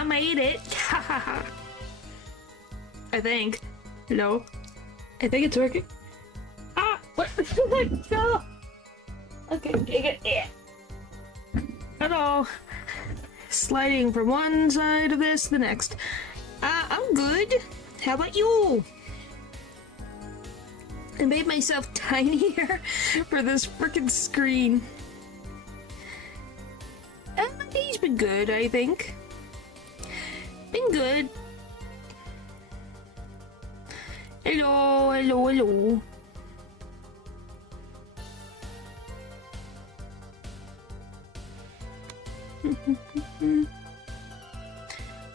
I made it. I think. Hello? I think it's working. Ah! What? No! Okay, take it. Yeah. Hello. Sliding from one side of this to the next. I'm good. How about you? I made myself tinier for this frickin' screen. My day's been good, I think. Been good. Hello, hello, hello.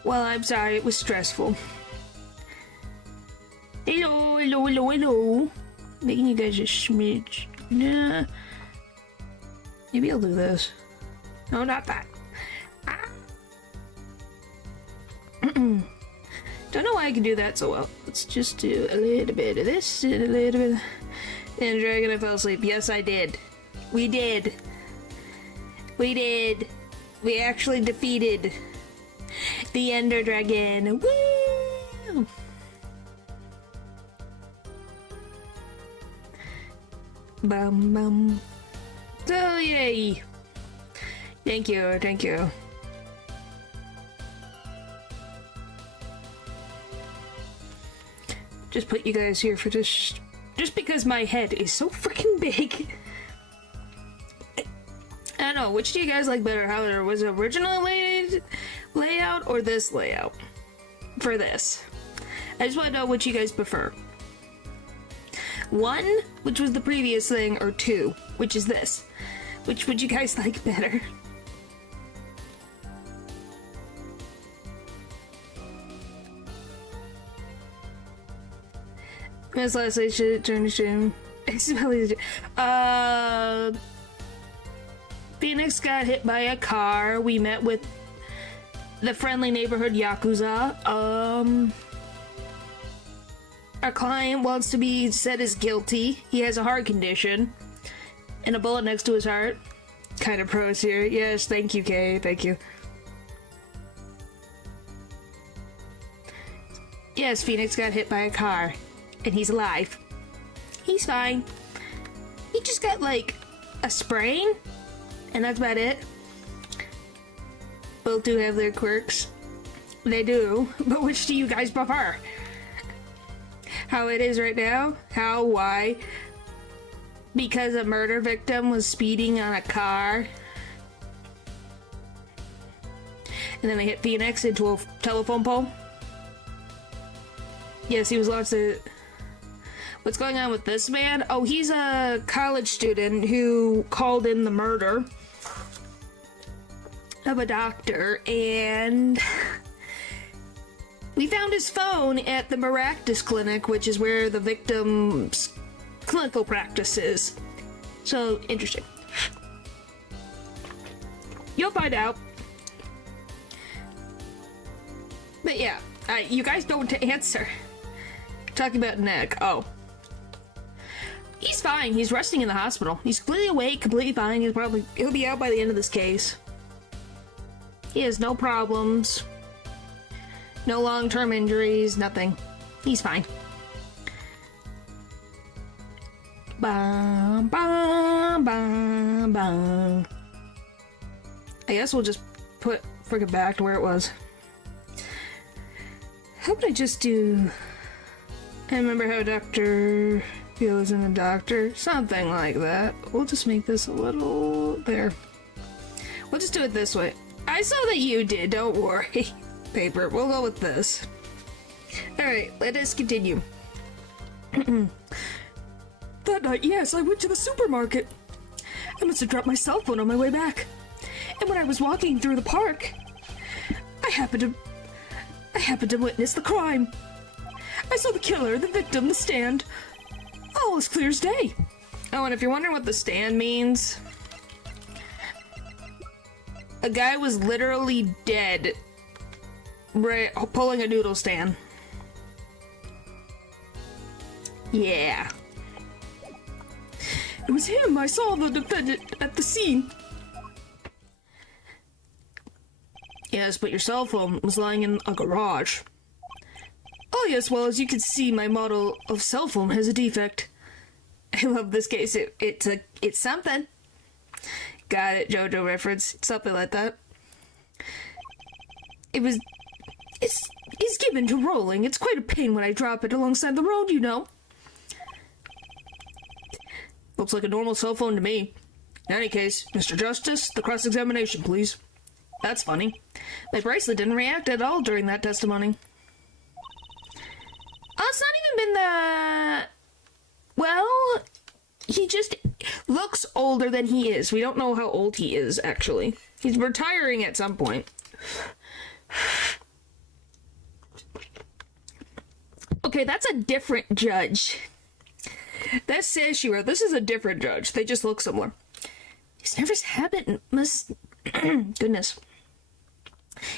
Well, I'm sorry, it was stressful. Hello, hello, hello, hello. Making you guys a smidge. Nah. Maybe I'll do this. No, not that. Ah. Don't know why I can do that so well. Let's just do a little bit of this and a little bit of... And Dragon, I fell asleep. Yes, I did. We did. We did. We actually defeated the Ender Dragon. Woo! Bum bum. Oh, yay! Thank you, thank you. Just put you guys here for just because my head is so freaking big. I don't know, which do you guys like better? How it was originally laid layout or this layout? For this. I just want to know what you guys prefer. 1, which was the previous thing, or 2, which is this. Which would you guys like better? As last I should turn to shame. Phoenix got hit by a car. We met with the friendly neighborhood Yakuza. Our client wants to be said as guilty. He has a heart condition. And a bullet next to his heart. Kind of pros here. Yes, thank you, Kay. Thank you. Yes, Phoenix got hit by a car. And he's alive. He's fine. He just got, like, a sprain. And that's about it. Both do have their quirks. They do. But which do you guys prefer? How it is right now? How? Why? Because a murder victim was speeding on a car. And then they hit Phoenix into a telephone pole. Yes, he was lost at... What's going on with this man? Oh, he's a college student who called in the murder of a doctor, and we found his phone at the Maractus Clinic, which is where the victim's clinical practice is. So, interesting. You'll find out. But yeah, you guys don't answer. Talking about Nick. Oh. He's fine. He's resting in the hospital. He's completely awake, completely fine. He'll be out by the end of this case. He has no problems. No long-term injuries, nothing. He's fine. Bum, bum, bum, bum. I guess we'll just put friggin' back to where it was. How would I just do... I remember how Dr. Phil is in the doctor. Something like that. We'll just make this a little... There. We'll just do it this way. I saw that you did, don't worry. Paper, we'll go with this. Alright, let us continue. That night, yes, I went to the supermarket. I must have dropped my cell phone on my way back. And when I was walking through the park, I happened to witness the crime. I saw the killer, the victim, the stand. All as clear as day. Oh, and if you're wondering what the stand means, a guy was literally dead, right, pulling a noodle stand. Yeah. It was him. I saw the defendant at the scene. Yes, but your cell phone was lying in a garage. Oh yes, well, as you can see, my model of cell phone has a defect. I love this case. It's something. Got it, JoJo reference. Something like that. It's given to rolling. It's quite a pain when I drop it alongside the road, you know. Looks like a normal cell phone to me. In any case, Mr. Justice, the cross-examination, please. That's funny. My bracelet didn't react at all during that testimony. Oh, it's not even been that... Well, he just looks older than he is. We don't know how old he is, actually. He's retiring at some point. Okay, that's a different judge. That's Sashira. This is a different judge. They just look similar. His nervous habit must... Goodness.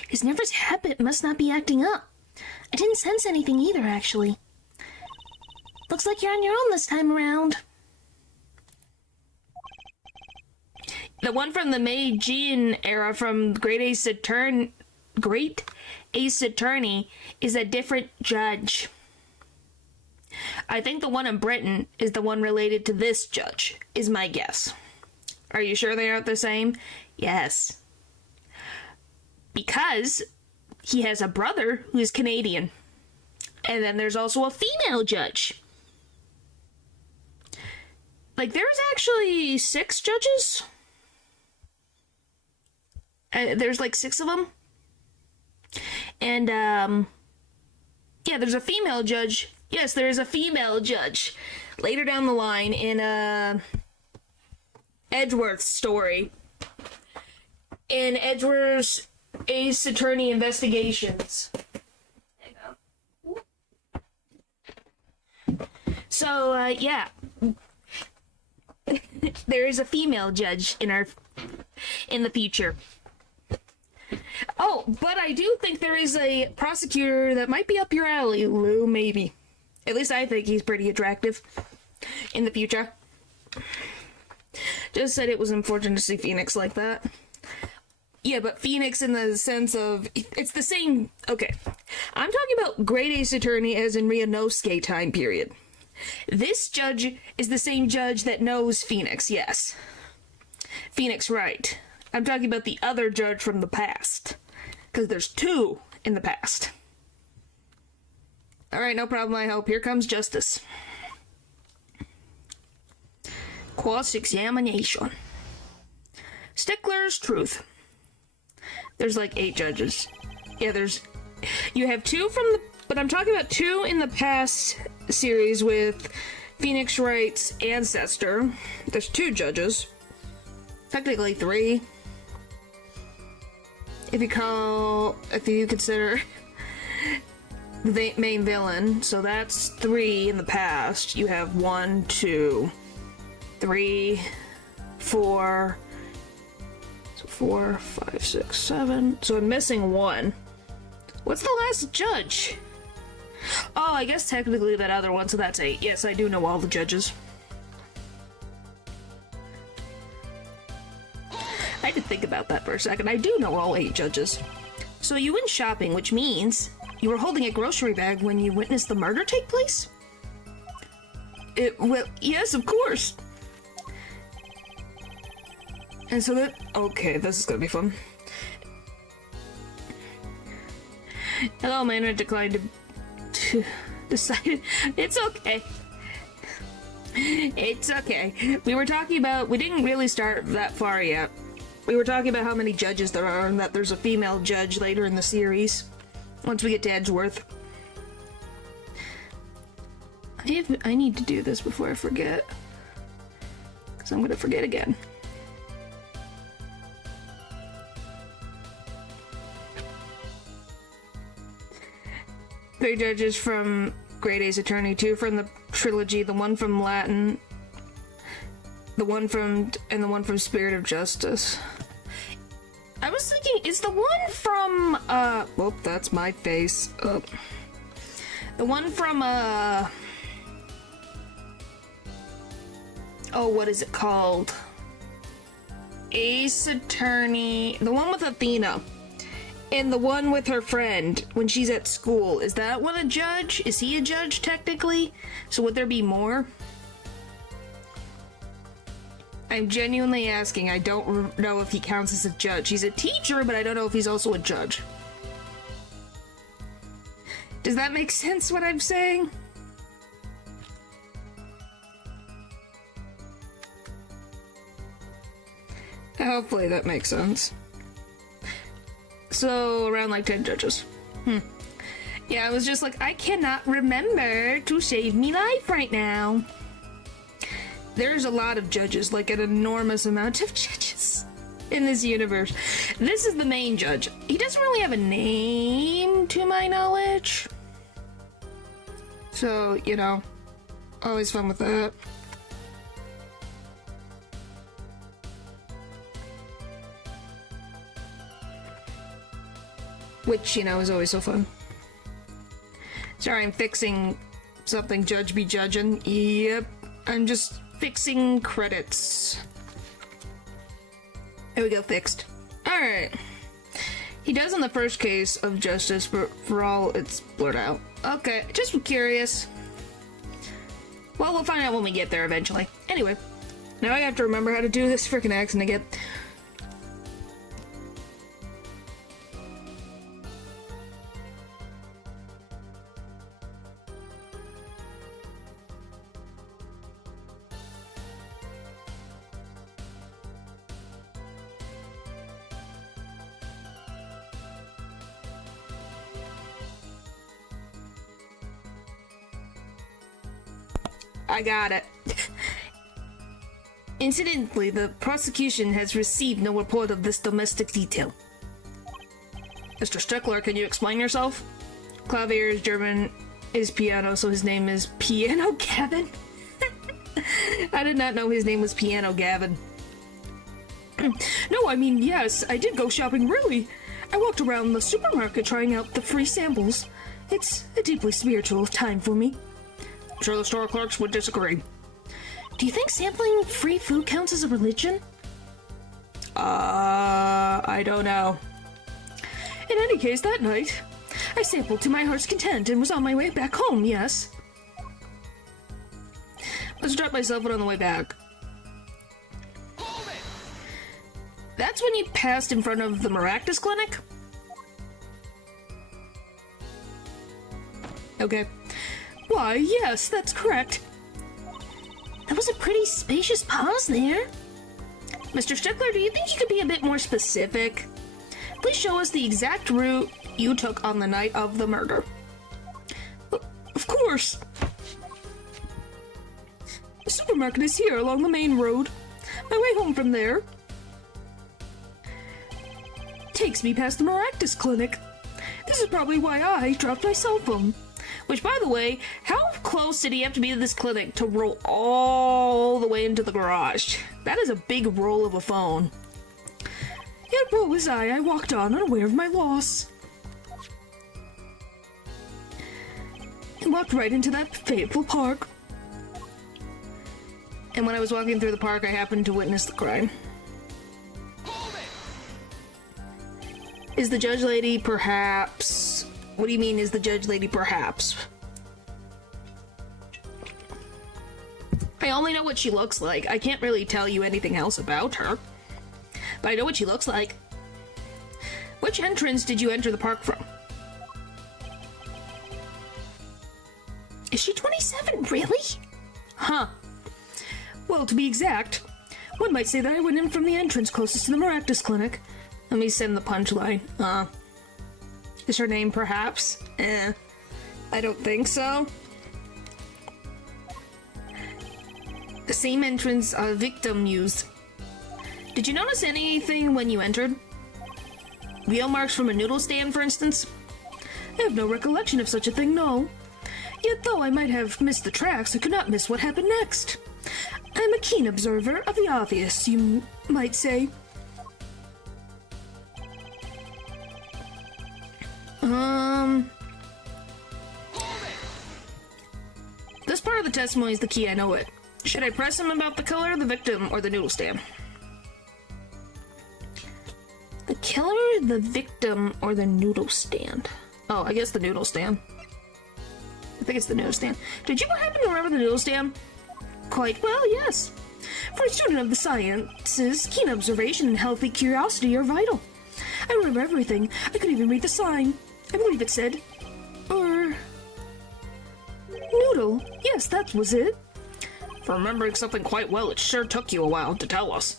His nervous habit must not be acting up. I didn't sense anything either, actually. Looks like you're on your own this time around. The one from the Meiji era from Great Ace Attorney is a different judge. I think the one in Britain is the one related to this judge, is my guess. Are you sure they aren't the same? Yes. Because he has a brother who's Canadian. And then there's also a female judge. Like, there's actually 6 judges? There's like 6 of them. And, yeah, there's a female judge. Yes, there is a female judge. Later down the line in, Edgeworth's story. In Edgeworth's Ace Attorney Investigations. So, yeah. There is a female judge in the future. Oh, but I do think there is a prosecutor that might be up your alley, Lou, maybe. At least I think he's pretty attractive in the future. Just said it was unfortunate to see Phoenix like that. Yeah, but Phoenix in the sense of... It's the same... Okay. I'm talking about Great Ace Attorney as in Ryunosuke time period. This judge is the same judge that knows Phoenix, yes. Phoenix Wright. I'm talking about the other judge from the past. Because there's 2 in the past. Alright, no problem, I hope. Here comes justice. Cross-examination. Stickler's truth. There's like 8 judges. Yeah, you have 2 from the... But I'm talking about 2 in the past series with Phoenix Wright's ancestor. There's 2 judges. Technically 3. If you consider the main villain. So that's 3 in the past. You have 1, 2, 3, 4... 4, 5, 6, 7. So I'm missing 1. What's the last judge? Oh, I guess technically that other one, so that's 8. Yes, I do know all the judges. I had to think about that for a second. I do know all 8 judges. So you went shopping, which means you were holding a grocery bag when you witnessed the murder take place? Well, yes, of course. And so that... Okay, this is gonna be fun. Hello, man. I declined to decide. It's okay. It's okay. We were talking about... We didn't really start that far yet. We were talking about how many judges there are and that there's a female judge later in the series. Once we get to Edgeworth. I need to do this before I forget. Because I'm gonna forget again. 3 judges from Great Ace Attorney, 2 from the Trilogy, the 1 from Latin, the 1 from Spirit of Justice. I was thinking, is the 1 from, whoop, that's my face. The 1 from, oh, what is it called? Ace Attorney, the one with Athena. And the one with her friend when she's at school, is that one a judge? Is he a judge technically? So would there be more? I'm genuinely asking. I don't know if he counts as a judge. He's a teacher, but I don't know if he's also a judge. Does that make sense what I'm saying? Hopefully that makes sense. So, around like 10 judges. Yeah, I was just like, I cannot remember to save me life right now. There's a lot of judges, like an enormous amount of judges in this universe. This is the main judge. He doesn't really have a name, to my knowledge. So, you know, always fun with that. Which, you know, is always so fun. Sorry, I'm fixing something Judge be judging. Yep, I'm just fixing credits. There we go, fixed. Alright. He does in the first case of justice, but for all it's blurred out. Okay, just curious. Well, we'll find out when we get there eventually. Anyway, now I have to remember how to do this freaking accent again. I got it. Incidentally, the prosecution has received no report of this domestic detail. Mr. Strickler, can you explain yourself? Clavier is German, is piano, so his name is Piano Gavin? I did not know his name was Piano Gavin. No, I mean, yes, I did go shopping, really. I walked around the supermarket trying out the free samples. It's a deeply spiritual time for me. I'm sure the store clerks would disagree. Do you think sampling free food counts as a religion? I don't know. In any case, that night, I sampled to my heart's content and was on my way back home, yes. Let's drop my cell phone on the way back. That's when you passed in front of the Maractus Clinic? Okay. Why, yes, that's correct. That was a pretty spacious pause there. Mr. Strickler, do you think you could be a bit more specific? Please show us the exact route you took on the night of the murder. Of course. The supermarket is here along the main road. My way home from there takes me past the Maractus Clinic. This is probably why I dropped my cell phone. Which, by the way, how close did he have to be to this clinic to roll all the way into the garage? That is a big roll of a phone. Yet woe was I walked on unaware of my loss. And walked right into that fateful park. And when I was walking through the park, I happened to witness the crime. Is the judge lady perhaps... What do you mean, is the judge lady perhaps? I only know what she looks like. I can't really tell you anything else about her. But I know what she looks like. Which entrance did you enter the park from? Is she 27, really? Huh. Well, to be exact, one might say that I went in from the entrance closest to the Maractus Clinic. Let me send the punchline. Is her name perhaps? I don't think so. The same entrance a victim used. Did you notice anything when you entered? Wheel marks from a noodle stand, for instance? I have no recollection of such a thing, no. Yet though I might have missed the tracks, I could not miss what happened next. I'm a keen observer of the obvious, you might say. This part of the testimony is the key, I know it. Should I press him about the color of the victim or the noodle stand? The killer, the victim, or the noodle stand? Oh, I guess the noodle stand. I think it's the noodle stand. Did you happen to remember the noodle stand? Quite well, yes. For a student of the sciences, keen observation and healthy curiosity are vital. I remember everything. I could even read the sign. I believe it said... Noodle. Yes, that was it. For remembering something quite well, it sure took you a while to tell us.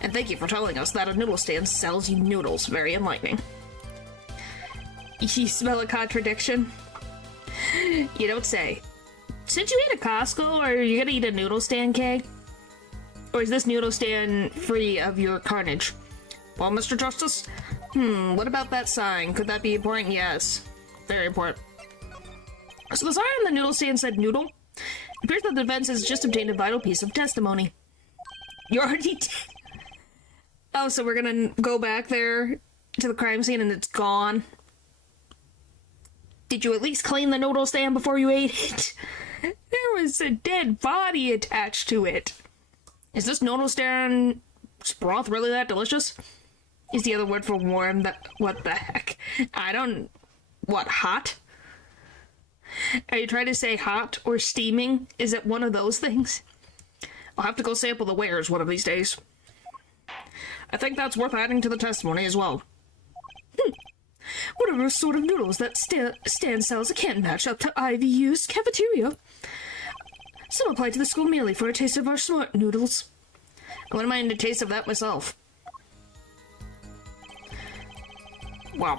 And thank you for telling us that a noodle stand sells you noodles. Very enlightening. You smell a contradiction? You don't say. Since you ate at Costco, are you gonna eat a noodle stand, Kay? Or is this noodle stand free of your carnage? Well, Mr. Justice? What about that sign? Could that be important? Yes. Very important. So the sign on the noodle stand said noodle. It appears that the defense has just obtained a vital piece of testimony. You already Oh, so we're gonna go back there to the crime scene and it's gone. Did you at least clean the noodle stand before you ate it? There was a dead body attached to it. Is this noodle stand broth really that delicious? Is the other word for warm what the heck? What, hot? Are you trying to say hot or steaming? Is it one of those things? I'll have to go sample the wares one of these days. I think that's worth adding to the testimony as well. Whatever sort of noodles that stand sells, it can't match up to IVU's cafeteria. Some apply to the school merely for a taste of our smart noodles. I wouldn't mind a taste of that myself. Wow.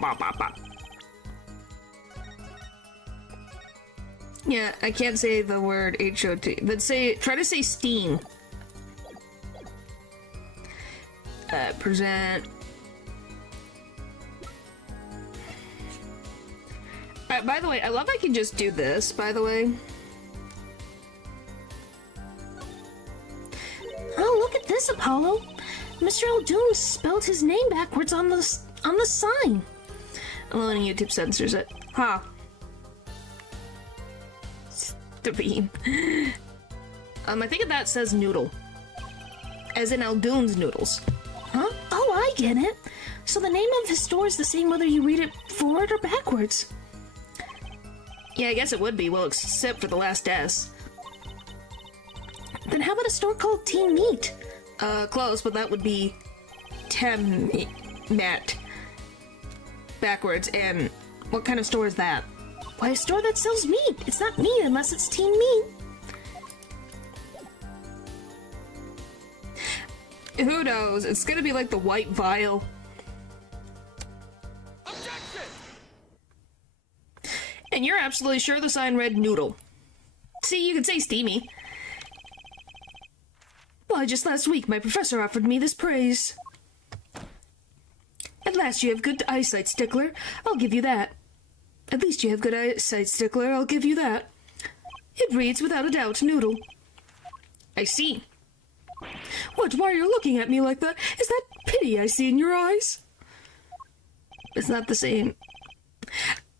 Yeah, I can't say the word H-O-T. But try to say steam. Present. By the way, I love I can just do this, by the way. Oh, look at this, Apollo. Mr. Eldoon spelled his name backwards on the sign. I'm letting YouTube censors it. Ha. The beam. I think that says noodle. As in Eldoon's noodles. Huh? Oh, I get it. So the name of his store is the same whether you read it forward or backwards. Yeah, I guess it would be, well, except for the last S. Then how about a store called Team Meat? Close, but that would be Tem-Mat. Backwards, and what kind of store is that? Why, a store that sells meat. It's not meat unless it's Team Meat. Who knows? It's gonna be like the white vial. Objection! And you're absolutely sure the sign read noodle. See, you could say steamy. Why, just last week my professor offered me this praise. At last you have good eyesight, Stickler. I'll give you that. At least you have good eyesight, Stickler. I'll give you that. It reads without a doubt noodle. I see. What? Why are you looking at me like that? Is that pity I see in your eyes? It's not the same.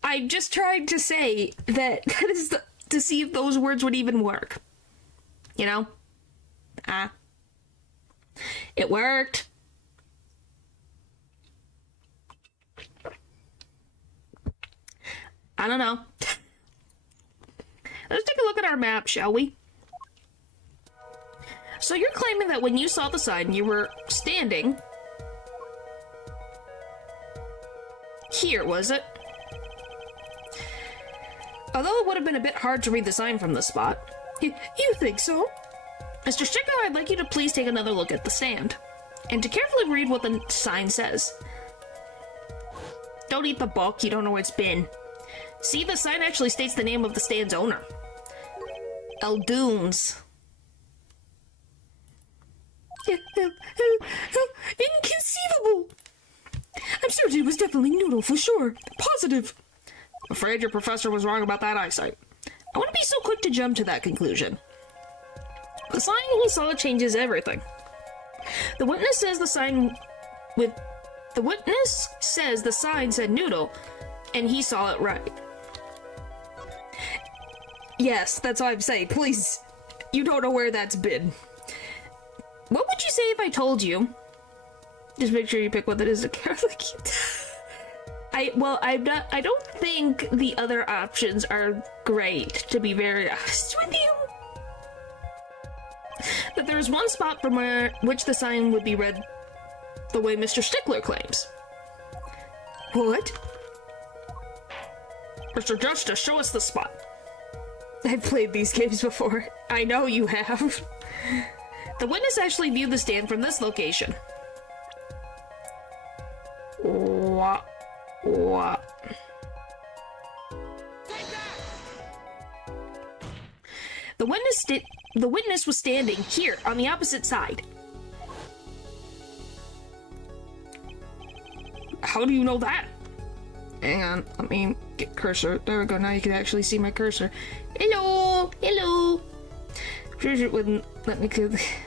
I just tried to say that is to see if those words would even work. You know? It worked. I don't know. Let's take a look at our map, shall we? So you're claiming that when you saw the sign, you were standing here, was it? Although it would have been a bit hard to read the sign from this spot. You think so? Mr. Stickler, I'd like you to please take another look at the stand, and to carefully read what the sign says. Don't eat the book, you don't know where it's been. See, the sign actually states the name of the stand's owner. Eldoon's. Inconceivable! I'm certain it was definitely noodle for sure. Positive. I'm afraid your professor was wrong about that eyesight. I wouldn't be so quick to jump to that conclusion. The sign he saw changes everything. The witness says the sign said noodle, and he saw it right. Yes, that's what I'm saying. Please, you don't know where that's been. What would you say if I told you Just make sure you pick one that is a Catholic. I don't think the other options are great, to be very honest with you. But there is one spot from which the sign would be read the way Mr. Stickler claims. What? Mr. Justice, show us the spot. I've played these games before. I know you have. The witness actually viewed the stand from this location. What? The witness was standing here on the opposite side. How do you know that? Hang on, let me get cursor. There we go, now you can actually see my cursor. Hello! Hello! It wouldn't let me click.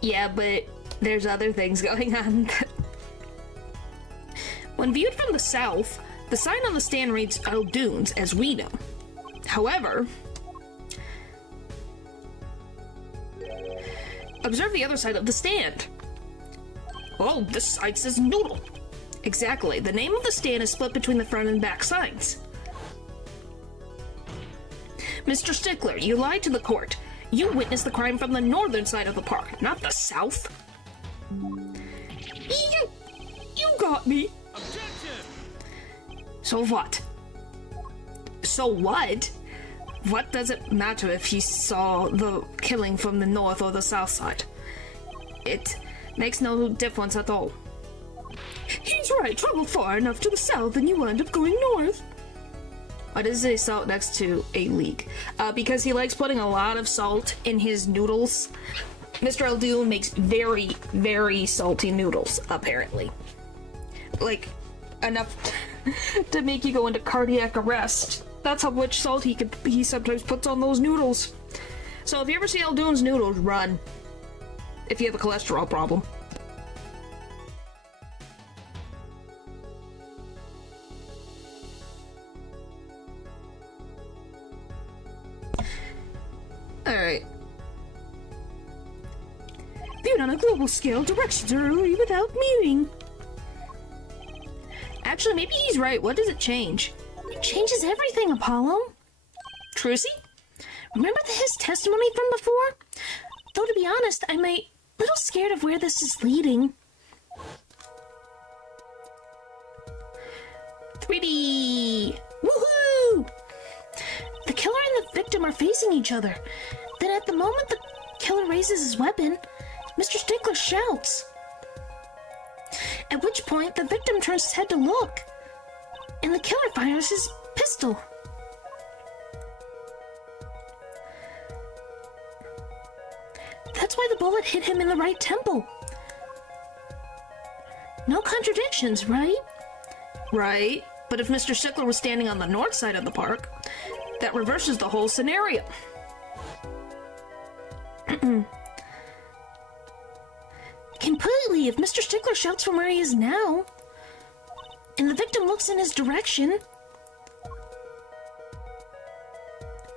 Yeah, but there's other things going on. When viewed from the south, the sign on the stand reads Dunes, as we know. However, observe the other side of the stand. Oh, this side says Noodle. Exactly. The name of the stand is split between the front and back signs. Mr. Stickler, you lied to the court. You witnessed the crime from the northern side of the park, not the south. You got me. Objection! So what? So what? What does it matter if he saw the killing from the north or the south side? It makes no difference at all. He's right. Travel far enough to the south and you wind up going north. Why does it say salt next to a leak? Because he likes putting a lot of salt in his noodles. Mr. Eldoon makes very, very salty noodles, apparently. Like, enough to make you go into cardiac arrest. That's how much salt he sometimes puts on those noodles. So if you ever see Eldoon's noodles, run. If you have a cholesterol problem. Alright. Viewed on a global scale, directions are early without meaning. Actually, maybe he's right. What does it change? It changes everything, Apollo. Trucy? Remember his testimony from before? Though to be honest, I'm a little scared of where this is leading. 3D! Woohoo! The killer and the victim are facing each other. Then at the moment the killer raises his weapon, Mr. Stickler shouts. At which point the victim turns his head to look, and the killer fires his pistol. That's why the bullet hit him in the right temple. No contradictions, right? Right, but if Mr. Stickler was standing on the north side of the park, that reverses the whole scenario. Completely, if Mr. Stickler shouts from where he is now, and the victim looks in his direction,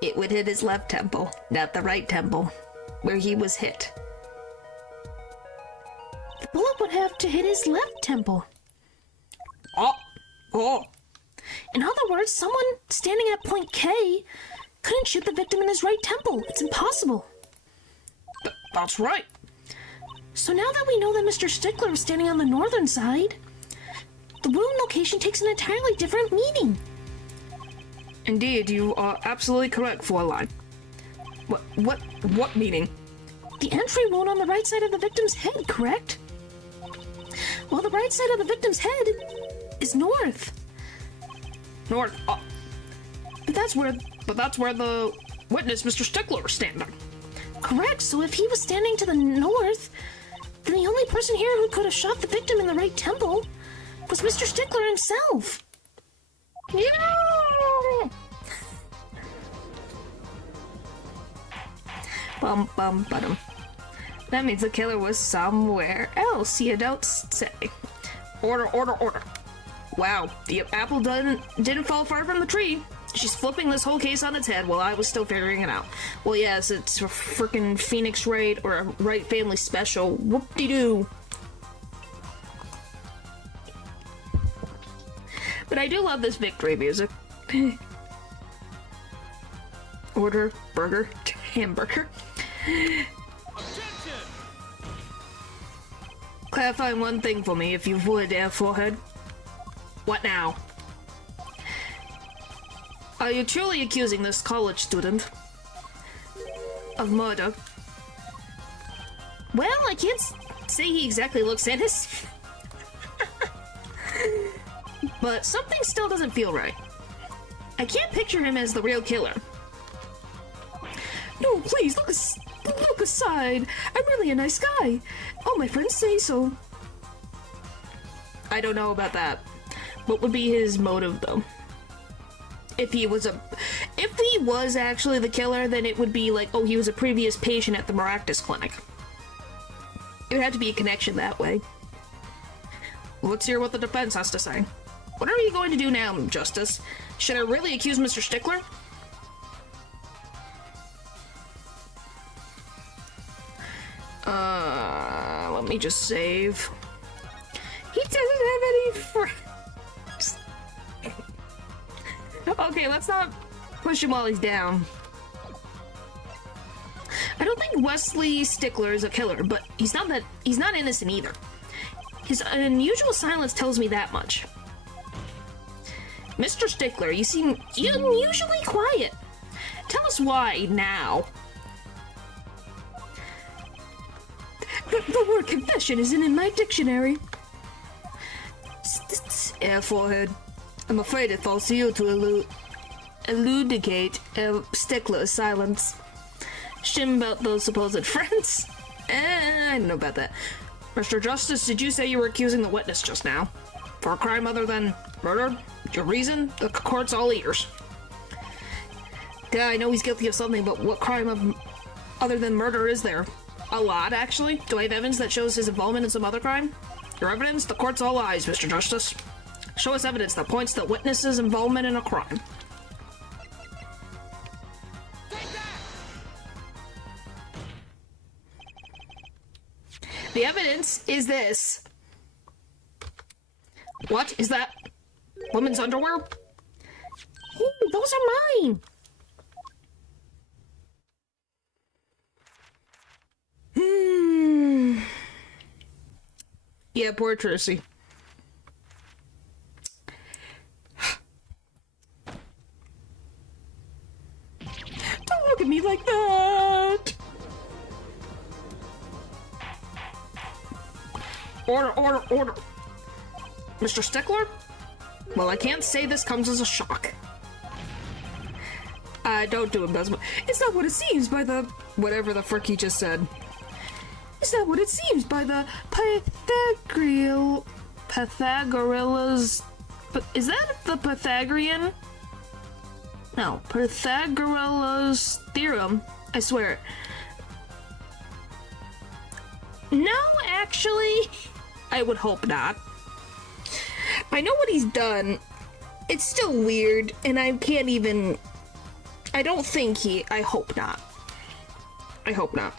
it would hit his left temple, not the right temple, where he was hit. The bullet would have to hit his left temple. Oh. In other words, someone standing at point K couldn't shoot the victim in his right temple. It's impossible. That's right. So now that we know that Mr. Stickler was standing on the northern side, the wound location takes an entirely different meaning. Indeed, you are absolutely correct, Foreline. What meaning? The entry wound on the right side of the victim's head, correct? Well, the right side of the victim's head is north. North. But that's where the witness, Mr. Stickler, was standing. Correct. So if he was standing to the north, then the only person here who could have shot the victim in the right temple was Mr. Stickler himself. Yeah. Bum. That means the killer was somewhere else. You don't say. Order. Wow, the apple didn't fall far from the tree. She's flipping this whole case on its head while I was still figuring it out. Well, yes, it's a freaking Phoenix Raid or a Wright Family Special. Whoop-de-doo. But I do love this victory music. Order burger to hamburger. Clarify one thing for me, if you would, forehead. What now? Are you truly accusing this college student of murder? Well, I can't say he exactly looks innocent. But something still doesn't feel right. I can't picture him as the real killer. No, please, look aside. I'm really a nice guy. All my friends say so. I don't know about that. What would be his motive, though? If he was actually the killer, then it would be like, oh, he was a previous patient at the Maractus Clinic. It would have to be a connection that way. Let's hear what the defense has to say. What are you going to do now, Justice? Should I really accuse Mr. Stickler? Let me just save. He doesn't have any friends. Okay, let's not push him while he's down. I don't think Wesley Stickler is a killer, but he's not innocent either. His unusual silence tells me that much. Mr. Stickler, you seem unusually quiet. Tell us why now. The word confession isn't in my dictionary. Forehead. I'm afraid it falls to you to elucidate Stickler's silence. Shim about those supposed friends? I don't know about that. Mr. Justice, did you say you were accusing the witness just now? For a crime other than murder? Your reason? The court's all ears. Yeah, I know he's guilty of something, but what crime other than murder is there? A lot, actually. Do I have evidence that shows his involvement in some other crime? Your evidence? The court's all eyes, Mr. Justice. Show us evidence that points to the witness's involvement in a crime. The evidence is this. What is that? Woman's underwear? Hey, those are mine! Yeah, poor Tracy. Don't look at me like that! Order! Mr. Stickler? Well, I can't say this comes as a shock. Don't do embezzlement. It's not what it seems by the... whatever the frick he just said. Is that what it seems by the Pythagoras... Is that the Pythagorean? No, Pythagoras theorem. I swear. No, actually, I would hope not. I know what he's done. It's still weird, and I can't even... I don't think I hope not. I hope not.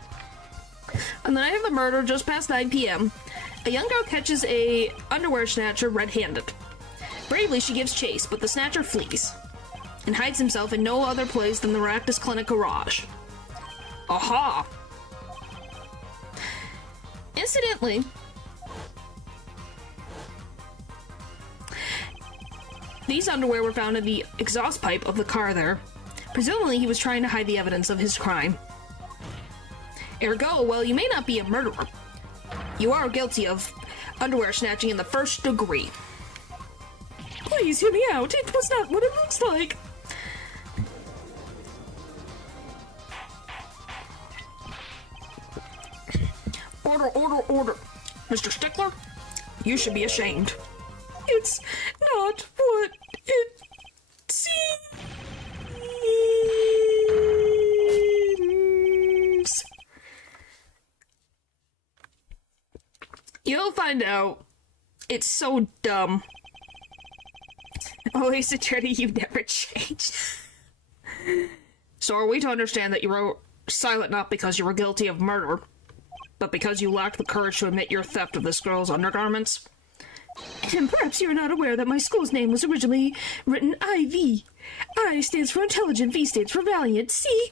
On the night of the murder, just past 9 p.m., a young girl catches a underwear snatcher red-handed. Bravely, she gives chase, but the snatcher flees and hides himself in no other place than the Maractus Clinic garage. Aha! Incidentally, these underwear were found in the exhaust pipe of the car there. Presumably, he was trying to hide the evidence of his crime. Ergo, while you may not be a murderer, you are guilty of underwear snatching in the first degree. Please hear me out. It was not what it looks like. Order. Mr. Stickler, you should be ashamed. It's not what it seems. You'll find out. It's so dumb. Always attorney, you've never changed. So are we to understand that you were silent not because you were guilty of murder, but because you lacked the courage to admit your theft of this girl's undergarments? And perhaps you're not aware that my school's name was originally written IV. I stands for intelligent, V stands for valiant. See?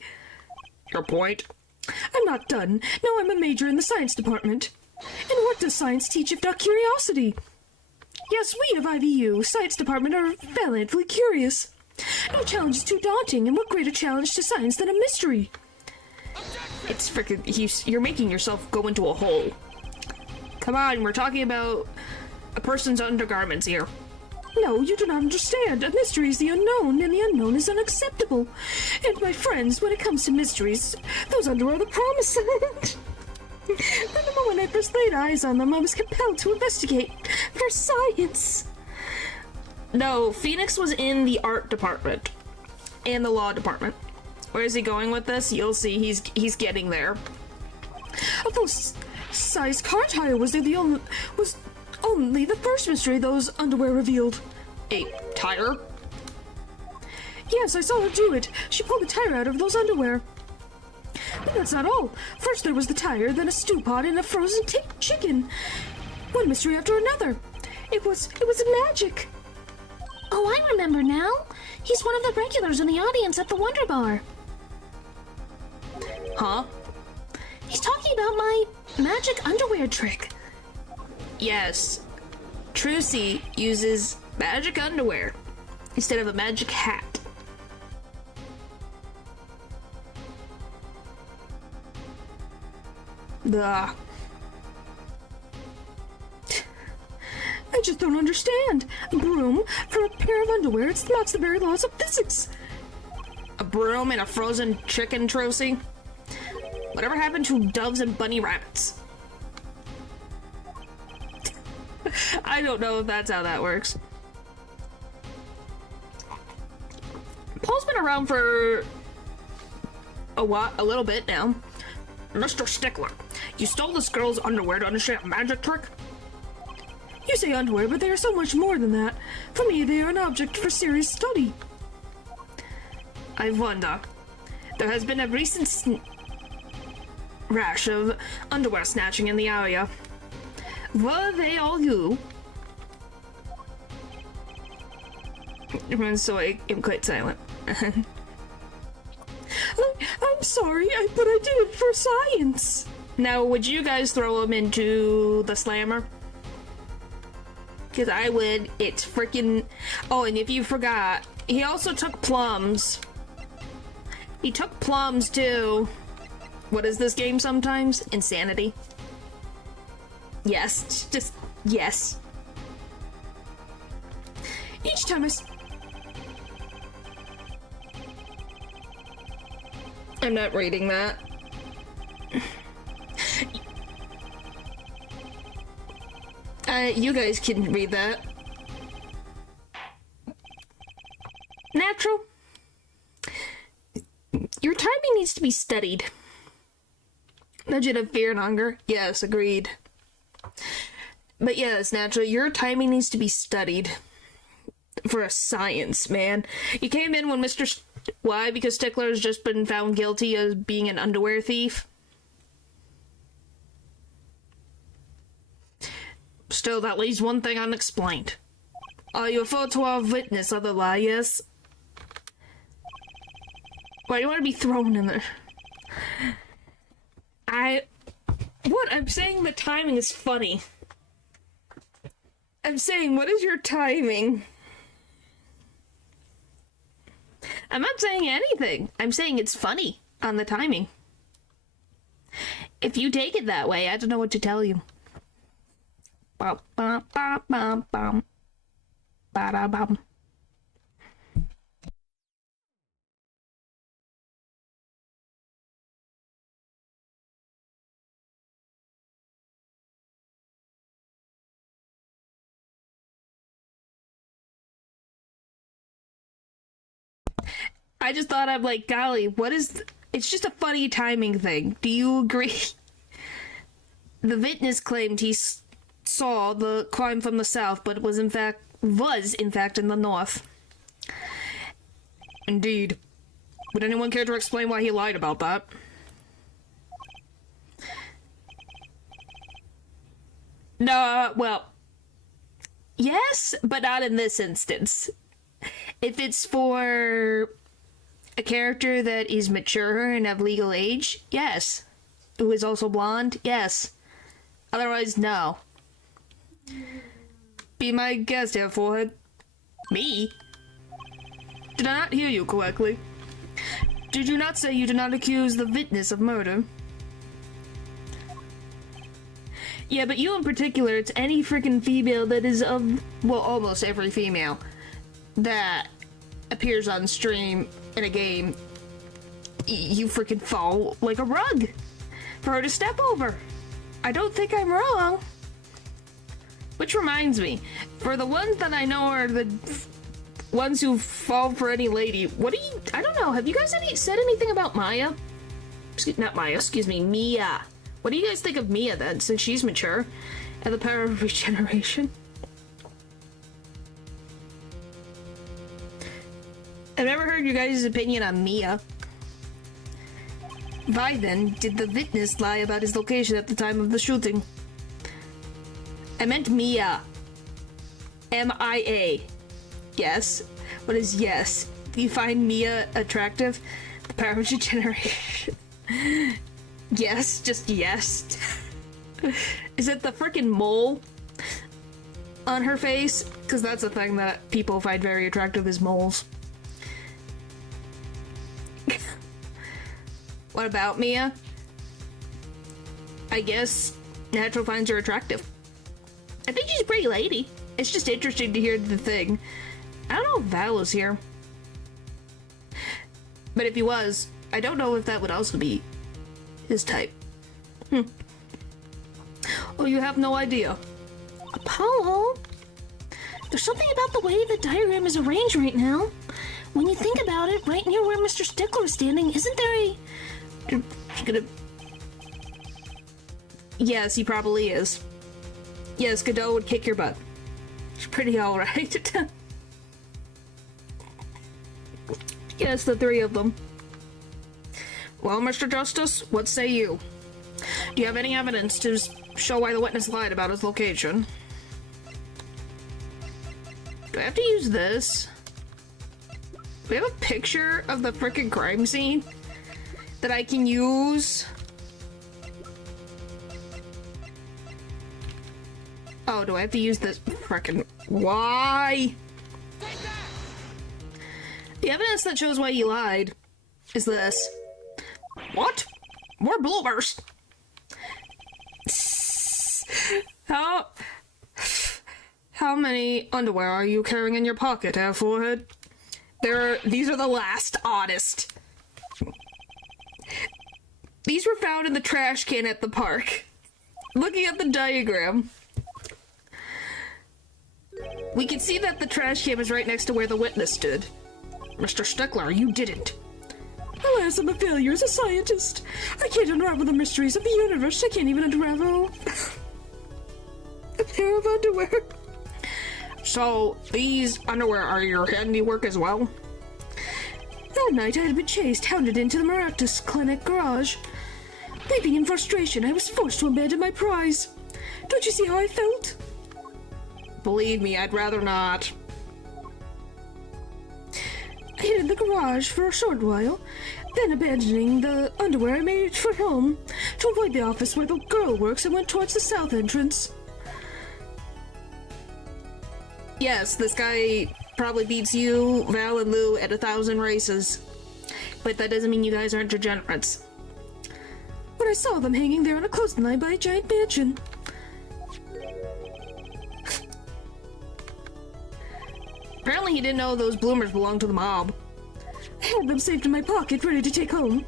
Your point? I'm not done. Now I'm a major in the science department. And what does science teach if not curiosity? Yes, we of IVU, science department, are valiantly curious. No challenge is too daunting, and what greater challenge to science than a mystery? It's freaking... You're making yourself go into a hole. Come on, we're talking about a person's undergarments here. No, you do not understand. A mystery is the unknown, and the unknown is unacceptable. And my friends, when it comes to mysteries, those underwear are the promised land. From the moment I first laid eyes on them, I was compelled to investigate for science. No, Phoenix was in the art department and the law department. Where is he going with this? You'll see. He's getting there. Of those size car tire was only the first mystery those underwear revealed. A tire? Yes, I saw her do it. She pulled the tire out of those underwear. But that's not all. First there was the tire, then a stew pot, and a frozen chicken. One mystery after another. It was magic. Oh, I remember now. He's one of the regulars in the audience at the Wonder Bar. Huh? He's talking about my magic underwear trick. Yes. Trucy uses magic underwear instead of a magic hat. Blah. I just don't understand. A broom for a pair of underwear, it flouts the very laws of physics. A broom and a frozen chicken, Trucy? Whatever happened to doves and bunny rabbits? I don't know if that's how that works. Paul's been around for a little bit now. Mr. Stickler, you stole this girl's underwear to understand a magic trick? You say underwear, but they are so much more than that. For me, they are an object for serious study. I wonder. There has been a recent rash of underwear snatching in the area. Were they all you? So I am quite silent. I'm sorry, but I did it for science. Now, would you guys throw him into the slammer? Because I would. It's freaking... Oh, and if you forgot, he also took plums. He took plums, too. What is this game sometimes? Insanity. Yes, just... Yes. Each time I'm not reading that. You guys can read that. Natural. Your timing needs to be studied. Legend of Fear and Hunger. Yes, agreed. But yes, Natural, your timing needs to be studied. For a science, man. You came in when Why? Because Stickler has just been found guilty of being an underwear thief? Still, that leaves one thing unexplained. You refer to our witness, other lie, yes? Why do you want to be thrown in there? I'm saying the timing is funny. I'm saying, what is your timing? I'm not saying anything. I'm saying it's funny on the timing. If you take it that way, I don't know what to tell you. Bum, bum, bum, bum, bum. Ba-da-bum. I just thought, I'm like, golly, it's just a funny timing thing. Do you agree? The witness claimed he saw the crime from the south, but was in fact in the north. Indeed. Would anyone care to explain why he lied about that? No, well, Yes, but not in this instance. If it's for a character that is mature and of legal age, yes. Who is also blonde, yes. Otherwise, no. Be my guest, Half Forehead. Me? Did I not hear you correctly? Did you not say you did not accuse the witness of murder? Yeah, but you in particular, it's any freaking female that is of, well, almost every female that appears on stream in a game, you freaking fall like a rug for her to step over. I don't think I'm wrong. Which reminds me, for the ones that I know are the ones who fall for any lady, what do you, I don't know, have you guys said anything about Maya? Not Maya, excuse me, Mia. What do you guys think of Mia then, since she's mature and the power of regeneration? I've never heard you guys' opinion on Mia. Why then did the witness lie about his location at the time of the shooting? I meant Mia. M-I-A. Yes. What is yes? Do you find Mia attractive? The power of regeneration. Yes, just yes. Is it the freaking mole on her face? Because that's a thing that people find very attractive, is moles. What about Mia? I guess Natural finds her attractive. I think she's a pretty lady. It's just interesting to hear the thing. I don't know if Val is here. But if he was, I don't know if that would also be his type. Oh, you have no idea. Apollo? There's something about the way the diagram is arranged right now. When you think about it, right near where Mr. Stickler is standing, isn't there a... Yes, he probably is. Yes, Godot would kick your butt. She's pretty alright. Yes, the three of them. Well, Mr. Justice, what say you? Do you have any evidence to show why the witness lied about his location? Do I have to use this? Do we have a picture of the frickin' crime scene that I can use? Oh, do I have to use this frickin'... Why? The evidence that shows why he lied is this. What? More bloopers! How many underwear are you carrying in your pocket, Half Forehead? These are the last, honest. These were found in the trash can at the park. Looking at the diagram, we can see that the trash can is right next to where the witness stood. Mr. Stickler, you didn't. Alas, I'm a failure as a scientist. I can't unravel the mysteries of the universe. I can't even unravel a pair of underwear. So, these underwear are your handiwork as well? That night I had been chased, hounded into the Miraculous Clinic garage. Weeping in frustration, I was forced to abandon my prize. Don't you see how I felt? Believe me, I'd rather not. I hid in the garage for a short while, then abandoning the underwear I made for home to avoid the office where the girl works and went towards the south entrance. Yes, this guy probably beats you, Val, and Lou at 1,000 races. But that doesn't mean you guys aren't degenerates. When I saw them hanging there on a clothesline line by a giant mansion. Apparently he didn't know those bloomers belonged to the mob. I had them saved in my pocket, ready to take home,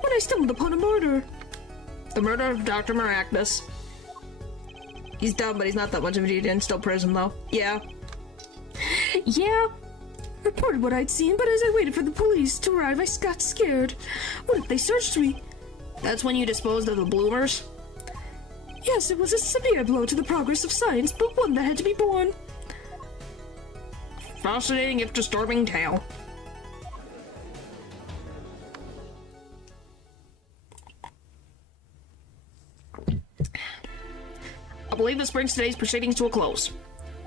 when I stumbled upon a murder. The murder of Dr. Maractus. He's dumb, but he's not that much of an idiot. Still prison, though. Yeah. Yeah. I reported what I'd seen, but as I waited for the police to arrive, I got scared. What if they searched me? That's when you disposed of the bloomers? Yes, it was a severe blow to the progress of science, but one that had to be borne. Fascinating if disturbing tale. I believe this brings today's proceedings to a close.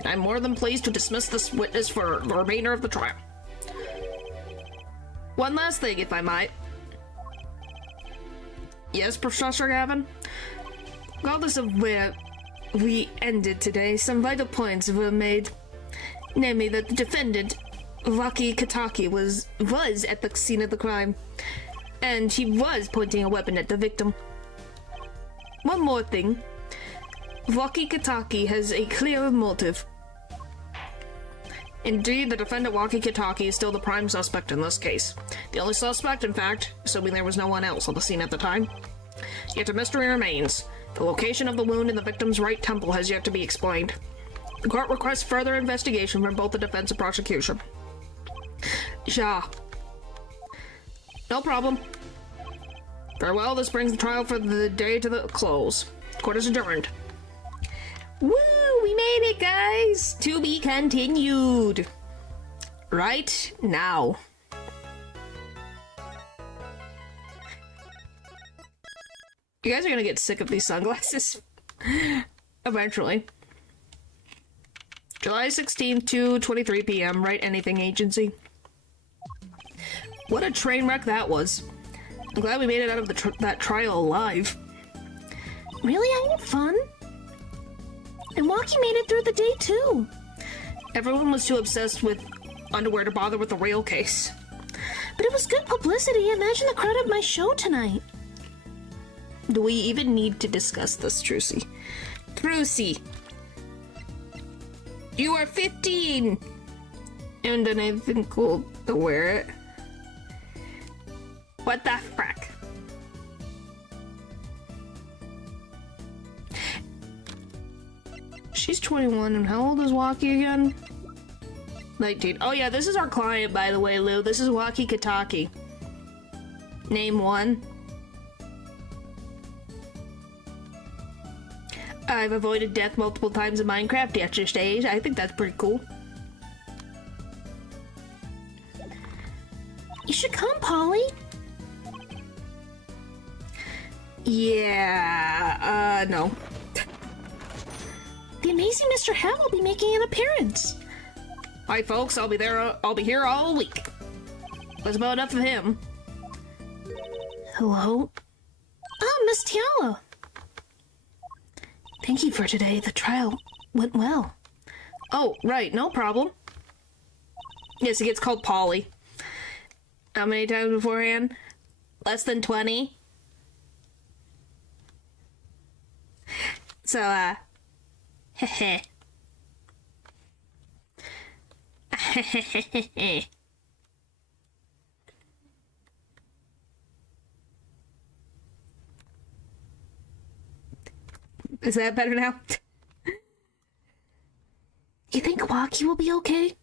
I'm more than pleased to dismiss this witness for the remainder of the trial. One last thing, if I might. Yes, Professor Gavin? Regardless of where we ended today, some vital points were made. Namely, that the defendant, Waki Kataki, was at the scene of the crime, and he was pointing a weapon at the victim. One more thing. Waki Kataki has a clear motive. Indeed, the defendant Waki Kataki is still the prime suspect in this case. The only suspect, in fact, assuming there was no one else on the scene at the time. Yet a mystery remains. The location of the wound in the victim's right temple has yet to be explained. The court requests further investigation from both the defense and prosecution. Ja. No problem. Very well, this brings the trial for the day to the close. Court is adjourned. Woo! We made it, guys! To be continued. Right now. You guys are gonna get sick of these sunglasses. Eventually. July 16th, 2:23 p.m. Write Anything Agency. What a train wreck that was. I'm glad we made it out of that trial alive. Really having fun? And Waki made it through the day too. Everyone was too obsessed with underwear to bother with the real case. But it was good publicity. Imagine the crowd at my show tonight. Do we even need to discuss this, Trucy? Trucy! You are 15! And anything cool to wear it? What the frack? She's 21, and how old is Waki again? 19. Oh yeah, this is our client, by the way, Lou. This is Waki Kataki. Name one. I've avoided death multiple times in Minecraft at your stage. I think that's pretty cool. You should come, Polly. Yeah, no. The amazing Mr. Hat will be making an appearance. Hi, folks. I'll be here all week. That's about enough of him. Hello? Ah, Miss Tiala. Thank you for today. The trial went well. Oh, right. No problem. Yes, he gets called Polly. How many times beforehand? Less than 20. So, heh. Is that better now? You think Waki will be okay?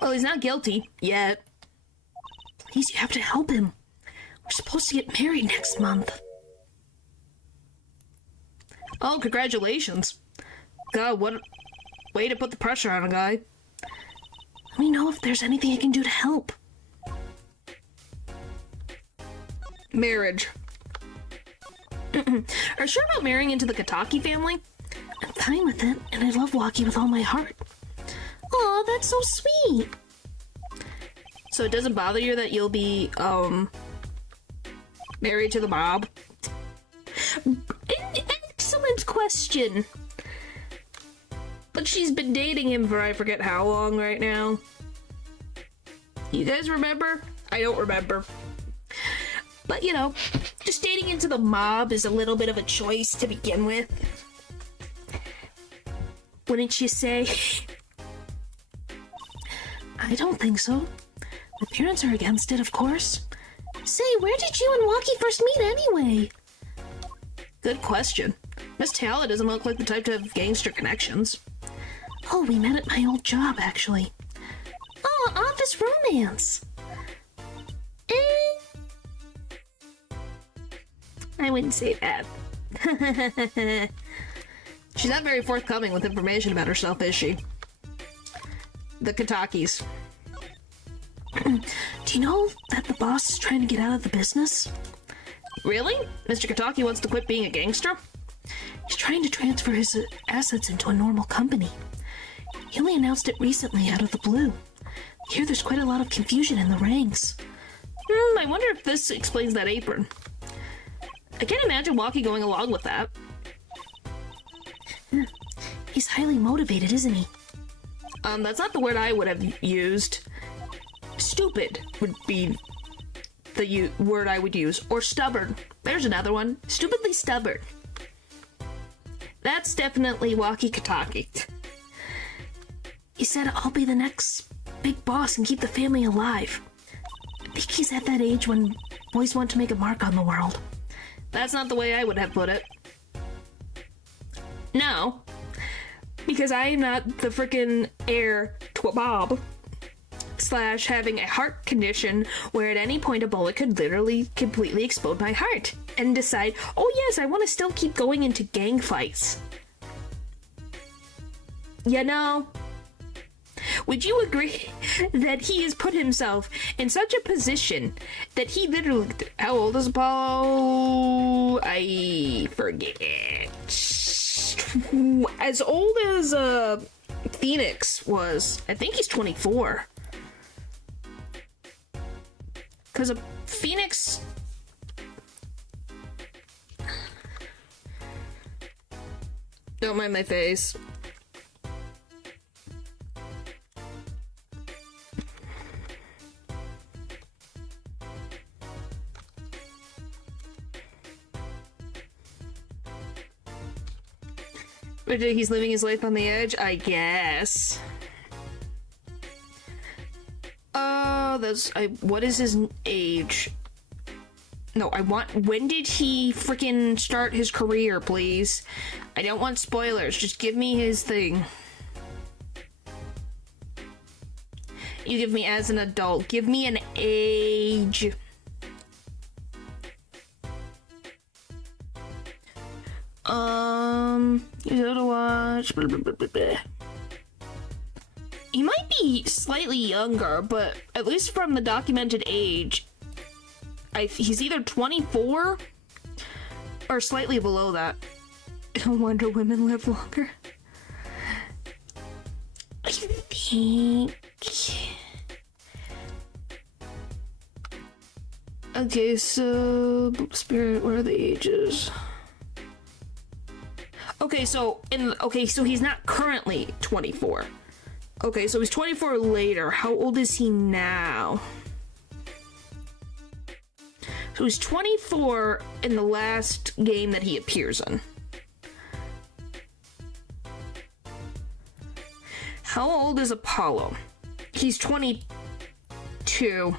Well, he's not guilty yet. Please, you have to help him. We're supposed to get married next month. Oh, congratulations. God, what way to put the pressure on a guy. Let me know if there's anything I can do to help. Marriage. Are you sure about marrying into the Kataki family? I'm fine with it, and I love Waki with all my heart. Aw, that's so sweet. So it doesn't bother you that you'll be, married to the mob? Excellent question. But she's been dating him for I forget how long right now. You guys remember? I don't remember. But, you know, just dating into the mob is a little bit of a choice to begin with. Wouldn't you say? I don't think so. My parents are against it, of course. Say, where did you and Waki first meet anyway? Good question. Miss Tala doesn't look like the type to have gangster connections. Oh, we met at my old job, actually. Oh, office romance. I wouldn't say that. She's not very forthcoming with information about herself, is she? The Katakis. Do you know that the boss is trying to get out of the business? Really? Mr. Kataki wants to quit being a gangster? He's trying to transfer his assets into a normal company. He only announced it recently out of the blue. I hear there's quite a lot of confusion in the ranks. I wonder if this explains that apron. I can't imagine Walkie going along with that. He's highly motivated, isn't he? That's not the word I would have used. Stupid would be the word I would use. Or stubborn. There's another one. Stupidly stubborn. That's definitely walkie-talkie. He said, I'll be the next big boss and keep the family alive. I think he's at that age when boys want to make a mark on the world. That's not the way I would have put it. No. Because I am not the frickin' heir to a Bob. / having a heart condition where at any point a bullet could literally completely explode my heart and decide, oh yes, I want to still keep going into gang fights. You know, would you agree that he has put himself in such a position that he literally... How old is Apollo? I forget. As old as Phoenix was. I think he's 24. Because Phoenix... Don't mind my face. He's living his life on the edge, I guess. What is his age? No, when did he freaking start his career, please? I don't want spoilers, just give me his thing. You give me as an adult, give me an age. You gotta watch. Blah, blah, blah, blah, blah. He might be slightly younger, but at least from the documented age, he's either 24 or slightly below that. No wonder women live longer. I think. Okay, so Spirit, what are the ages? Okay, so he's not currently 24. Okay, so he's 24 later. How old is he now? So he's 24 in the last game that he appears in. How old is Apollo? He's 22.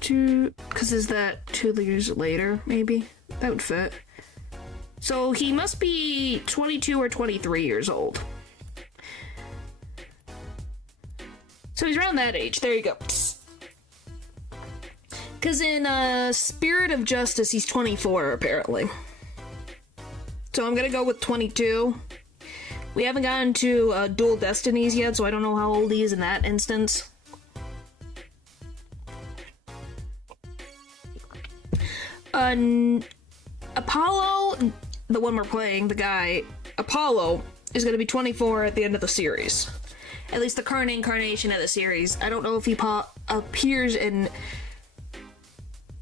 Because is that 2 years later, maybe? That would fit. So he must be 22 or 23 years old. So he's around that age. There you go. Because in Spirit of Justice, he's 24, apparently. So I'm gonna go with 22. We haven't gotten to Dual Destinies yet, so I don't know how old he is in that instance. Apollo, the one we're playing, the guy, Apollo, is going to be 24 at the end of the series. At least the current incarnation of the series. I don't know if he appears in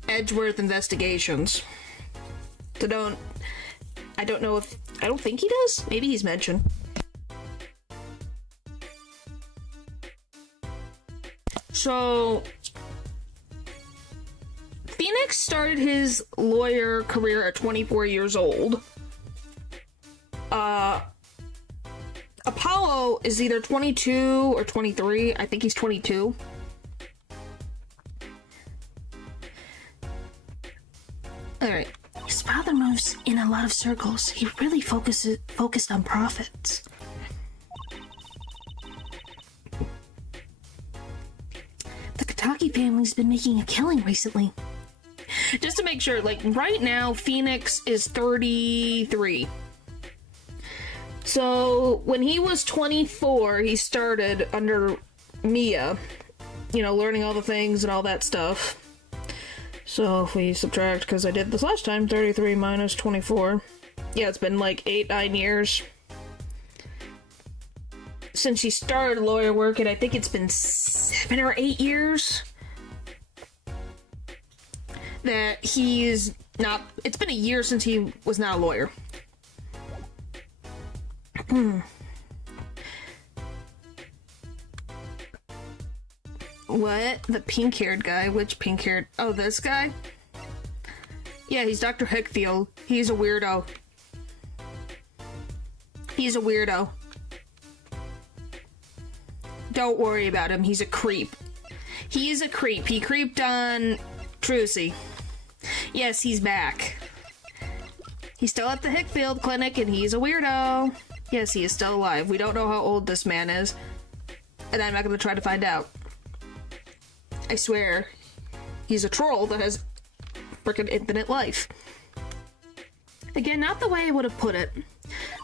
Edgeworth Investigations. So I don't know if... I don't think he does. Maybe he's mentioned. So... Phoenix started his lawyer career at 24 years old. Apollo is either 22 or 23. I think he's 22. Alright. His father moves in a lot of circles. He really focused on profits. The Kataki family's been making a killing recently. Just to make sure, like, right now, Phoenix is 33. So, when he was 24, he started under Mia. you know, learning all the things and all that stuff. So if we subtract, because I did this last time, 33 minus 24. Yeah, it's been like 8-9 years since she started lawyer work, and I think it's been 7 or 8 years that he's not. It's been a year since he was not a lawyer. What? The pink-haired guy? Which pink-haired? Oh, this guy? Yeah, he's Dr. Hickfield. He's a weirdo. He's a weirdo. Don't worry about him. He's a creep. He's a creep. He creeped on Trucy. Yes, he's back. He's still at the Hickfield Clinic, and he's a weirdo. Yes, he is still alive. We don't know how old this man is, and I'm not going to try to find out. I swear, he's a troll that has frickin' infinite life. Again, not the way I would have put it.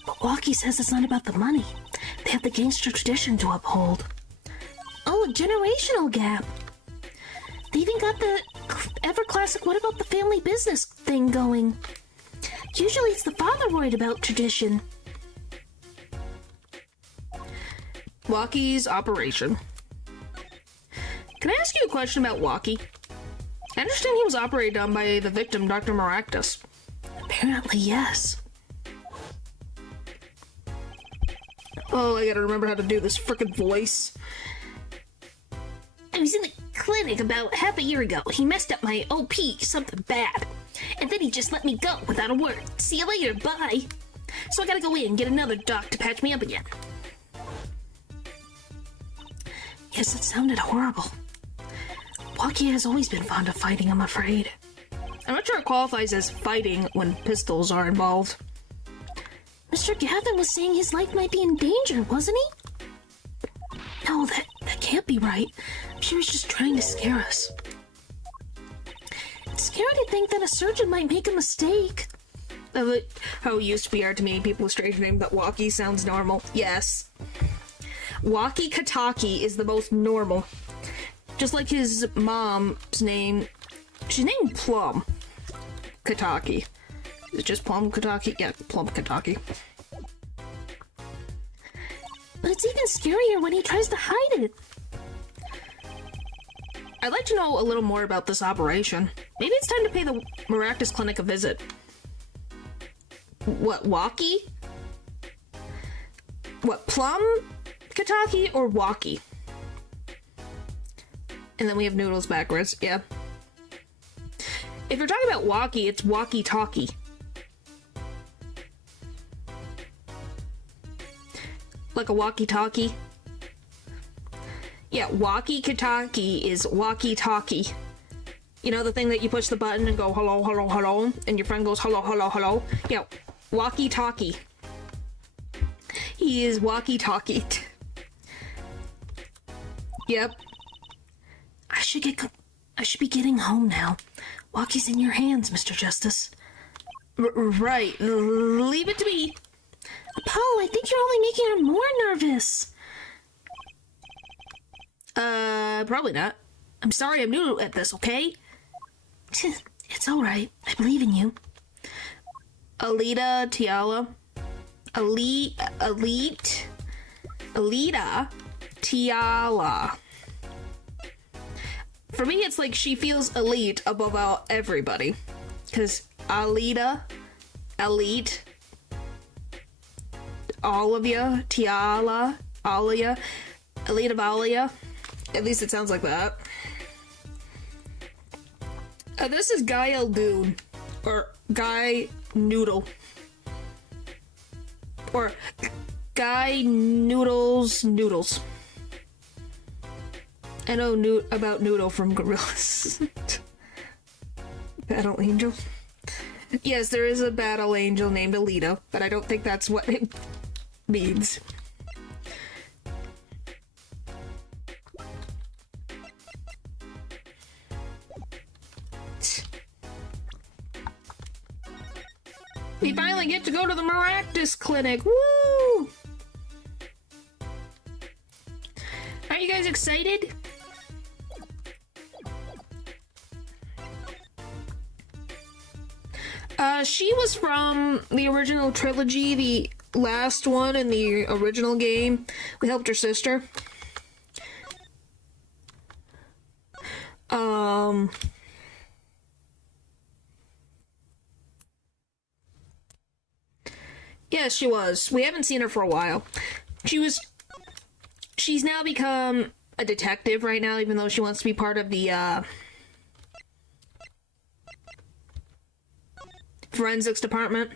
But Walkie says it's not about the money. They have the gangster tradition to uphold. Oh, a generational gap. They even got the ever-classic what about the family business thing going. Usually it's the father worried about tradition. Walkie's operation. Can I ask you a question about Walkie? I understand he was operated on by the victim, Dr. Maractus. Apparently, yes. Oh, I gotta remember how to do this frickin' voice. I was in the clinic about half a year ago. He messed up my OP, something bad. And then he just let me go without a word. See you later, bye. So I gotta go in and get another doc to patch me up again. Yes, it sounded horrible. Walkie has always been fond of fighting, I'm afraid. I'm not sure it qualifies as fighting when pistols are involved. Mr. Gavin was saying his life might be in danger, wasn't he? No, that can't be right. She was just trying to scare us. It's scary to think that a surgeon might make a mistake. How used we are to meeting people with strange names, that Walkie sounds normal. Yes. Walkie Kataki is the most normal. Just like his mom's name. She's named Plum Kataki. Is it just Plum Kataki? Yeah, Plum Kataki. But it's even scarier when he tries to hide it. I'd like to know a little more about this operation. Maybe it's time to pay the Maractus Clinic a visit. What, Walkie? What, Plum Kataki or Walkie? And then we have Noodles backwards, yeah. If you're talking about Walkie, it's walkie-talkie. Like a walkie-talkie. Yeah, walkie-talkie is walkie-talkie. You know, the thing that you push the button and go, hello, hello, hello, and your friend goes, hello, hello, hello? Yeah, walkie-talkie. He is walkie-talkie. Yep. I should be getting home now. Walkie's in your hands, Mr. Justice. Right. Leave it to me. Apollo, I think you're only making her more nervous. Probably not. I'm sorry I'm new at this, okay? It's alright. I believe in you. Alita Tiala. Alita Tiala. For me, it's like she feels elite above everybody. Because Alita, elite, Olivia, Tiala, Alia, Elite of Alia. At least it sounds like that. This is Guy Eldoon. Or Guy Noodle. Or Guy Noodles. I know about Noodle from Gorillaz. Battle Angel. Yes, there is a battle angel named Alita, but I don't think that's what it means. We finally get to go to the Maractus Clinic. Woo! Aren't you guys excited? She was from the original trilogy, the last one in the original game. We helped her sister. Yes, she was. We haven't seen her for a while. She's now become a detective right now, even though she wants to be part of the, forensics department.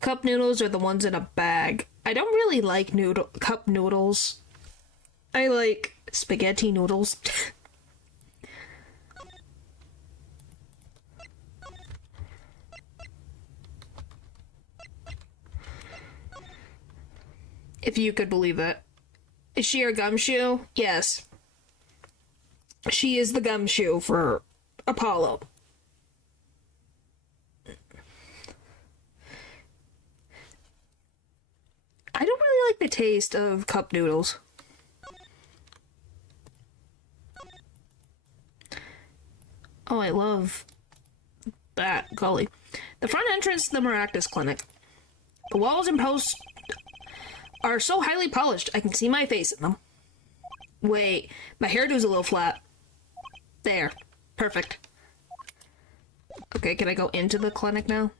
Cup noodles are the ones in a bag. I don't really like cup noodles. I like spaghetti noodles. If you could believe it. Is she our gumshoe? Yes. She is the gumshoe for Apollo. I don't really like the taste of cup noodles. Oh, I love that. Golly. The front entrance to the Maractus Clinic. The walls and posts are so highly polished, I can see my face in them. Wait, my hairdo's a little flat. There. Perfect. Okay, can I go into the clinic now?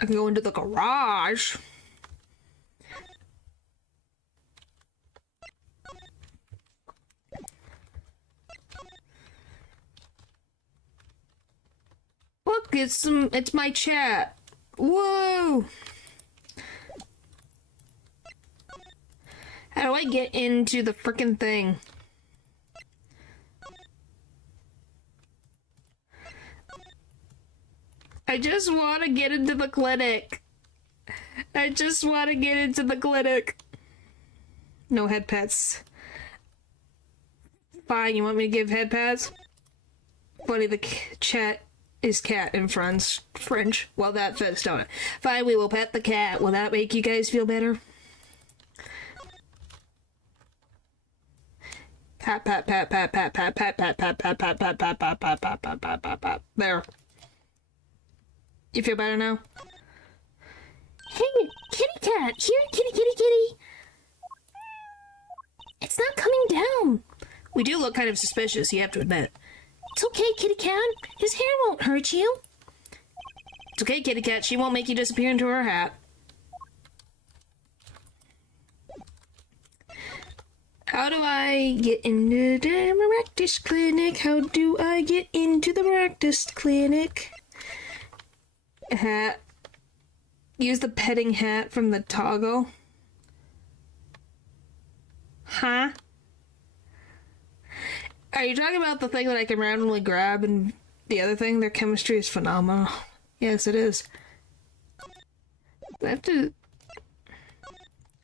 I can go into the garage. Look, it's my chat. Whoa! How do I get into the frickin' thing? I just want to get into the clinic. I just want to get into the clinic. No head pets. Fine, you want me to give head pats? Funny, the chat is cat in French. Well, that fits, don't it? Fine, we will pet the cat. Will that make you guys feel better? Pat, pat, pat, pat, pat, pat, pat, pat, pat, pat, pat, pat, pat, pat, pat, pat, pat, pat, pat, pat. There. You feel better now? Hey, kitty cat! Here, kitty, kitty, kitty! It's not coming down! We do look kind of suspicious, you have to admit. It's okay, kitty cat. His hair won't hurt you. It's okay, kitty cat. She won't make you disappear into her hat. How do I get into the Maractus Clinic? How do I get into the Maractus Clinic? Hat. Use the petting hat from the toggle. Huh? Are you talking about the thing that I can randomly grab and the other thing? Their chemistry is phenomenal. Yes, it is. I have to...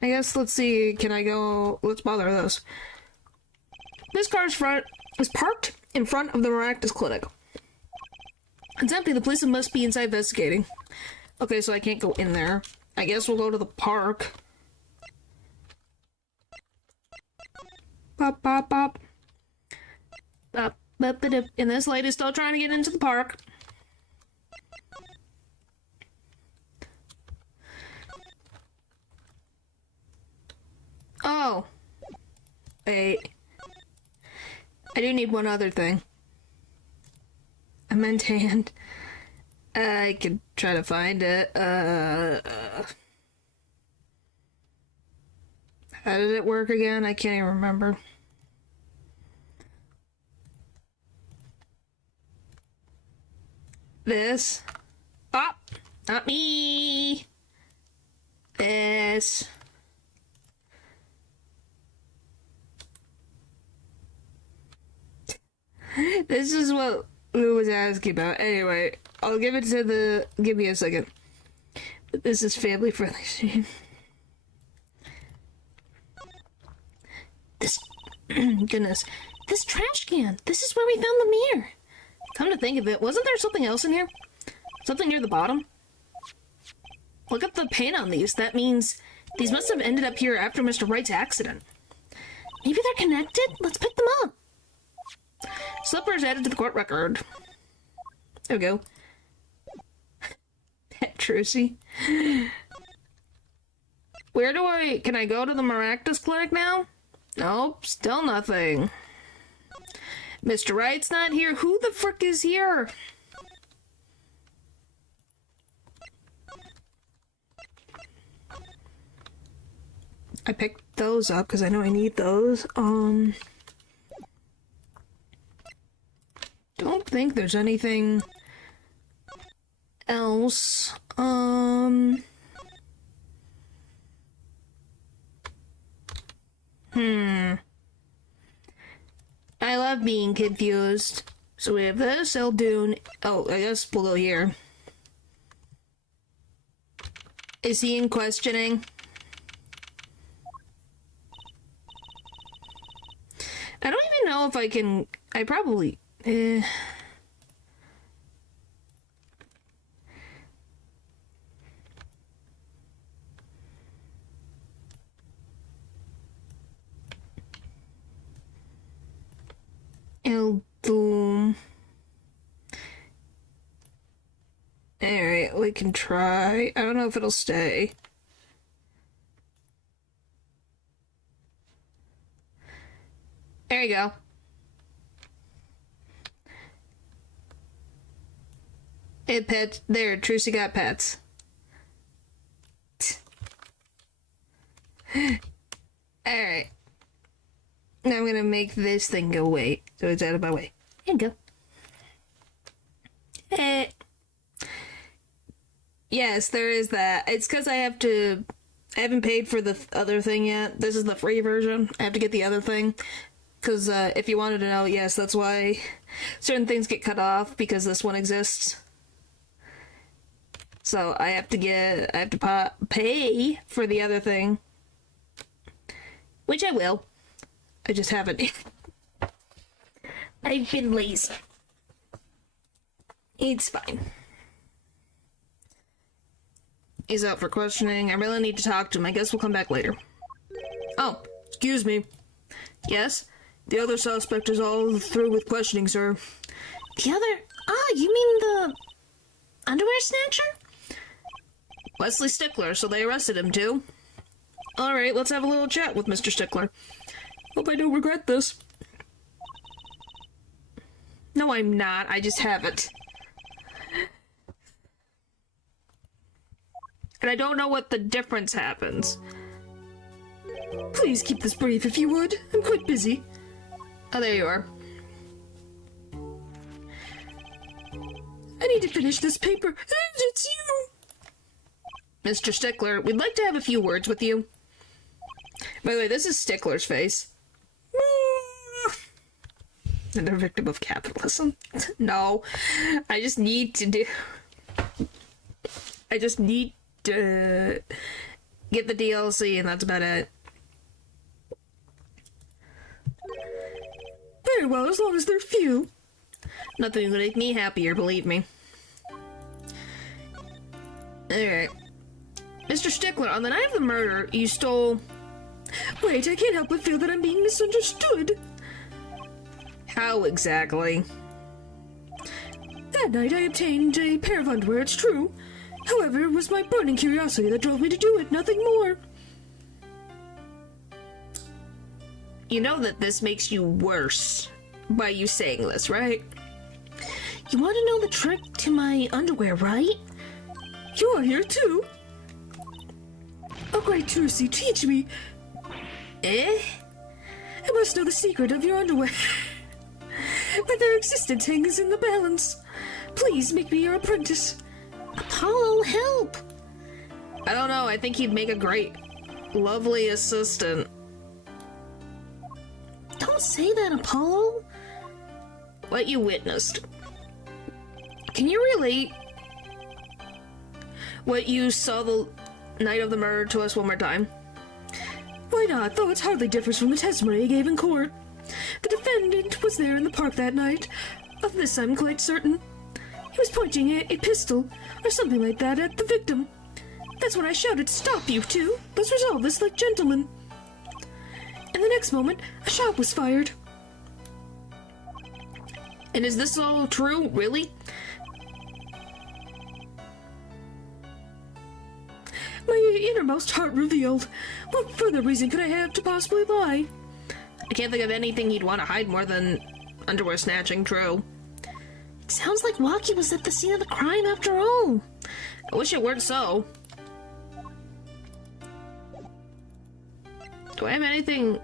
I guess, let's see, can I go... Let's bother those. This car's front is parked in front of the Maractus Clinic. It's empty. The police must be inside investigating. Okay, so I can't go in there. I guess we'll go to the park. Bop, bop, bop. Bop, bop, bop. And this lady's still trying to get into the park. Oh. Wait. I do need one other thing. A mint hand. I could try to find it. How did it work again? I can't even remember. This. Oh! Not me! This. This is what Lou was asking about. Anyway, I'll give it to the... Give me a second. This is family friendly. This... Goodness. This trash can. This is where we found the mirror. Come to think of it, wasn't there something else in here? Something near the bottom? Look at the paint on these. That means these must have ended up here after Mr. Wright's accident. Maybe they're connected? Let's pick them up. Slippers added to the court record. There we go. Trucy. Can I go to the Maractus Clinic now? Nope, still nothing. Mr. Wright's not here. Who the frick is here? I picked those up because I know I need those. Don't think there's anything else. I love being confused. So we have this, Eldoon. Oh, I guess we'll go here. Is he in questioning? I don't even know if I can... I probably... Eldoon. Alright, we can try. I don't know if it'll stay. There you go. Hey, pets. There, Trucy got pets. Alright. Now I'm gonna make this thing go away, so it's out of my way. There you go. Yes, there is that. It's because I haven't paid for the other thing yet. This is the free version. I have to get the other thing. Because if you wanted to know, yes, that's why certain things get cut off, because this one exists. So I have to pay for the other thing. Which I will. I just haven't. I've been lazy. It's fine. He's out for questioning. I really need to talk to him. I guess we'll come back later. Oh, excuse me. Yes? The other suspect is all through with questioning, sir. The other... Ah, you mean the... underwear snatcher? Wesley Stickler, so they arrested him too. Alright, let's have a little chat with Mr. Stickler. Hope I don't regret this. No, I'm not. I just haven't. And I don't know what the difference happens. Please keep this brief if you would. I'm quite busy. Oh, there you are. I need to finish this paper. And it's you! Mr. Stickler, we'd like to have a few words with you. By the way, this is Stickler's face. Another victim of capitalism. No. I just need to get the DLC, and that's about it. Very well, as long as they're few. Nothing would make me happier, believe me. Alright. Mr. Stickler, on the night of the murder, you stole... Wait, I can't help but feel that I'm being misunderstood. How exactly? That night I obtained a pair of underwear, it's true. However, it was my burning curiosity that drove me to do it, nothing more. You know that this makes you worse by you saying this, right? You want to know the trick to my underwear, right? You're here too. Oh, great Trucy, teach me. Eh? I must know the secret of your underwear. But their existence hangs in the balance. Please make me your apprentice. Apollo, help! I don't know, I think he'd make a great, lovely assistant. Don't say that, Apollo. What you witnessed. Can you relate what you saw the night of the murder to us one more time? Why not, though it hardly differs from the testimony he gave in court. The defendant was there in the park that night. Of this I'm quite certain. He was pointing a pistol, or something like that, at the victim. That's when I shouted, "Stop, you two! Let's resolve this like gentlemen." And the next moment, a shot was fired. And is this all true, really? innermost heart revealed. What further reason could I have to possibly lie? I can't think of anything he'd want to hide more than underwear snatching, true. It sounds like Waki was at the scene of the crime after all. I wish it weren't so. Do I have anything...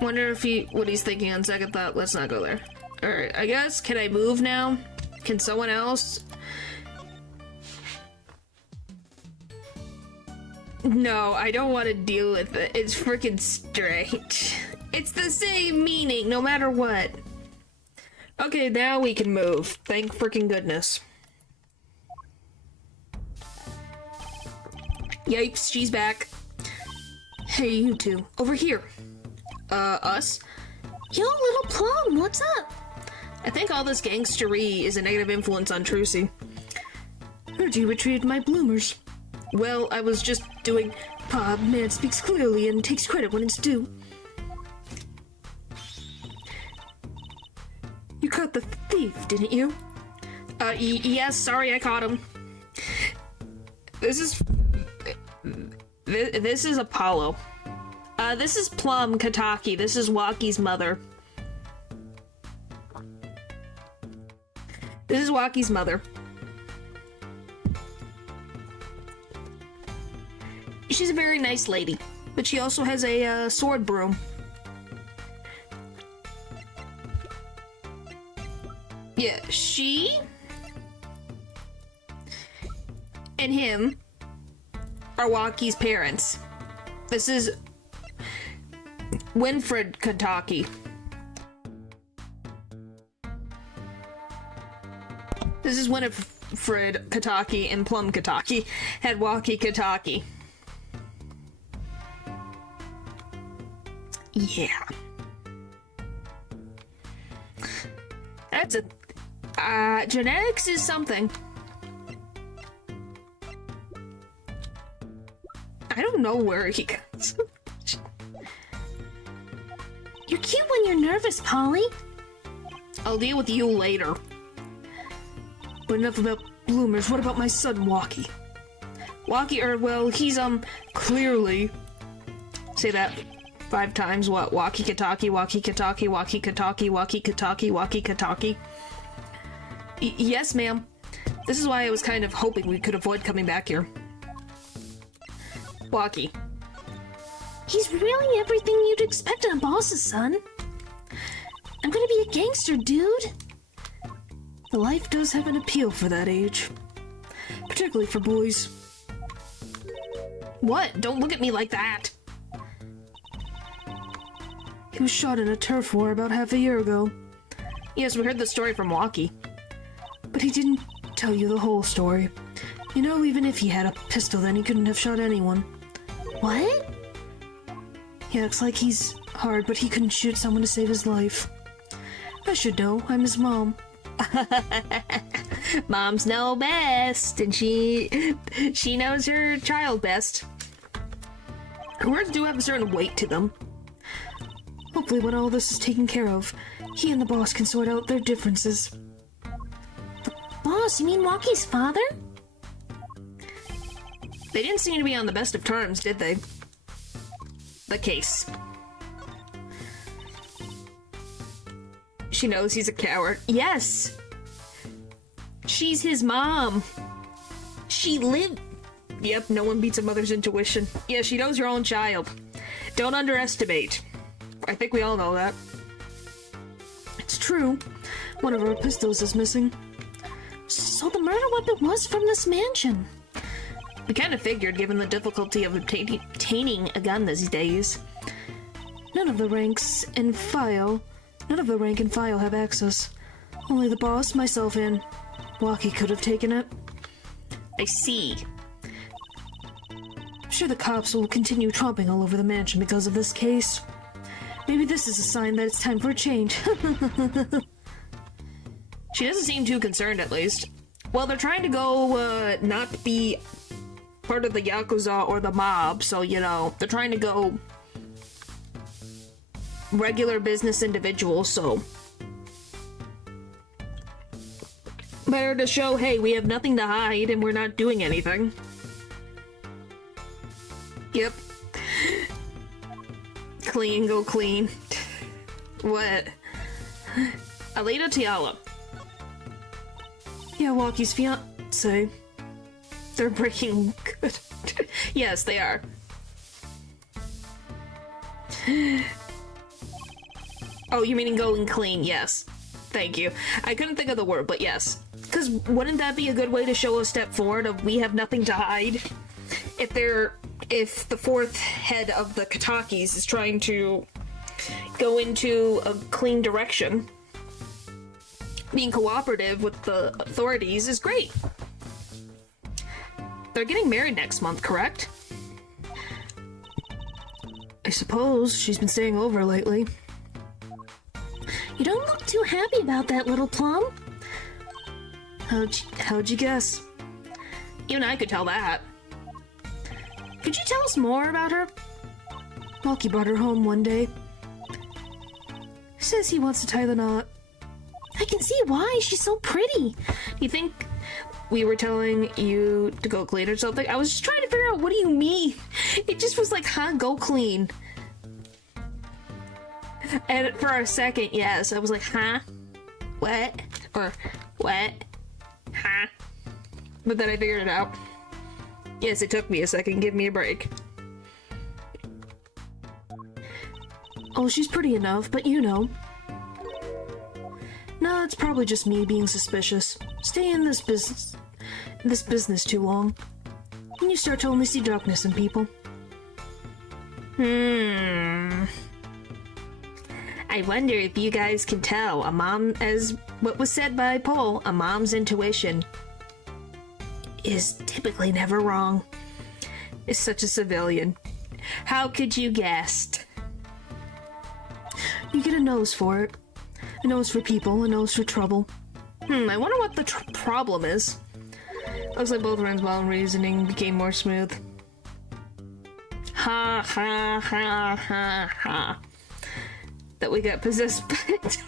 Wonder if what he's thinking on second thought. Let's not go there. Alright, I guess, can I move now? Can someone else? No, I don't want to deal with it. It's freaking strange. It's the same meaning, no matter what. Okay, now we can move. Thank freaking goodness. Yipes, she's back. Hey, you two. Over here. Us? Yo, little Plum, what's up? I think all this gangstery is a negative influence on Trucy. Heard you retrieved my bloomers. Well, I was just doing... Man speaks clearly and takes credit when it's due. You caught the thief, didn't you? Yes, sorry I caught him. This is Apollo. This is Plum Kataki. This is Waki's mother. This is Waki's mother. She's a very nice lady, but she also has a sword broom. Yeah, she and him are Waki's parents. This is Winfred Kataki. This is Winifred Kataki, and Plum Kataki had Waki Kataki. Yeah. That's a... genetics is something. I don't know where he goes. You're cute when you're nervous, Polly. I'll deal with you later. But enough about bloomers. What about my son, Waki? Waki, well, he's, clearly... Say that 5 times. What? Waki Kataki, Waki Kataki, Waki Kataki, Waki Kataki, Waki Kataki. Yes, ma'am. This is why I was kind of hoping we could avoid coming back here. Waki. He's really everything you'd expect in a boss's son. I'm gonna be a gangster, dude. The life does have an appeal for that age. Particularly for boys. What? Don't look at me like that. He was shot in a turf war about half a year ago. Yes, we heard the story from Waki. But he didn't tell you the whole story. You know, even if he had a pistol, then he couldn't have shot anyone. What? He acts like he's hard, but he couldn't shoot someone to save his life. I should know. I'm his mom. Moms know best, and she knows her child best. Her words do have a certain weight to them. Hopefully when all this is taken care of, he and the boss can sort out their differences. The boss? You mean Waki's father? They didn't seem to be on the best of terms, did they? The case. She knows he's a coward. Yes! She's his mom. She lived... Yep, no one beats a mother's intuition. Yeah, she knows her own child. Don't underestimate. I think we all know that. It's true. One of our pistols is missing. So the murder weapon was from this mansion. We kind of figured, given the difficulty of obtaining a gun these days. None of the rank and file have access. Only the boss, myself, and Waki could have taken it. I see. I'm sure the cops will continue tromping all over the mansion because of this case. Maybe this is a sign that it's time for a change. She doesn't seem too concerned, at least. Well, they're trying to go, not be part of the Yakuza or the mob, so, you know, they're trying to go regular business individuals, so better to show, hey, we have nothing to hide and we're not doing anything. Yep. Clean, go clean. What? Alita Tiala. Yeah, Walkie's fiance. They're breaking good. Yes, they are. Oh, you meaning going clean? Yes. Thank you. I couldn't think of the word, but yes. Because wouldn't that be a good way to show a step forward of we have nothing to hide? If the fourth head of the Katakis is trying to go into a clean direction, being cooperative with the authorities is great. They're getting married next month, correct? I suppose she's been staying over lately. You don't look too happy about that, little plum. How'd you guess? Even I could tell that. Could you tell us more about her? Walkie brought her home one day. Says he wants to tie the knot. I can see why. She's so pretty. You think we were telling you to go clean or something? I was just trying to figure out, what do you mean? It just was like, huh, go clean. And for a second, yes, I was like, huh? What? Or, what? Huh? But then I figured it out. Yes, it took me a second. Give me a break. Oh, she's pretty enough, but you know. No, it's probably just me being suspicious. Stay in this business too long, and you start to only see darkness in people. I wonder if you guys can tell as what was said by Paul, a mom's intuition is typically never wrong. Is such a civilian. How could you guess? You get a nose for it. A nose for people, a nose for trouble. I wonder what the problem is. Looks like both runs while reasoning became more smooth. Ha ha ha ha ha. That we got possessed by it.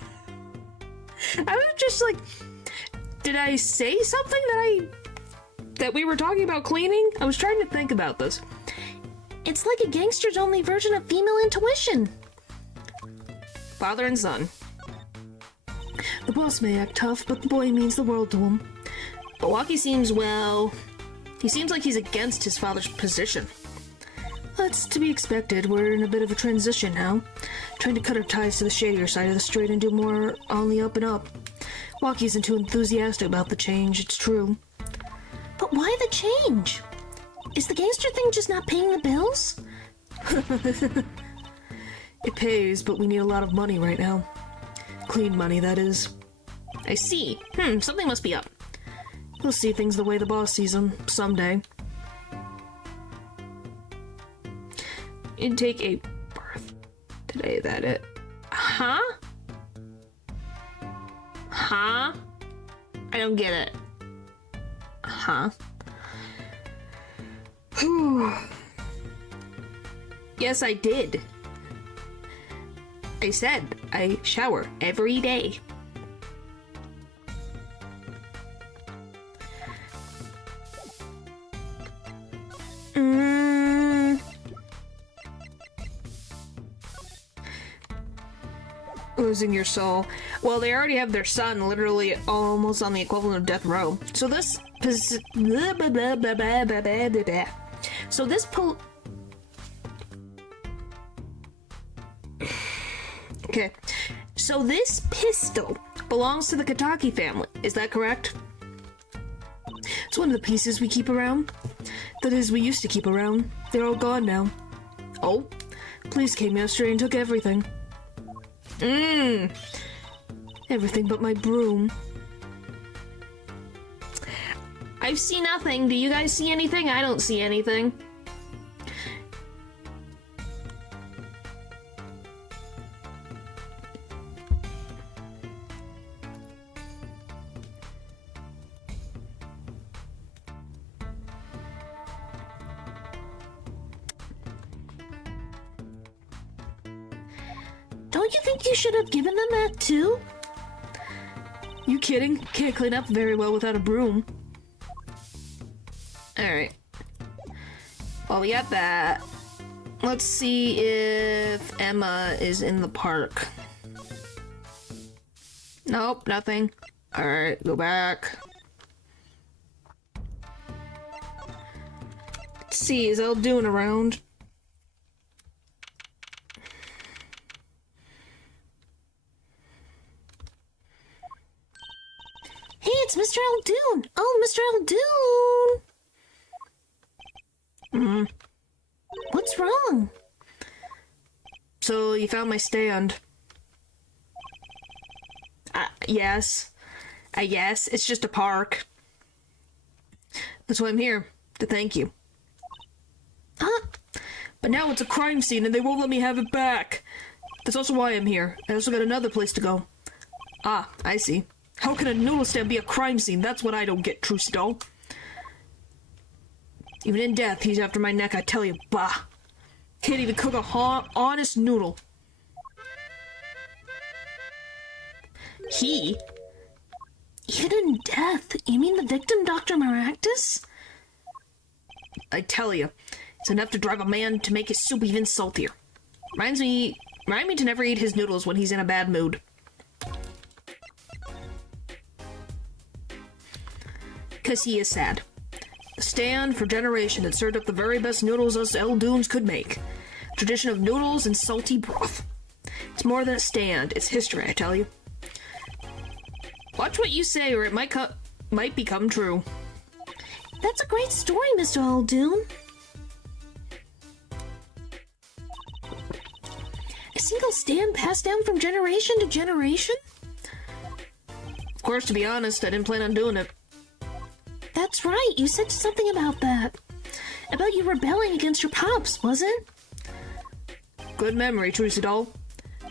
I was just like, did I say something that we were talking about cleaning? I was trying to think about this. It's like a gangster's only version of female intuition. Father and son. The boss may act tough, but the boy means the world to him. But Walkie seems, he seems like he's against his father's position. That's to be expected. We're in a bit of a transition now. Trying to cut our ties to the shadier side of the street and do more on the up and up. Walkie isn't too enthusiastic about the change, it's true. But why the change? Is the gangster thing just not paying the bills? It pays, but we need a lot of money right now. Clean money, that is. I see. Something must be up. We'll see things the way the boss sees them, someday. It'd take a birth today, that it. Huh? Huh? I don't get it. Huh? Yes, I did. I said I shower every day. Losing your soul. Well, they already have their son literally almost on the equivalent of death row. So this Okay. So this pistol belongs to the Kataki family. Is that correct? It's one of the pieces we keep around. That is, we used to keep around. They're all gone now. Oh? Police came yesterday and took everything. Everything but my broom. I see nothing. Do you guys see anything? I don't see anything. Don't you think you should have given them that too? You kidding? Can't clean up very well without a broom. Alright. Well, we got that. Let's see if Emma is in the park. Nope, nothing. Alright, go back. Let's see, is Elle doing around? Hey, it's Mr. Eldoon! Oh, Mr. Eldoon! What's wrong? So, you found my stand. Yes. Yes, it's just a park. That's why I'm here, to thank you. Huh? But now it's a crime scene and they won't let me have it back. That's also why I'm here. I also got another place to go. Ah, I see. How can a noodle stand be a crime scene? That's what I don't get, Trucido. Even in death, he's after my neck, I tell you. Bah. Can't even cook a honest noodle. He? Even in death? You mean the victim, Dr. Maractus? I tell you, it's enough to drive a man to make his soup even saltier. Remind me to never eat his noodles when he's in a bad mood. Cause he is sad. The stand for generation had served up the very best noodles us Eldoons could make. A tradition of noodles and salty broth. It's more than a stand, it's history, I tell you. Watch what you say or it might become true. That's a great story, Mr. Eldoon. A single stand passed down from generation to generation? Of course, to be honest, I didn't plan on doing it. That's right, you said something about that. About you rebelling against your pops, was it? Good memory, Trucido.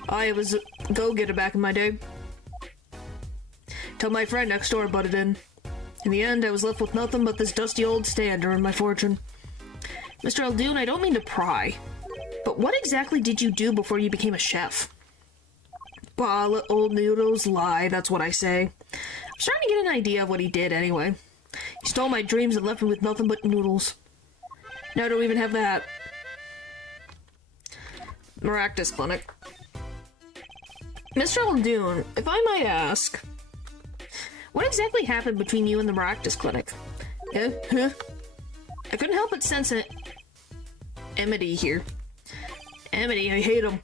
I was a go-getter back in my day. Till my friend next door butted in. In the end, I was left with nothing but this dusty old stand to earn my fortune. Mr. Eldoon, I don't mean to pry, but what exactly did you do before you became a chef? Bah, let old noodles lie, that's what I say. I'm starting to get an idea of what he did anyway. He stole my dreams and left me with nothing but noodles. Now I don't even have that. Maractus Clinic. Mr. Eldoon, if I might ask, what exactly happened between you and the Maractus Clinic? Huh? I couldn't help but sense an enmity here. Enmity, I hate him.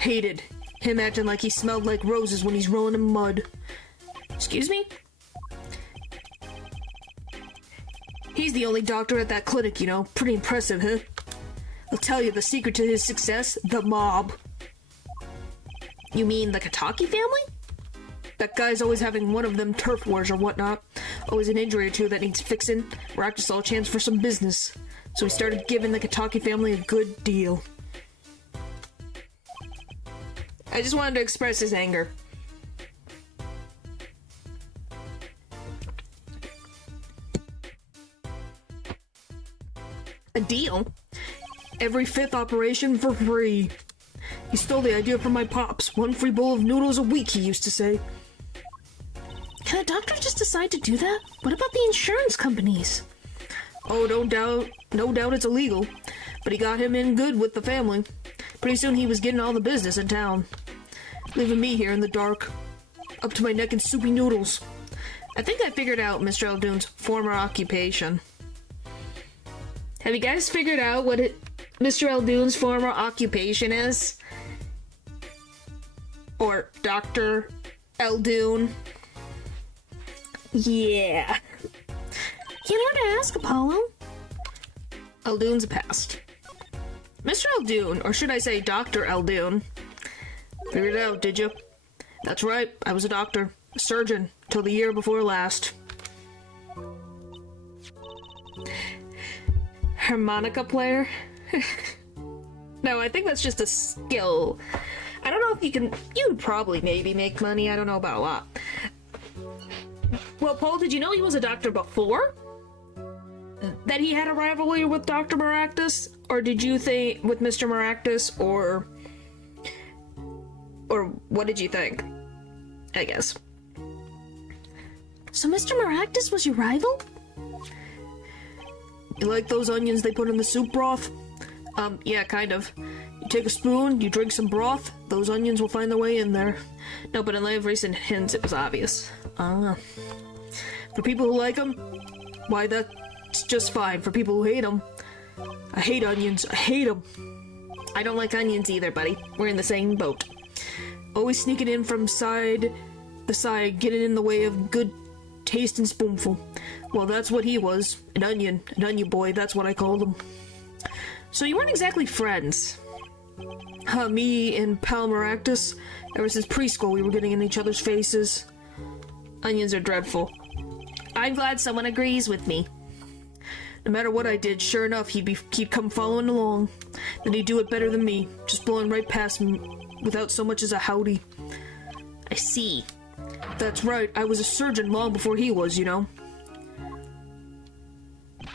Hated. Him acting like he smelled like roses when he's rolling in mud. Excuse me? He's the only doctor at that clinic, you know. Pretty impressive, huh? I'll tell you the secret to his success, the mob. You mean the Kataki family? That guy's always having one of them turf wars or whatnot. Always an injury or two that needs fixing. Maractus saw a chance for some business. So he started giving the Kataki family a good deal. I just wanted to express his anger. A deal? Every fifth operation for free. He stole the idea from my pops. One free bowl of noodles a week, he used to say. Can a doctor just decide to do that? What about the insurance companies? Oh, no doubt it's illegal. But he got him in good with the family. Pretty soon he was getting all the business in town. Leaving me here in the dark. Up to my neck in soupy noodles. I think I figured out Mr. Eldoon's former occupation. Have you guys figured out what Mr. Eldoon's former occupation is? Or Dr. Eldoon? Yeah. You know to ask, Apollo. Eldoon's past. Mr. Eldoon, or should I say Dr. Eldoon. Figured it out, did you? That's right, I was a doctor. A surgeon, till the year before last. Harmonica player? No, I think that's just a skill. I don't know if you'd probably maybe make money, I don't know about a lot. Well, Paul, did you know he was a doctor before? That he had a rivalry with Dr. Maractus? Or did you think with Mr. Maractus, or what did you think? I guess. So Mr. Maractus was your rival? You like those onions they put in the soup broth? Yeah, kind of. You take a spoon, you drink some broth, those onions will find their way in there. No, but in light of recent hints, it was obvious. For people who like them, why, that's just fine. For people who hate them, I hate onions. I hate them. I don't like onions either, buddy. We're in the same boat. Always sneaking in from the side, getting in the way of good taste and spoonful. Well, that's what he was. An onion boy, that's what I called him. So you weren't exactly friends. Me and Pal Maractus, ever since preschool we were getting in each other's faces. Onions are dreadful. I'm glad someone agrees with me. No matter what I did, sure enough, he'd come following along. Then he'd do it better than me, just blowing right past me without so much as a howdy. I see. That's right, I was a surgeon long before he was, you know.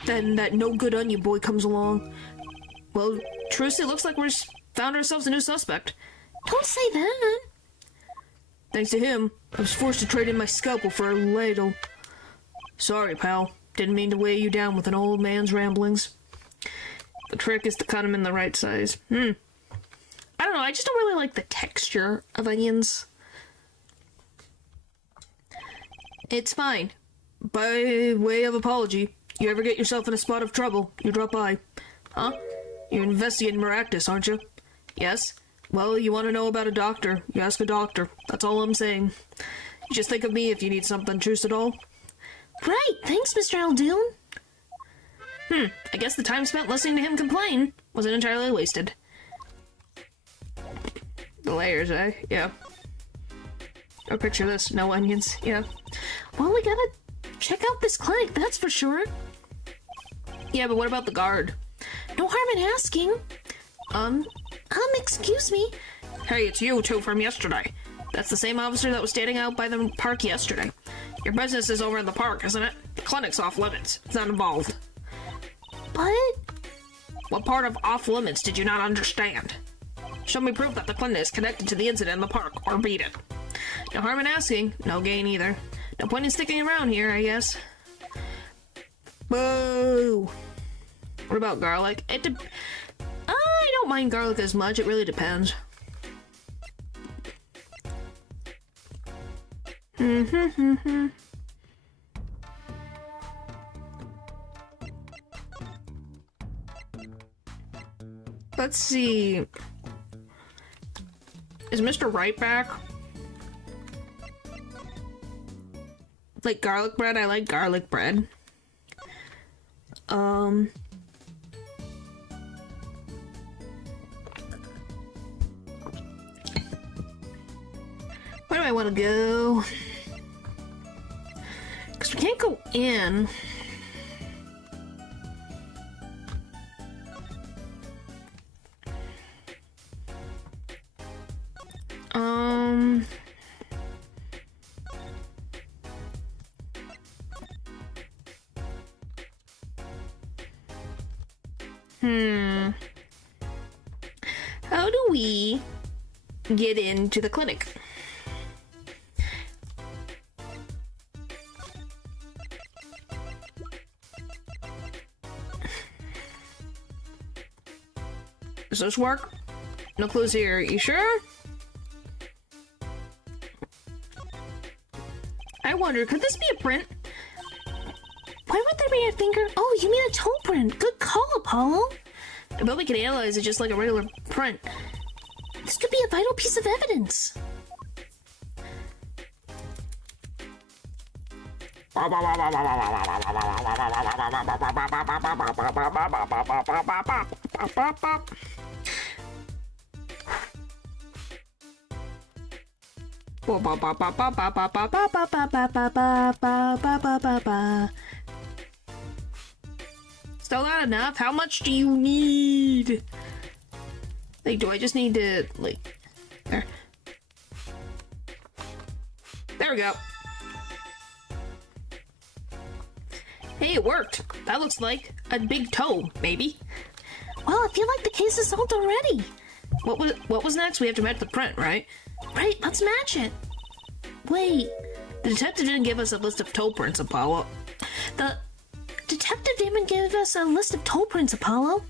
Then that no-good onion boy comes along. Well, Truce, it looks like we're found ourselves a new suspect. Don't say that. Thanks to him, I was forced to trade in my scalpel for a ladle. Sorry, pal. Didn't mean to weigh you down with an old man's ramblings. The trick is to cut them in the right size. I don't know, I just don't really like the texture of onions. It's fine. By way of apology, you ever get yourself in a spot of trouble, you drop by. Huh? You're investigating Maractus, aren't you? Yes? Well, you want to know about a doctor, you ask a doctor. That's all I'm saying. You just think of me if you need something, Truce at all. Right, thanks, Mr. Aldoon. I guess the time spent listening to him complain wasn't entirely wasted. The layers, eh? Yeah. Or picture this, no onions, yeah. Well, we gotta check out this clinic, that's for sure. Yeah, but what about the guard? No harm in asking. Excuse me. Hey, it's you two from yesterday. That's the same officer that was standing out by the park yesterday. Your business is over in the park, isn't it? The clinic's off limits. It's not involved. But... What part of off limits did you not understand? Show me proof that the clinic is connected to the incident in the park, or beat it. No harm in asking, no gain either. No point in sticking around here, I guess. Boo! What about garlic? I don't mind garlic as much, it really depends. Let's see. Is Mr. Right back? Like garlic bread? I like garlic bread. Where do I want to go? Because we can't go in. How do we get into the clinic? Does this work? No clues here. You sure? I wonder, could this be a print? Why would there be a finger? Oh, you mean a toe print. Good call, Apollo. I bet we can analyze it just like a regular print. This could be a vital piece of evidence. Still not enough? How much do you need? Like, do I just need to, like, there. There we go. Hey, it worked. That looks like a big toe, maybe. Well, I feel like the case is solved already. What was next? We have to match the print, right? Right. Right, let's match it. Wait, The detective didn't give us a list of toe prints, Apollo. the detective didn't give us a list of toe prints, Apollo.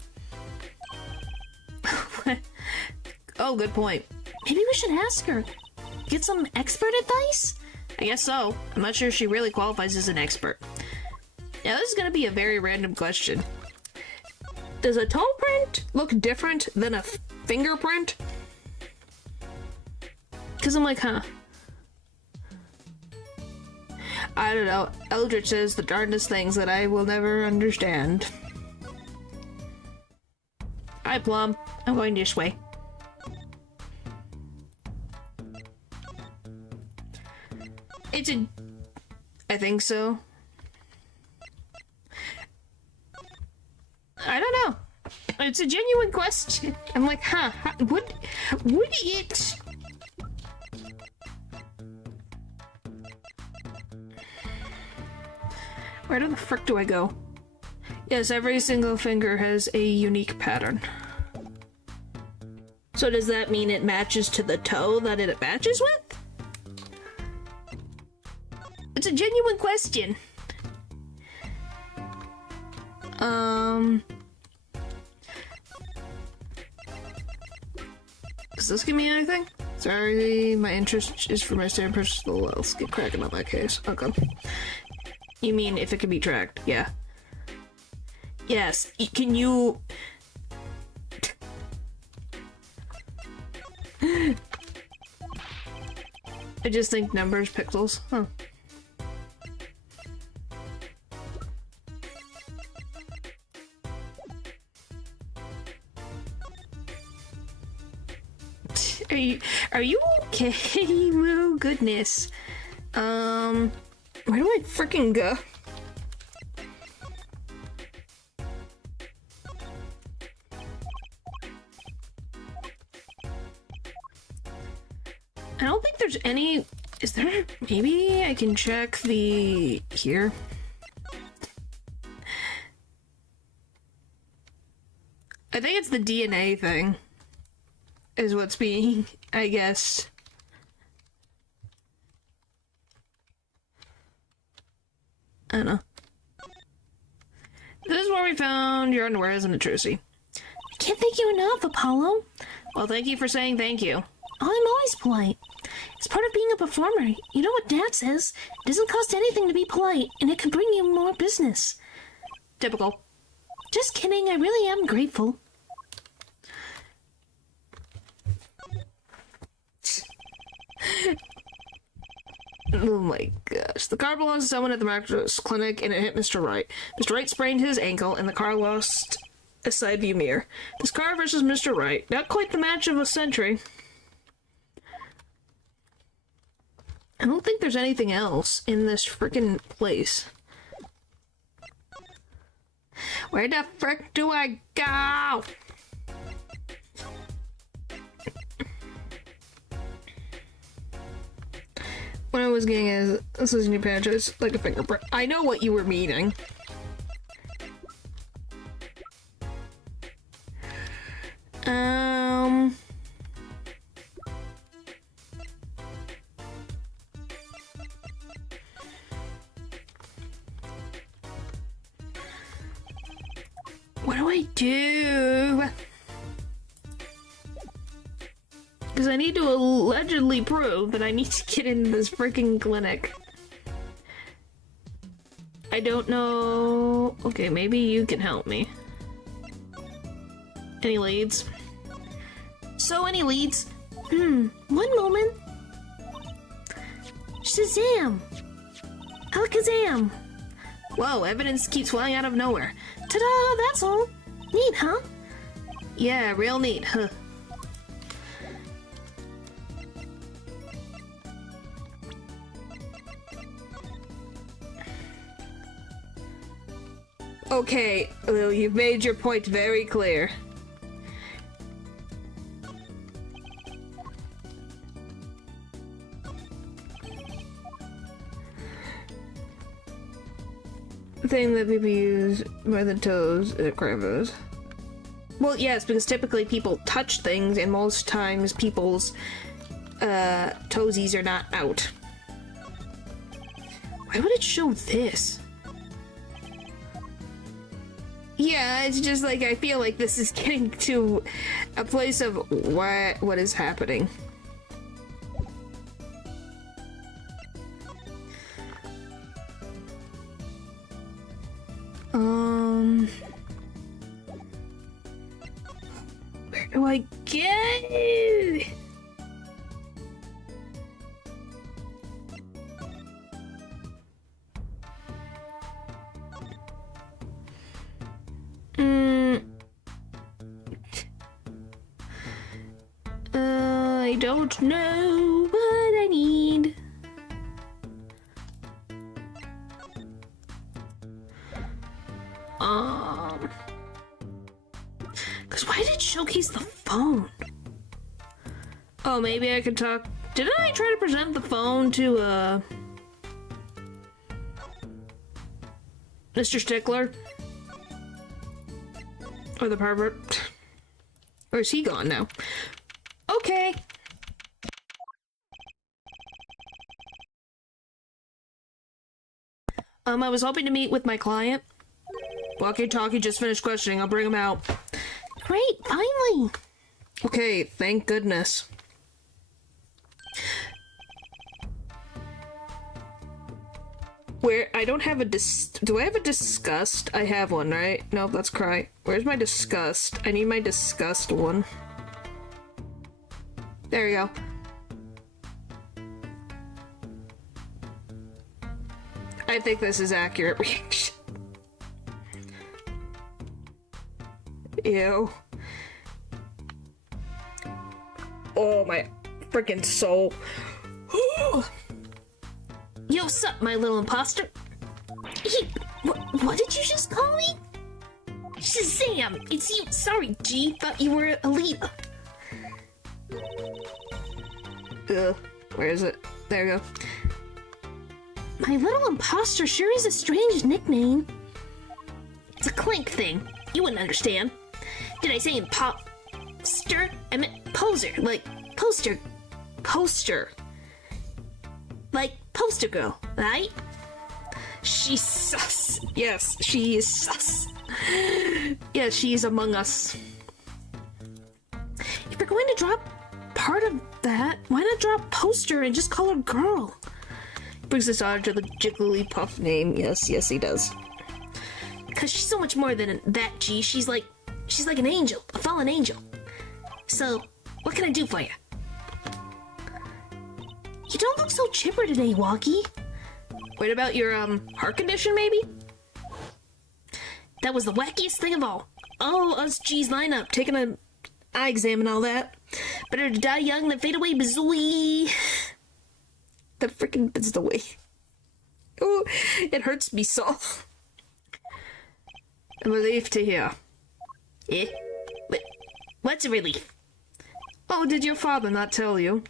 Oh, good point. Maybe we should ask her. Get some expert advice? I guess so. I'm not sure she really qualifies as an expert. Now, this is gonna be a very random question. Does a toe print look different than a fingerprint? Because I'm like, huh. I don't know. Eldritch says the darndest things that I will never understand. Hi, Plum. I'm going this way. I think so. I don't know. It's a genuine question. I'm like, huh, would it... Where the frick do I go? Yes, every single finger has a unique pattern. So does that mean it matches to the toe that it matches with? It's a genuine question. Does this give me anything? Sorry, my interest is for my stand purchase. Let's get cracking on that case. Okay. You mean if it can be tracked? Yeah. Yes. Can you... I just think numbers, pixels. Huh. Are you okay? Oh, goodness. Where do I freaking go? I don't think there's any... Is there... Maybe I can check the... Here. I think it's the DNA thing. Is what's being... I guess... I don't know. This is where we found your underwear, isn't it, Trucy? I can't thank you enough, Apollo. Well, thank you for saying thank you. I'm always polite. It's part of being a performer. You know what Dad says? It doesn't cost anything to be polite, and it could bring you more business. Typical. Just kidding, I really am grateful. Oh my gosh. The car belongs to someone at the mattress clinic and it hit Mr. Wright. Mr. Wright sprained his ankle and the car lost a side view mirror. This car versus Mr. Wright. Not quite the match of a century. I don't think there's anything else in this frickin' place. Where the frick do I go? What I was getting is, this is new patches, like a fingerprint. I know what you were meaning. What do I do? Because I need to allegedly prove that I need to get into this freaking clinic. I don't know... Okay, maybe you can help me. Any leads? So, any leads? One moment. Shazam! Alakazam! Whoa, evidence keeps flying out of nowhere. Ta-da! That's all. Neat, huh? Yeah, real neat, huh? Okay, Lil, you've made your point very clear. The thing that people use by the toes at crevice. Well, yes, because typically people touch things, and most times people's toesies are not out. Why would it show this? Yeah, it's just like, I feel like this is getting to a place of what is happening. Where do I get? I don't know what I need. Cause why did it showcase the phone? Oh, maybe I could talk. Didn't I try to present the phone to, Mr. Stickler? Or the pervert? Or is he gone now? Okay. I was hoping to meet with my client. Walkie-talkie just finished questioning. I'll bring him out. Great, finally. Okay, thank goodness. Where, I don't have a do I have a disgust? I have one, right? No, that's cry. Where's my disgust? I need my disgust one. There you go. I think this is accurate reaction. Ew. Oh, my freaking soul. Yo, sup, my little imposter? Hey, what did you just call me? Shazam! It's you. Sorry, G. Thought you were a leader. Where is it? There you go. My little imposter sure is a strange nickname. It's a clink thing. You wouldn't understand. Did I say imposter? I meant poser. Like poster. Like poster girl, right? She's sus. Yes, she is sus. Yeah, she's among us. If you're going to drop part of that, why not drop poster and just call her girl? Brings us on to the Jigglypuff name. Yes, yes, he does. Cause she's so much more than that, G. She's like an angel, a fallen angel. So, what can I do for you? You don't look so chipper today, Walkie. Wait, about your, heart condition, maybe? That was the wackiest thing of all. Oh, us G's line up, taking an eye exam and all that. Better to die young than fade away, bazooey. That freaking is the way. Oh, it hurts me so. I'm relieved to hear. Eh? What's a relief? Oh, did your father not tell you?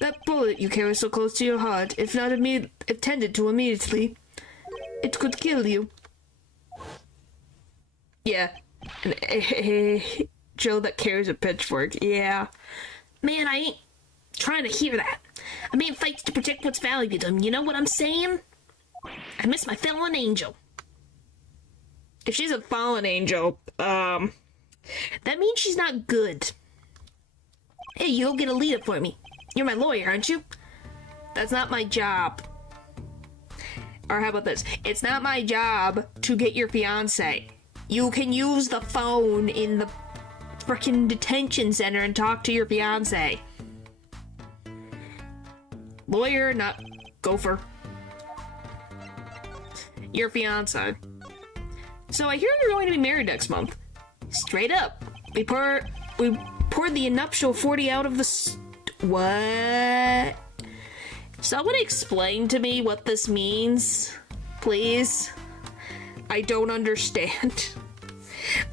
That bullet you carry so close to your heart, if not attended to immediately, it could kill you. Yeah. Joe that carries a pitchfork, yeah. Man, I ain't trying to hear that. A man fights to protect what's valuable to him, you know what I'm saying? I miss my fallen angel. If she's a fallen angel, that means she's not good. Hey, you'll get a leader for me. You're my lawyer, aren't you? That's not my job. Or how about this? It's not my job to get your fiance. You can use the phone in the frickin' detention center and talk to your fiance. Lawyer, not gopher. Your fiance. So I hear you're going to be married next month. Straight up. We poured the nuptial 40 out of the what? Someone explain to me what this means, please. I don't understand.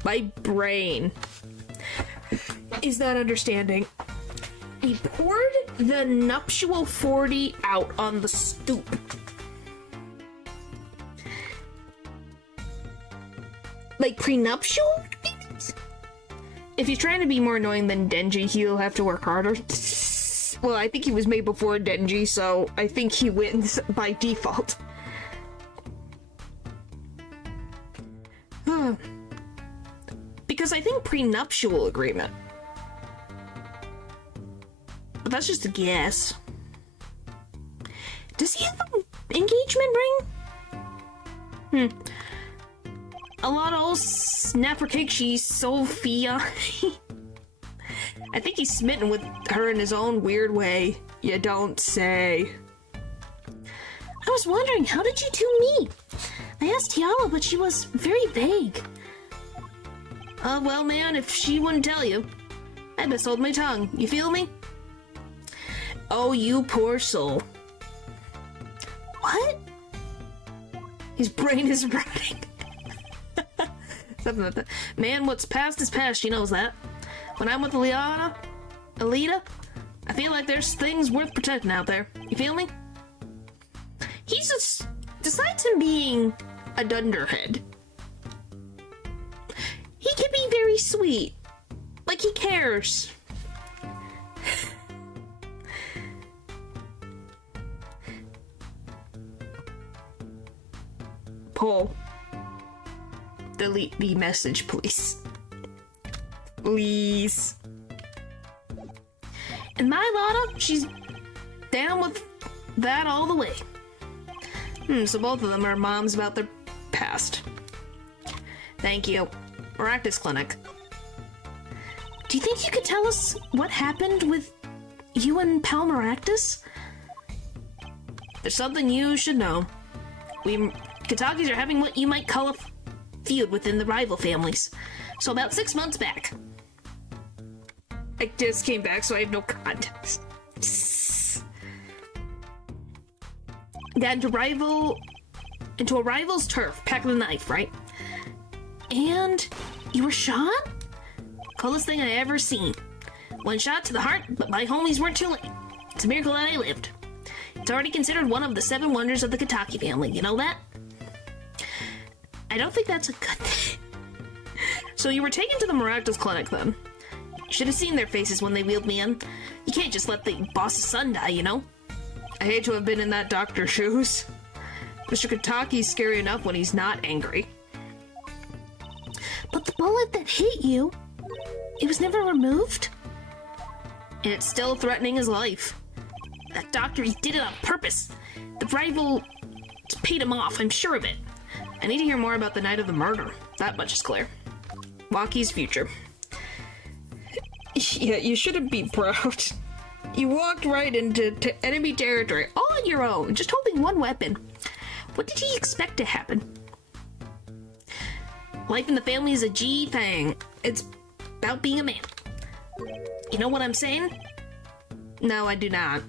My brain is not understanding. He poured the nuptial 40 out on the stoop. Like prenuptial? If he's trying to be more annoying than Denji, he'll have to work harder. Well, I think he was made before Denji, so I think he wins by default. Because I think prenuptial agreement. But that's just a guess. Does he have an engagement ring? A lot of old snapper cake, she's Sophia. I think he's smitten with her in his own weird way. You don't say. I was wondering, how did you two meet? I asked Yala, but she was very vague. Well, man, if she wouldn't tell you, I'd have sold my tongue. You feel me? Oh, you poor soul. What? His brain is rotting. Something like that. Man, what's past is past, she knows that. When I'm with Alita, I feel like there's things worth protecting out there. You feel me? He's just, besides him being a dunderhead, he can be very sweet. Like, he cares. Paul, delete the message, please. Please. And my Lana, she's down with that all the way. So both of them are moms about their past. Thank you. Maractus Clinic. Do you think you could tell us what happened with you and Pal Maractus? There's something you should know. We Katakis are having what you might call a feud within the rival families. So about 6 months back. I just came back, so I have no context. Got into a rival's turf, packing a knife, right? And you were shot? Coolest thing I ever seen. One shot to the heart, but my homies weren't too late. It's a miracle that I lived. It's already considered one of the 7 wonders of the Kataki family, you know that? I don't think that's a good thing. So you were taken to the Maractus Clinic then. You should have seen their faces when they wheeled me in. You can't just let the boss's son die, you know? I hate to have been in that doctor's shoes. Mr. Kataki's scary enough when he's not angry. But the bullet that hit you, it was never removed? And it's still threatening his life. That doctor, he did it on purpose. The rival paid him off, I'm sure of it. I need to hear more about the night of the murder. That much is clear. Waki's future. Yeah, you shouldn't be proud. You walked right into enemy territory, all on your own, just holding one weapon. What did he expect to happen? Life in the family is a G thing. It's about being a man. You know what I'm saying? No, I do not.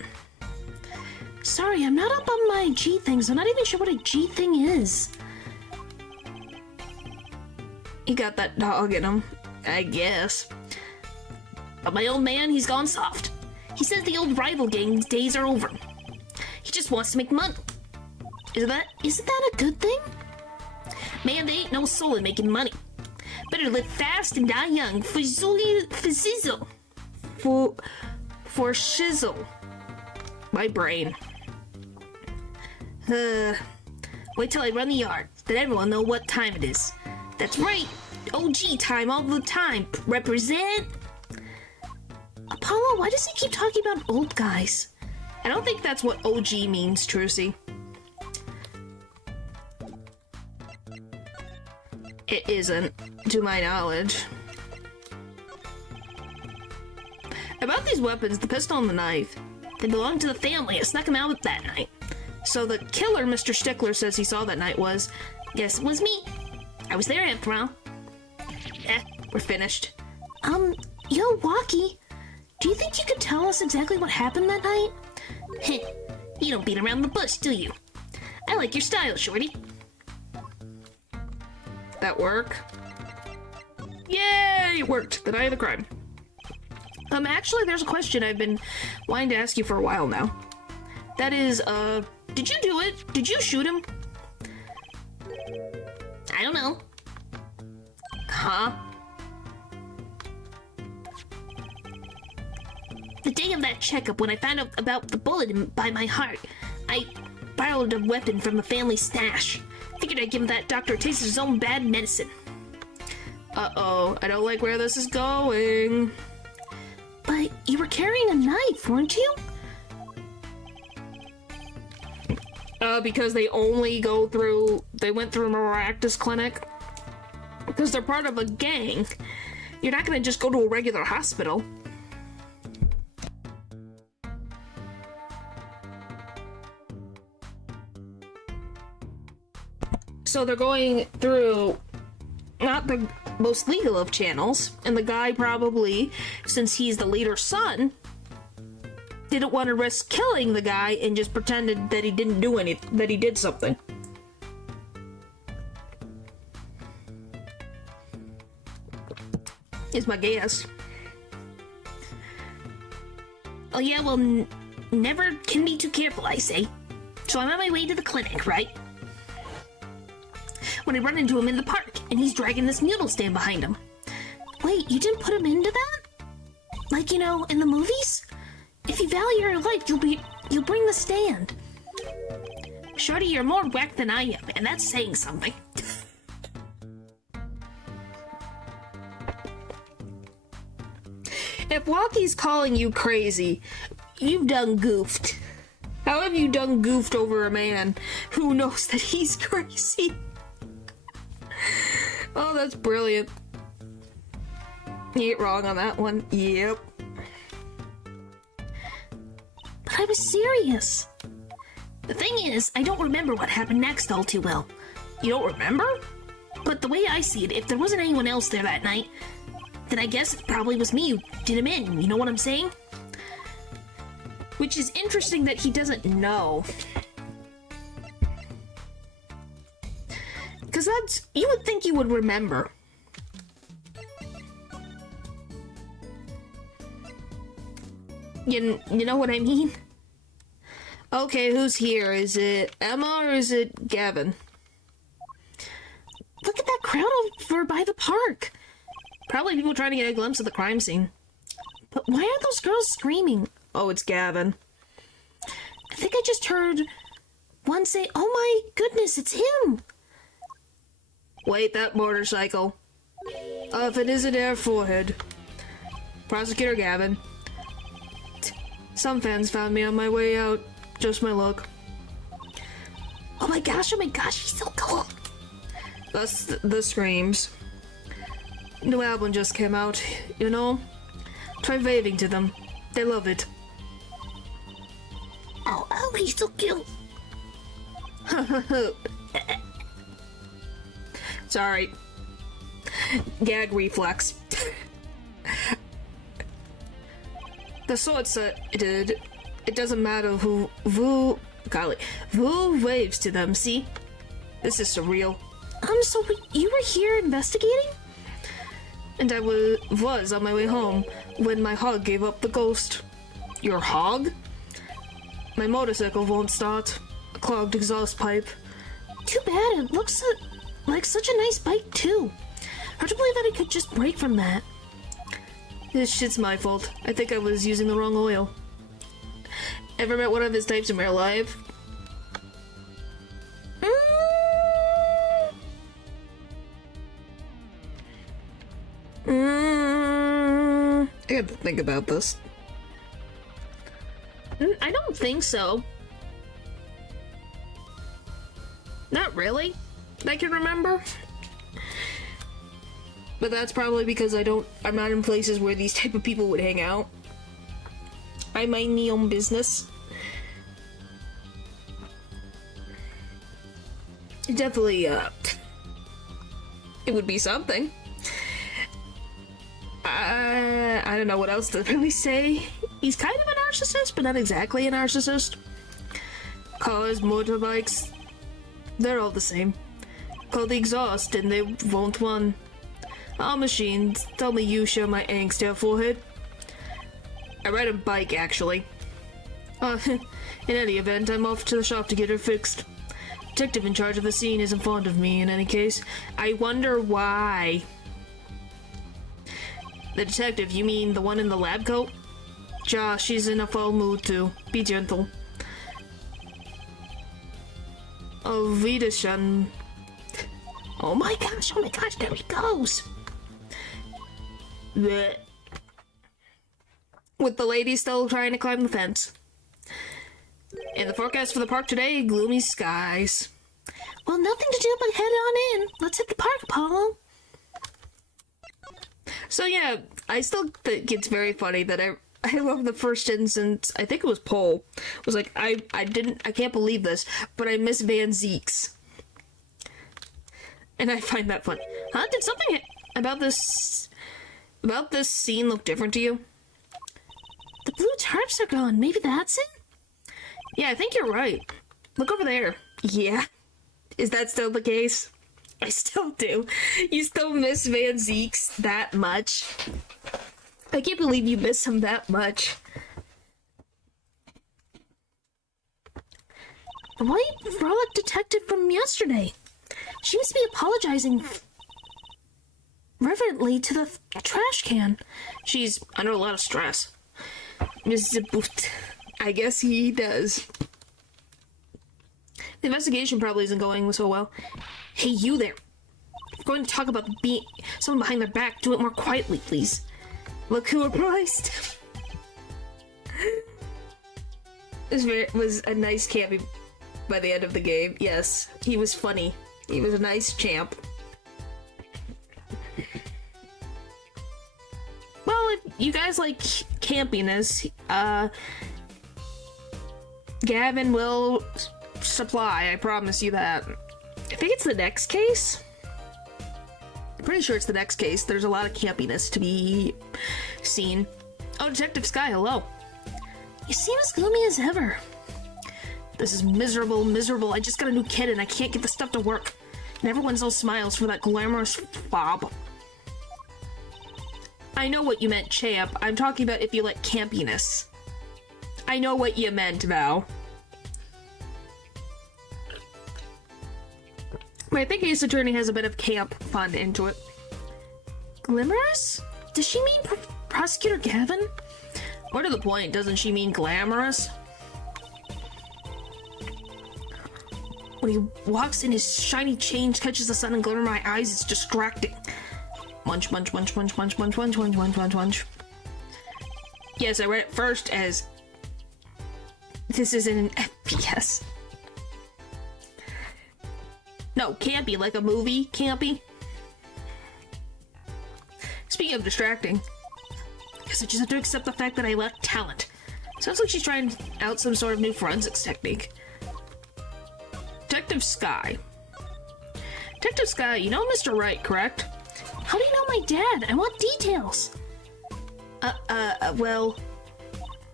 Sorry, I'm not up on my G things. I'm not even sure what a G thing is. He got that dog in him, I guess. But my old man, he's gone soft. He says the old rival gang days are over. He just wants to make money. Isn't that a good thing? Man, there ain't no soul in making money. Better live fast and die young. For shizzle. My brain. Wait till I run the yard. Then everyone know what time it is. That's right. OG time all the time. Represent. Apollo, why does he keep talking about old guys? I don't think that's what OG means, Trucy. It isn't, to my knowledge. About these weapons, the pistol and the knife, they belong to the family. I snuck them out that night. So the killer Mr. Stickler says he saw that night was, guess it was me. I was there after all. We're finished. Yo, Waki, do you think you could tell us exactly what happened that night? Heh, you don't beat around the bush, do you? I like your style, shorty. That work? Yay, it worked. The night of the crime. Actually, there's a question I've been wanting to ask you for a while now. That is, did you do it? Did you shoot him? I don't know. Huh? The day of that checkup, when I found out about the bullet by my heart, I borrowed a weapon from a family stash. Figured I'd give that doctor a taste of his own bad medicine. Uh-oh, I don't like where this is going. But you were carrying a knife, weren't you? Because they went through a Maractus clinic. Because they're part of a gang. You're not gonna just go to a regular hospital. So they're going through not the most legal of channels, and the guy probably, since he's the leader's son, didn't want to risk killing the guy and just pretended that he didn't do anything, that he did something. Is my guess. Oh yeah, well, never can be too careful, I say. So I'm on my way to the clinic, right? When I run into him in the park, and he's dragging this mule stand behind him. Wait, you didn't put him into that? Like, you know, in the movies? If you value your life, you'll bring the stand. Shorty, you're more whack than I am, and that's saying something. If Walkie's calling you crazy, you've done goofed. How have you done goofed over a man who knows that he's crazy? Oh, that's brilliant. You ain't wrong on that one. Yep. But I was serious. The thing is, I don't remember what happened next all too well. You don't remember? But the way I see it, if there wasn't anyone else there that night, then I guess it probably was me who did him in, you know what I'm saying? Which is interesting that he doesn't know. Because you would think you would remember. You know what I mean? Okay, who's here? Is it Emma or is it Gavin? Look at that crowd over by the park. Probably people trying to get a glimpse of the crime scene. But why are those girls screaming? Oh, it's Gavin. I think I just heard one say, "Oh my goodness, it's him." Wait, that motorcycle. If it isn't Air Forehead. Prosecutor Gavin. Some fans found me on my way out. Just my luck. Oh my gosh, he's so cool. That's the screams. New album just came out, you know? Try waving to them. They love it. Oh, he's so cute. Sorry. Gag reflex. The sort said it doesn't matter who waves to them, see? This is surreal. So you were here investigating? And I was on my way home when my hog gave up the ghost. Your hog? My motorcycle won't start. A clogged exhaust pipe. Too bad, it looks like such a nice bike too. Hard to believe that it could just break from that. This shit's my fault. I think I was using the wrong oil. Ever met one of his types in real life? I have to think about this. I don't think so. Not really. I can remember. But that's probably because I'm not in places where these type of people would hang out. I mind my own business. Definitely, it would be something. I don't know what else to really say. He's kind of a narcissist, but not exactly a narcissist. Cars, motorbikes, they're all the same. Call the exhaust and they won't run. Our machines, tell me you share my angst, Air Forehead. I ride a bike, actually. In any event, I'm off to the shop to get her fixed. Detective in charge of the scene isn't fond of me, in any case. I wonder why. The detective, you mean the one in the lab coat? Ja, she's in a foul mood too. Be gentle. Auf Wiedersehen. Oh my gosh, there he goes. Blech. With the lady still trying to climb the fence. And the forecast for the park today, gloomy skies. Well, nothing to do but head on in. Let's hit the park, Apollo. So yeah, I still think it's very funny that I love the first instance. I think it was Paul was like, I can't believe this, but I miss Van Zeeks. And I find that funny. Huh? Did something about this scene look different to you? The blue tarps are gone. Maybe that's it? Yeah, I think you're right. Look over there. Yeah. Is that still the case? I still do. You still miss Van Zeeks that much? I can't believe you miss him that much. The white frolic detective from yesterday. She must be apologizing reverently to the trash can. She's under a lot of stress. Mr. Boot. I guess he does. The investigation probably isn't going so well. Hey, you there. If you're going to talk about someone behind their back, do it more quietly, please. Look who surprised. This was a nice campy by the end of the game. Yes, he was funny. He was a nice champ. Well, if you guys like campiness, Gavin will supply, I promise you that. I think it's the next case. I'm pretty sure it's the next case. There's a lot of campiness to be seen. Oh, Detective Sky, hello. You seem as gloomy as ever. This is miserable. I just got a new kid and I can't get the stuff to work. And everyone's all smiles for that glamorous fob. I know what you meant, champ. I'm talking about if you like campiness. I know what you meant, Val. But I think Ace Attorney has a bit of camp fun into it. Glamorous? Does she mean Prosecutor Gavin? More to the point, doesn't she mean glamorous? When he walks in his shiny chain, catches the sun and glimmer in my eyes, it's distracting. Munch, munch, munch, munch, munch, munch, munch, munch, munch, munch, munch. Yes, I read it first as... This isn't an FPS. No, campy, like a movie, campy. Speaking of distracting, guess I just have to accept the fact that I lack talent. Sounds like she's trying out some sort of new forensics technique. Detective Sky. Detective Sky, you know Mr. Wright, correct? How do you know my dad? I want details. Well,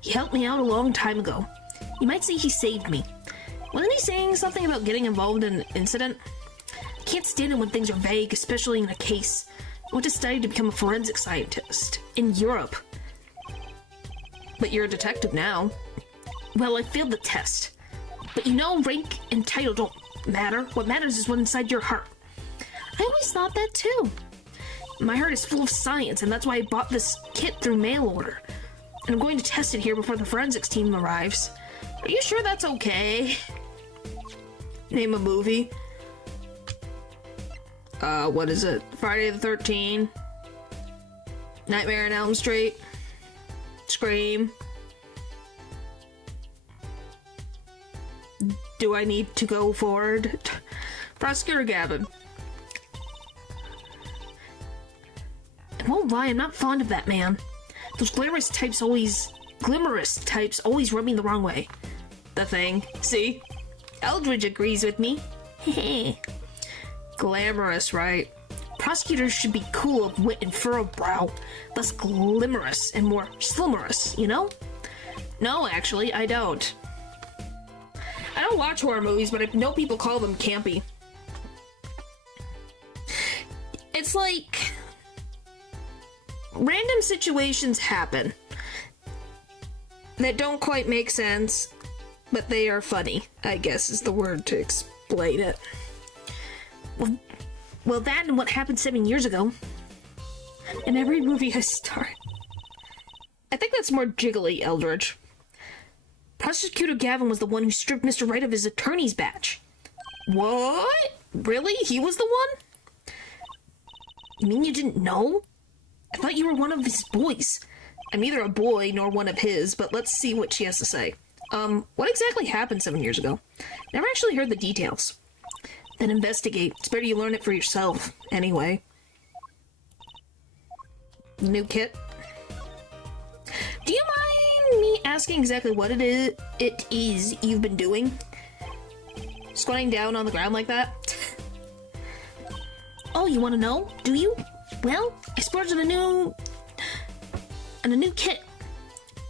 he helped me out a long time ago. You might say he saved me. Wasn't he saying something about getting involved in an incident? I can't stand it when things are vague, especially in a case. I went to study to become a forensic scientist in Europe. But you're a detective now. Well, I failed the test. But you know, rank and title don't matter. What matters is what's inside your heart. I always thought that too. My heart is full of science, and that's why I bought this kit through mail order. And I'm going to test it here before the forensics team arrives. Are you sure that's okay? Name a movie. What is it? Friday the 13th. Nightmare on Elm Street. Scream. Do I need to go forward? Prosecutor Gavin. I won't lie, I'm not fond of that man. Those glamorous types always rub me the wrong way. The Thing. See? Eldridge agrees with me. Heh. Glamorous, right? Prosecutors should be cool of wit and furrowed brow, less glamorous and more slimmerous, you know? No, actually, I don't. I don't watch horror movies, but I know people call them campy. It's like... random situations happen that don't quite make sense, but they are funny, I guess is the word to explain it. Well, that and what happened 7 years ago. In every movie I start, I think that's more jiggly, Eldridge. Prosecutor Gavin was the one who stripped Mr. Wright of his attorney's badge. What? Really? He was the one? You mean you didn't know? I thought you were one of his boys. I'm neither a boy nor one of his, but let's see what she has to say. What exactly happened 7 years ago? Never actually heard the details. Then investigate. It's better you learn it for yourself, anyway. New kit. Do you mind me asking exactly what it is you've been doing? Squatting down on the ground like that? Oh, you want to know? Do you? Well, I splurged on a new kit.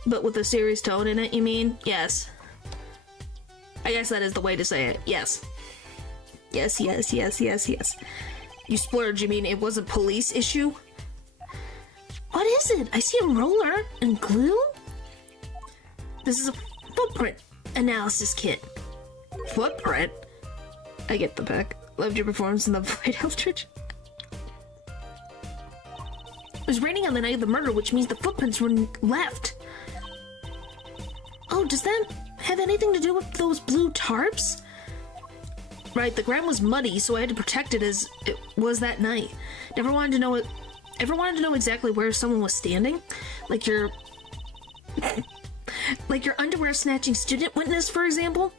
But with a serious tone in it, you mean? Yes. I guess that is the way to say it. Yes. Yes. You splurge, you mean it was a police issue? What is it? I see a roller and glue? This is a footprint analysis kit. Footprint? I get the pick. Loved your performance in the Void Eldridge. It was raining on the night of the murder, which means the footprints were left. Oh, does that have anything to do with those blue tarps? Right, the ground was muddy, so I had to protect it as it was that night. Ever wanted to know exactly where someone was standing? Like your underwear snatching student witness, for example?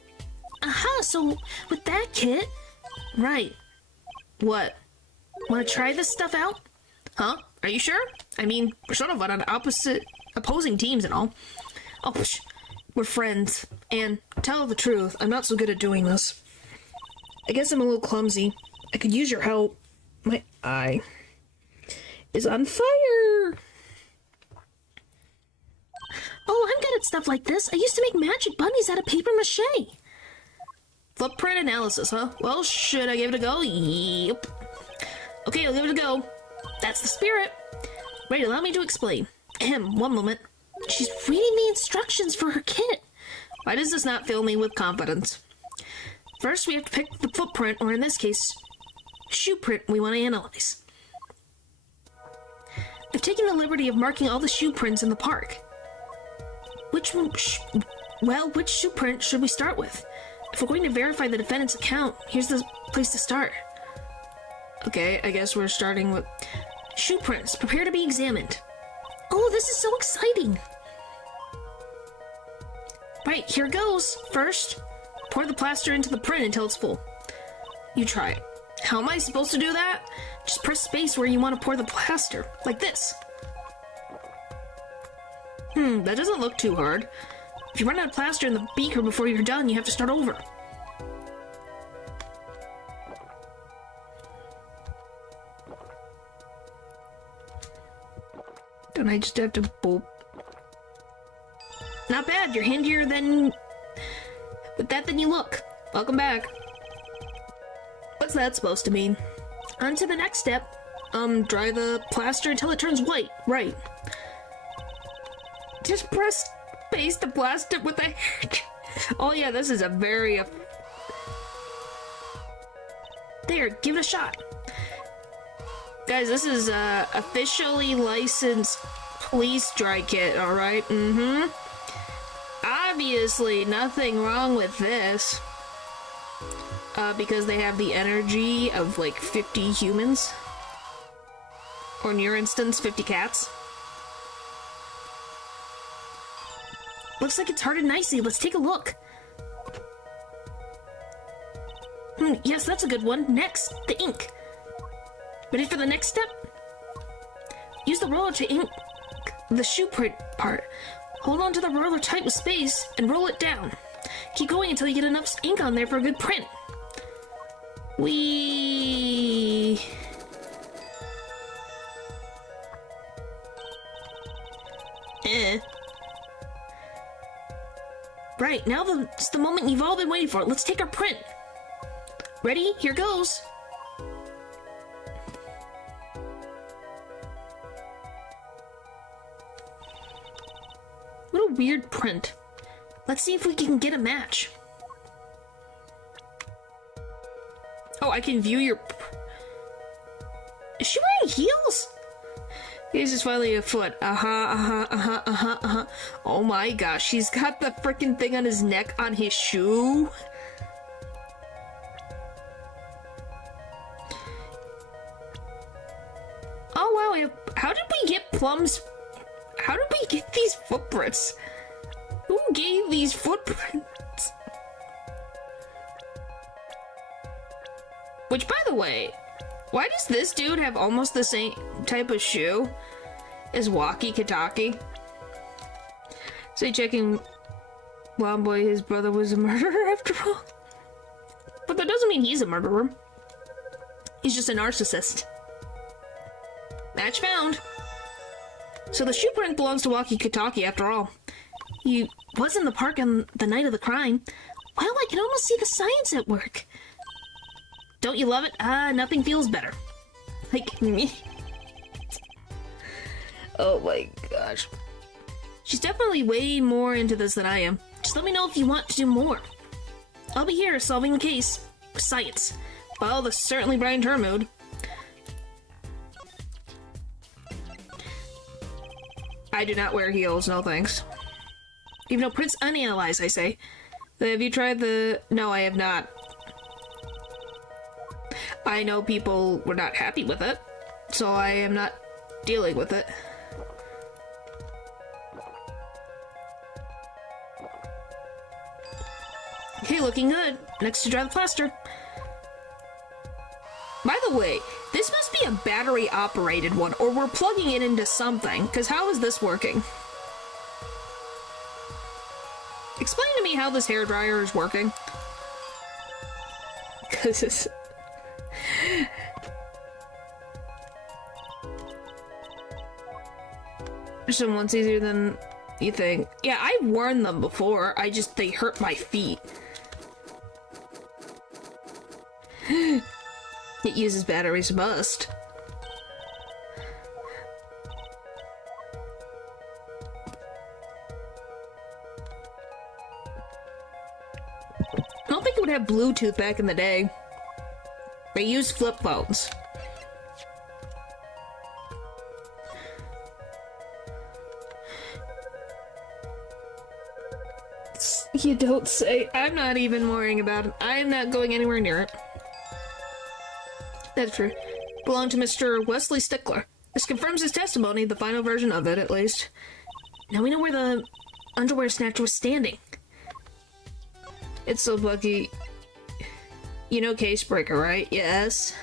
Aha, so with that kit... Right. What? Want to try this stuff out? Huh? Are you sure? I mean, we're sort of on opposing teams and all. Oh, psh. We're friends, and to tell the truth, I'm not so good at doing this. I guess I'm a little clumsy. I could use your help. My eye is on fire! Oh, I'm good at stuff like this. I used to make magic bunnies out of paper mache. Footprint analysis, huh? Well, should I give it a go? Yep. Okay, I'll give it a go. That's the spirit. Wait, allow me to explain. Ahem, one moment. She's reading the instructions for her kit. Why does this not fill me with confidence? First, we have to pick the footprint, or in this case, shoe print we want to analyze. I've taken the liberty of marking all the shoe prints in the park. Which shoe print should we start with? If we're going to verify the defendant's account, here's the place to start. Okay, I guess we're starting with shoe prints. Prepare to be examined. Oh, this is so exciting. Right, here goes. First, pour the plaster into the print until it's full. You try it. How am I supposed to do that? Just press space where you want to pour the plaster. Like this. That doesn't look too hard. If you run out of plaster in the beaker before you're done, you have to start over. Don't I just have to boop? Not bad, you're handier than... with that than you look. Welcome back. What's that supposed to mean? On to the next step. Dry the plaster until it turns white. Right. Just press space to blast it with a... Oh yeah, this is a very... There, give it a shot. Guys, this is a officially licensed police dry kit, alright? Obviously, nothing wrong with this. Because they have the energy of like 50 humans. Or in your instance, 50 cats. Looks like it's hardened nicely. Let's take a look. Yes, that's a good one. Next, the ink. Ready for the next step? Use the roller to ink the shoe print part. Hold on to the roller tight with space and roll it down. Keep going until you get enough ink on there for a good print. Whee! Right, now it's the moment you've all been waiting for. Let's take our print. Ready? Here goes. What a weird print. Let's see if we can get a match. Oh, I can view your... Is she wearing heels? He's just finally a foot. Oh my gosh, he's got the freaking thing on his neck on his shoe. Oh wow, how did we get Plum's... How did we get these footprints? Who gave these footprints? Which, by the way, why does this dude have almost the same type of shoe as Waki Kitaki? So checking Wild Boy, his brother was a murderer after all? But that doesn't mean he's a murderer. He's just a narcissist. Match found. So the shoe print belongs to Waki Kitaki after all. He was in the park on the night of the crime. Well, I can almost see the science at work. Don't you love it? Nothing feels better. Like me. Oh my gosh. She's definitely way more into this than I am. Just let me know if you want to do more. I'll be here solving the case. Science. Well, this certainly brightened her mood. I do not wear heels, no thanks. Even though prints unanalyzed, I say. Have you tried the... No, I have not. I know people were not happy with it, so I am not dealing with it. Okay, looking good. Next to dry the plaster. By the way, this must be a battery-operated one, or we're plugging it into something, because how is this working? Explain to me how this hairdryer is working. Because it's... Someone's easier than you think. Yeah, I've worn them before, they hurt my feet. It uses batteries must. I don't think it would have Bluetooth back in the day. They used flip phones. You don't say. I'm not even worrying about it. I'm not going anywhere near it. That's true. Belonged to Mr. Wesley Stickler. This confirms his testimony, the final version of it, at least. Now we know where the underwear snatcher was standing. It's so buggy. You know Casebreaker, right? Yes.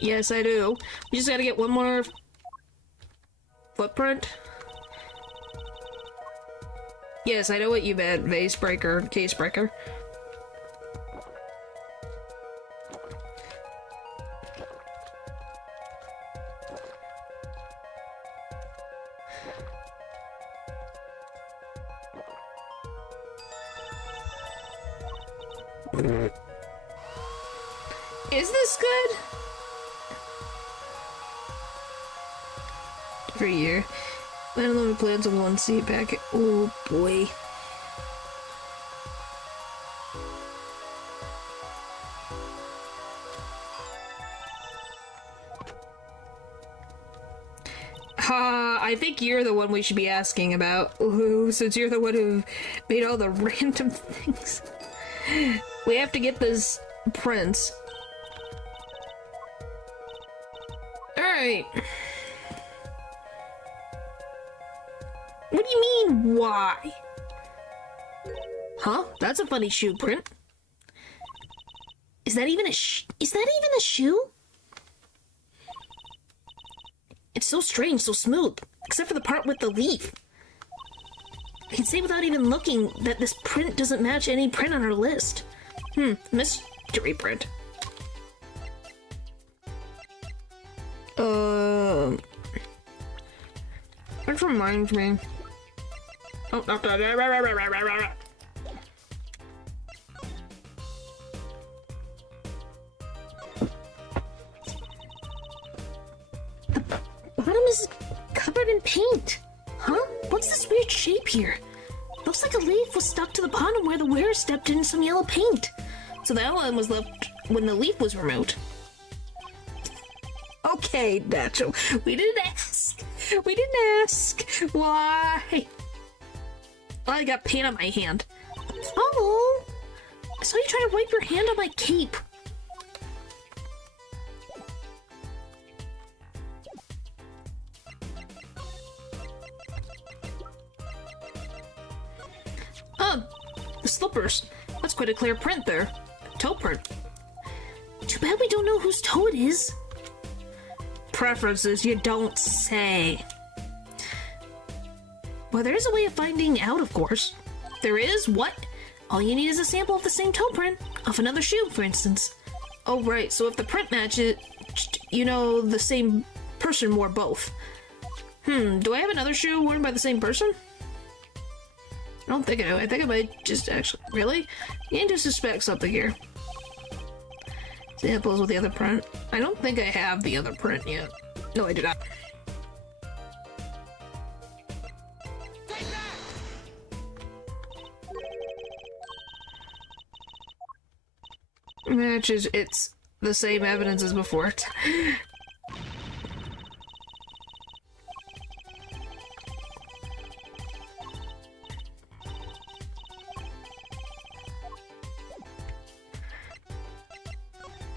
Yes, I do. We just gotta get one more footprint. Yes, I know what you meant, Vasebreaker, Casebreaker. Is this good? For a year. Unlimited plans on one seat packet. Oh boy. I think you're the one we should be asking about. Ooh, since you're the one who made all the random things. We have to get this prince. Alright. What do you mean, why? Huh? That's a funny shoe print. Is that even a shoe? It's so strange, so smooth. Except for the part with the leaf. I can say without even looking that this print doesn't match any print on our list. Mystery print. Which reminds me. Oh, not that. The bottom is covered in paint. Huh? What's this weird shape here? Looks like a leaf was stuck to the bottom where the wearer stepped in some yellow paint. So the outline was left when the leaf was removed. Okay, Nacho. We didn't ask. We didn't ask. Why? Oh, I got paint on my hand. Oh! I saw you trying to wipe your hand on my cape. The slippers. That's quite a clear print there. Toe print. Too bad we don't know whose toe it is. Preferences, you don't say. Well, there is a way of finding out, of course. There is? What? All you need is a sample of the same toe print, of another shoe, for instance. Oh, right. So if the print matches, you know, the same person wore both. Do I have another shoe worn by the same person? I don't think I do. I think I might just actually... Really? You need to suspect something here. Samples with the other print. I don't think I have the other print yet. No, I do not. Matches, it's the same evidence as before.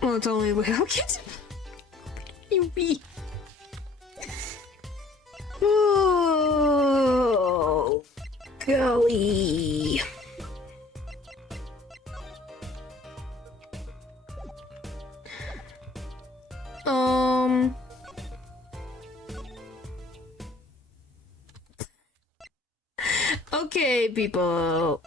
Well, it's only the way I'll get you be. Oh, golly. Okay, people.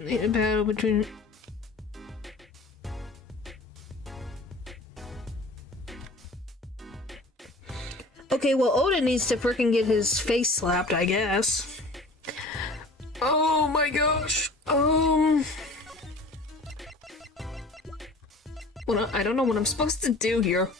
A battle between... Okay, well, Odin needs to frickin' get his face slapped, I guess. Oh my gosh. Well, I don't know what I'm supposed to do here.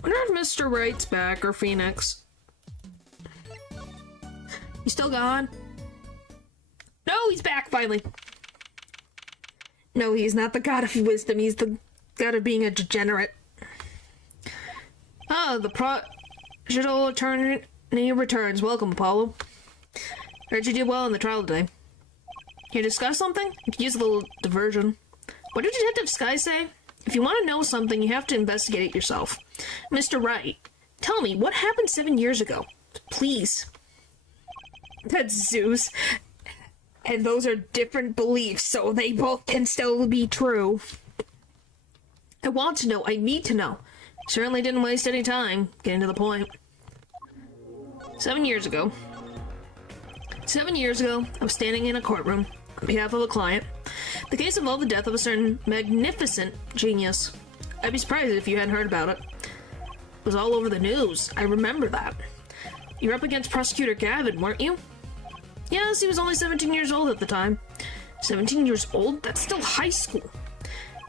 Wonder if Mr. Wright's back or Phoenix. He's still gone? No, he's back finally. No, he's not the god of wisdom. He's the god of being a degenerate. Ah, the prodigal attorney returns. Welcome, Apollo. Heard you did well in the trial today. Can you discuss something? You could use a little diversion. What did Detective Sky say? If you want to know something, you have to investigate it yourself. Mr. Wright, tell me, what happened 7 years ago? Please. That's Zeus. And those are different beliefs, so they both can still be true. I want to know. I need to know. Certainly didn't waste any time. Getting to the point. 7 years ago. 7 years ago, I was standing in a courtroom on behalf of a client. The case involved the death of a certain magnificent genius. I'd be surprised if you hadn't heard about it. It was all over the news. I remember that. You were up against Prosecutor Gavin, weren't you? Yes, he was only 17 years old at the time. 17 years old? That's still high school.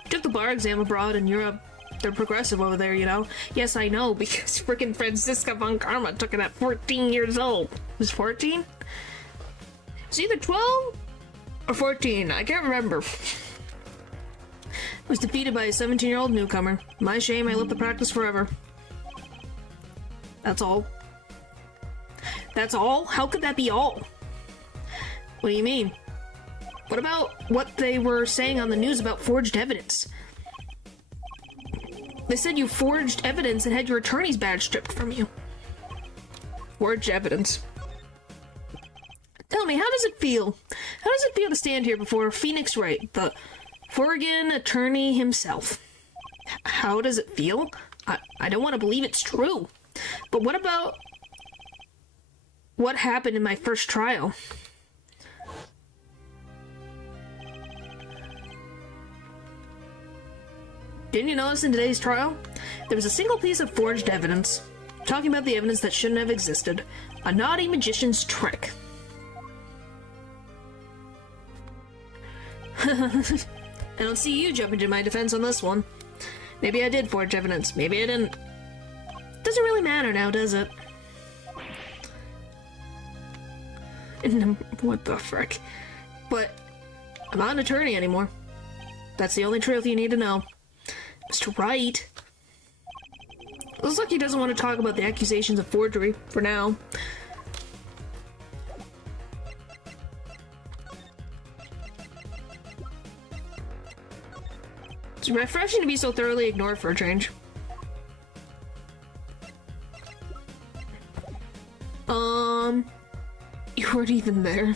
He took the bar exam abroad in Europe. They're progressive over there, you know? Yes, I know, because frickin' Franziska von Karma took it at 14 years old. He was 14? It's either 12 or 14. I can't remember. Was defeated by a 17-year-old newcomer. My shame, I left the practice forever. That's all. That's all? How could that be all? What do you mean? What about what they were saying on the news about forged evidence? They said you forged evidence and had your attorney's badge stripped from you. Forged evidence. Tell me, how does it feel? How does it feel to stand here before Phoenix Wright, the Forgan attorney himself? How does it feel? I don't want to believe it's true. But what about what happened in my first trial? Didn't you notice in today's trial? There was a single piece of forged evidence, talking about the evidence that shouldn't have existed. A naughty magician's trick. I don't see you jumping to my defense on this one. Maybe I did forge evidence. Maybe I didn't. Doesn't really matter now, does it? What the frick? But I'm not an attorney anymore. That's the only truth you need to know. Mr. Wright. Looks like he doesn't want to talk about the accusations of forgery for now. It's refreshing to be so thoroughly ignored for a change. You weren't even there.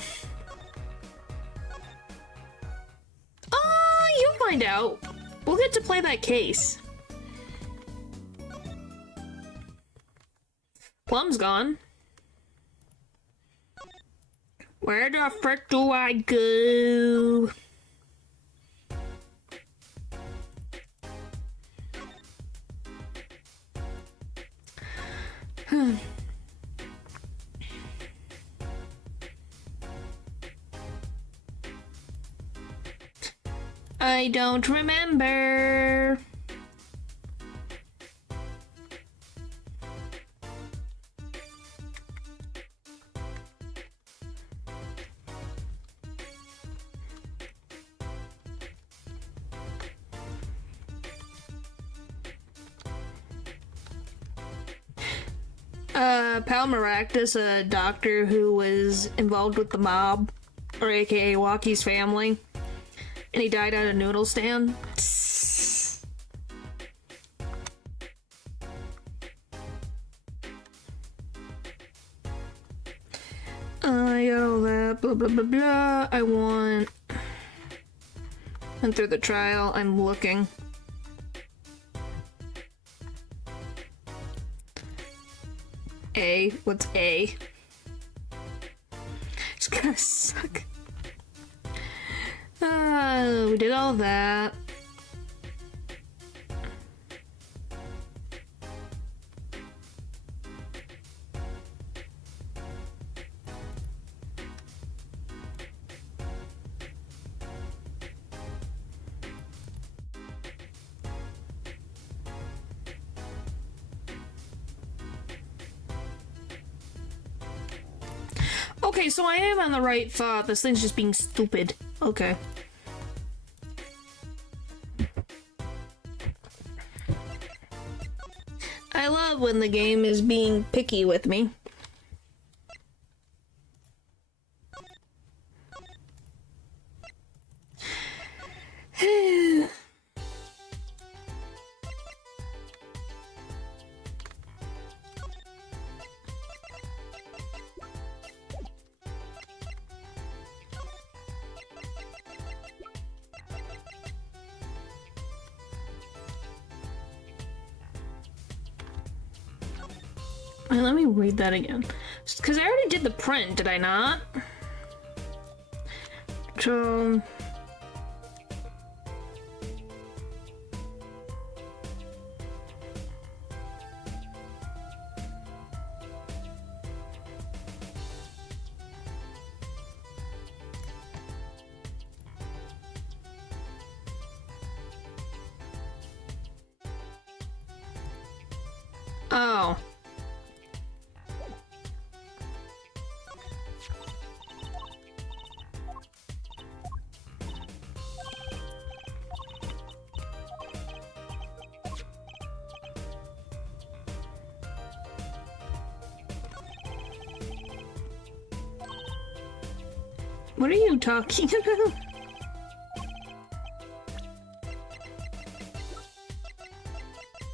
You'll find out. We'll get to play that case. Plum's gone. Where the frick do I go? I don't remember. Pal Maractus, a doctor who was involved with the mob, or aka Walkie's family, and he died at a noodle stand. I got all that, blah blah blah blah. I want... Went through the trial, I'm looking. A? What's A? It's gonna suck. We did all that. Okay, so I am on the right thought. This thing's just being stupid. Okay. I love when the game is being picky with me. Let me read that again. Because I already did the print, did I not? So... Oh. What are you talking about?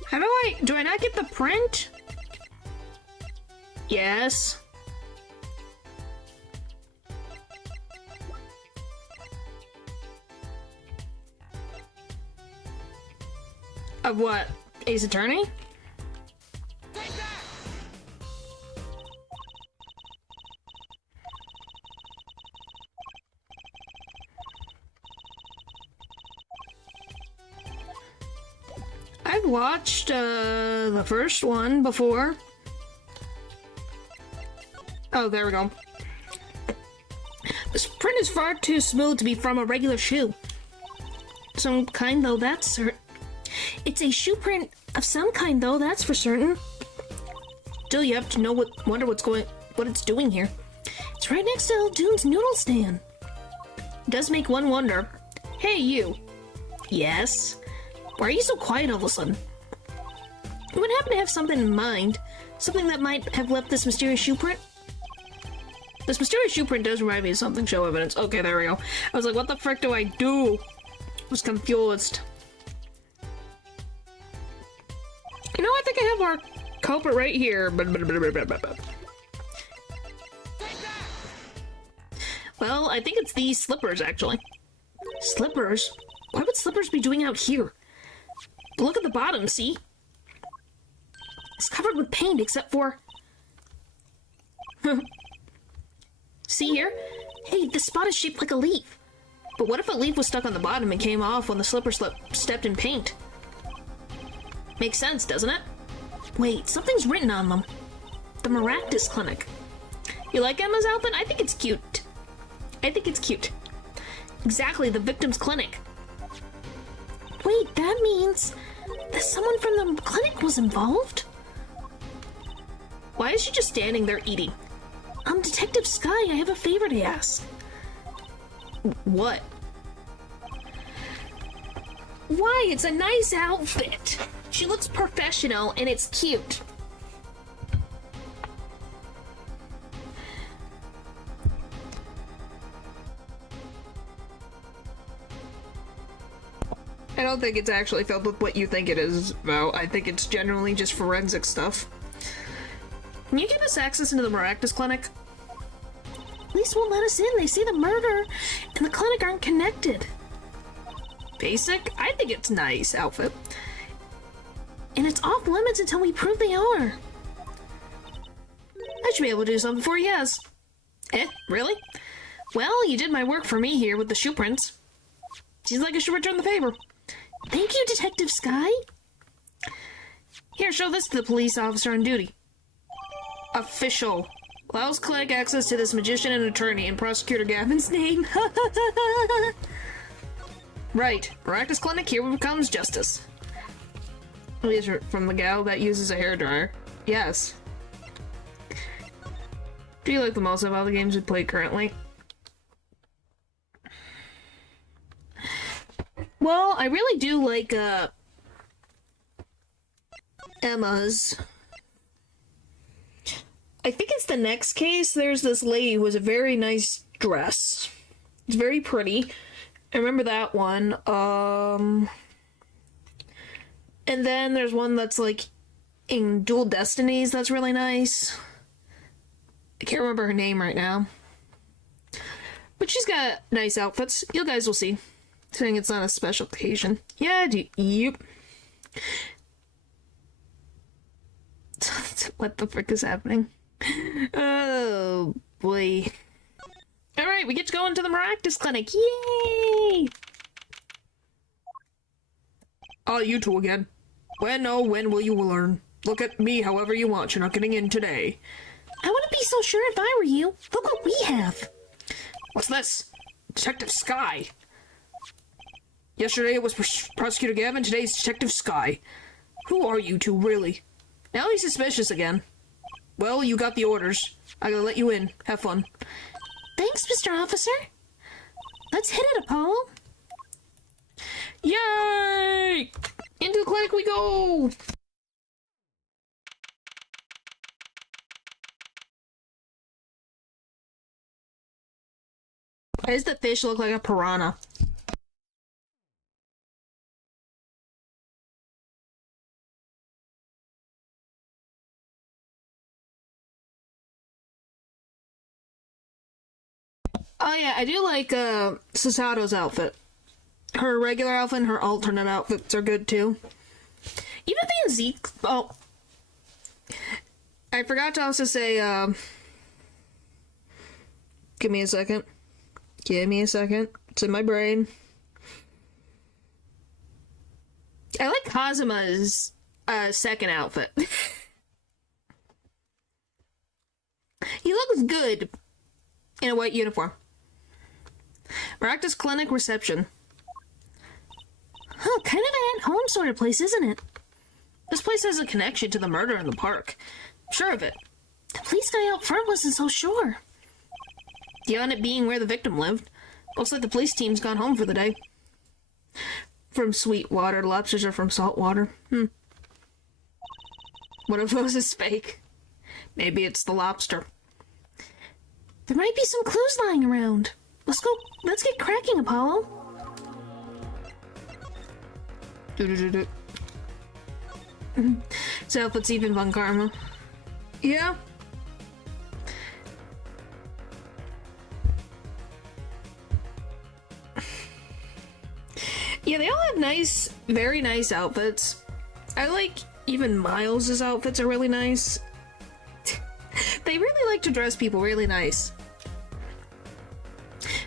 How do I not get the print? Yes. Of what? Ace Attorney? I've watched the first one before. Oh, there we go. This print print is far too smooth to be from a regular shoe. Some kind, though, that's certain. It's a shoe print of some kind, though, that's for certain. Still, you have to know what it's doing here. It's right next to El Dune's noodle stand. It does make one wonder. Hey, you. Yes? Why are you so quiet all of a sudden? You would happen to have something in mind? Something that might have left this mysterious shoe print? This mysterious shoe print does remind me of something. Show evidence. Okay, there we go. I was like, what the frick do I do? I was confused. You know, I think I have our culprit right here. Well, I think it's these slippers, actually. Slippers? Why would slippers be doing out here? But look at the bottom, see? It's covered with paint, except for... See here? Hey, this spot is shaped like a leaf. But what if a leaf was stuck on the bottom and came off when the slipper stepped in paint? Makes sense, doesn't it? Wait, something's written on them. The Maractus Clinic. You like Emma's outfit? I think it's cute. I think it's cute. Exactly, the victim's clinic. Wait, that means that someone from the clinic was involved? Why is she just standing there eating? Detective Sky, I have a favor to ask. What? Why, it's a nice outfit. She looks professional and it's cute. I don't think it's actually filled with what you think it is, though. I think it's generally just forensic stuff. Can you give us access into the Maractus Clinic? Police won't let us in. They say the murder and the clinic aren't connected. Basic? I think it's nice outfit. And it's off limits until we prove they are. I should be able to do something for you, yes. Really? Well, you did my work for me here with the shoe prints. Seems like I should return the favor. Thank you, Detective Sky. Here, show this to the police officer on duty. Official. Allows clinic access to this magician and attorney in Prosecutor Gavin's name. Right. Maractus Clinic, here becomes justice. These are from the gal that uses a hairdryer. Yes. Do you like the most of all the games we play currently? Well, I really do like, Emma's. I think it's the next case. There's this lady who has a very nice dress. It's very pretty. I remember that one. And then there's one that's like in Dual Destinies that's really nice. I can't remember her name right now. But she's got nice outfits. You guys will see. Saying it's not a special occasion. Yeah, yep. What the frick is happening? Oh, boy. Alright, we get to go into the Maractus Clinic. Yay! Oh, you two again. When, oh, when will you learn? Look at me however you want. You're not getting in today. I wouldn't be so sure if I were you. Look what we have. What's this? Detective Sky. Yesterday it was Prosecutor Gavin, today's Detective Sky. Who are you two, really? Now he's suspicious again. Well, you got the orders. I gotta let you in. Have fun. Thanks, Mr. Officer. Let's hit it, Apollo. Yay! Into the clinic we go! Why does the fish look like a piranha? Oh yeah, I do like Sasato's outfit. Her regular outfit and her alternate outfits are good too. Even the Zeke. Oh, I forgot to also say. Give me a second. Give me a second. It's in my brain. I like Kazuma's second outfit. He looks good in a white uniform. Practice clinic reception. Huh, kind of an at-home sort of place, isn't it? This place has a connection to the murder in the park. I'm sure of it. The police guy out front wasn't so sure. Beyond it being where the victim lived, looks like the police team's gone home for the day. From sweet water, lobsters are from salt water. One of those is fake. Maybe it's the lobster. There might be some clues lying around. Let's get cracking, Apollo. So it's even Von Karma. Yeah. Yeah, they all have nice, very nice outfits. I like even Miles's outfits are really nice. They really like to dress people really nice.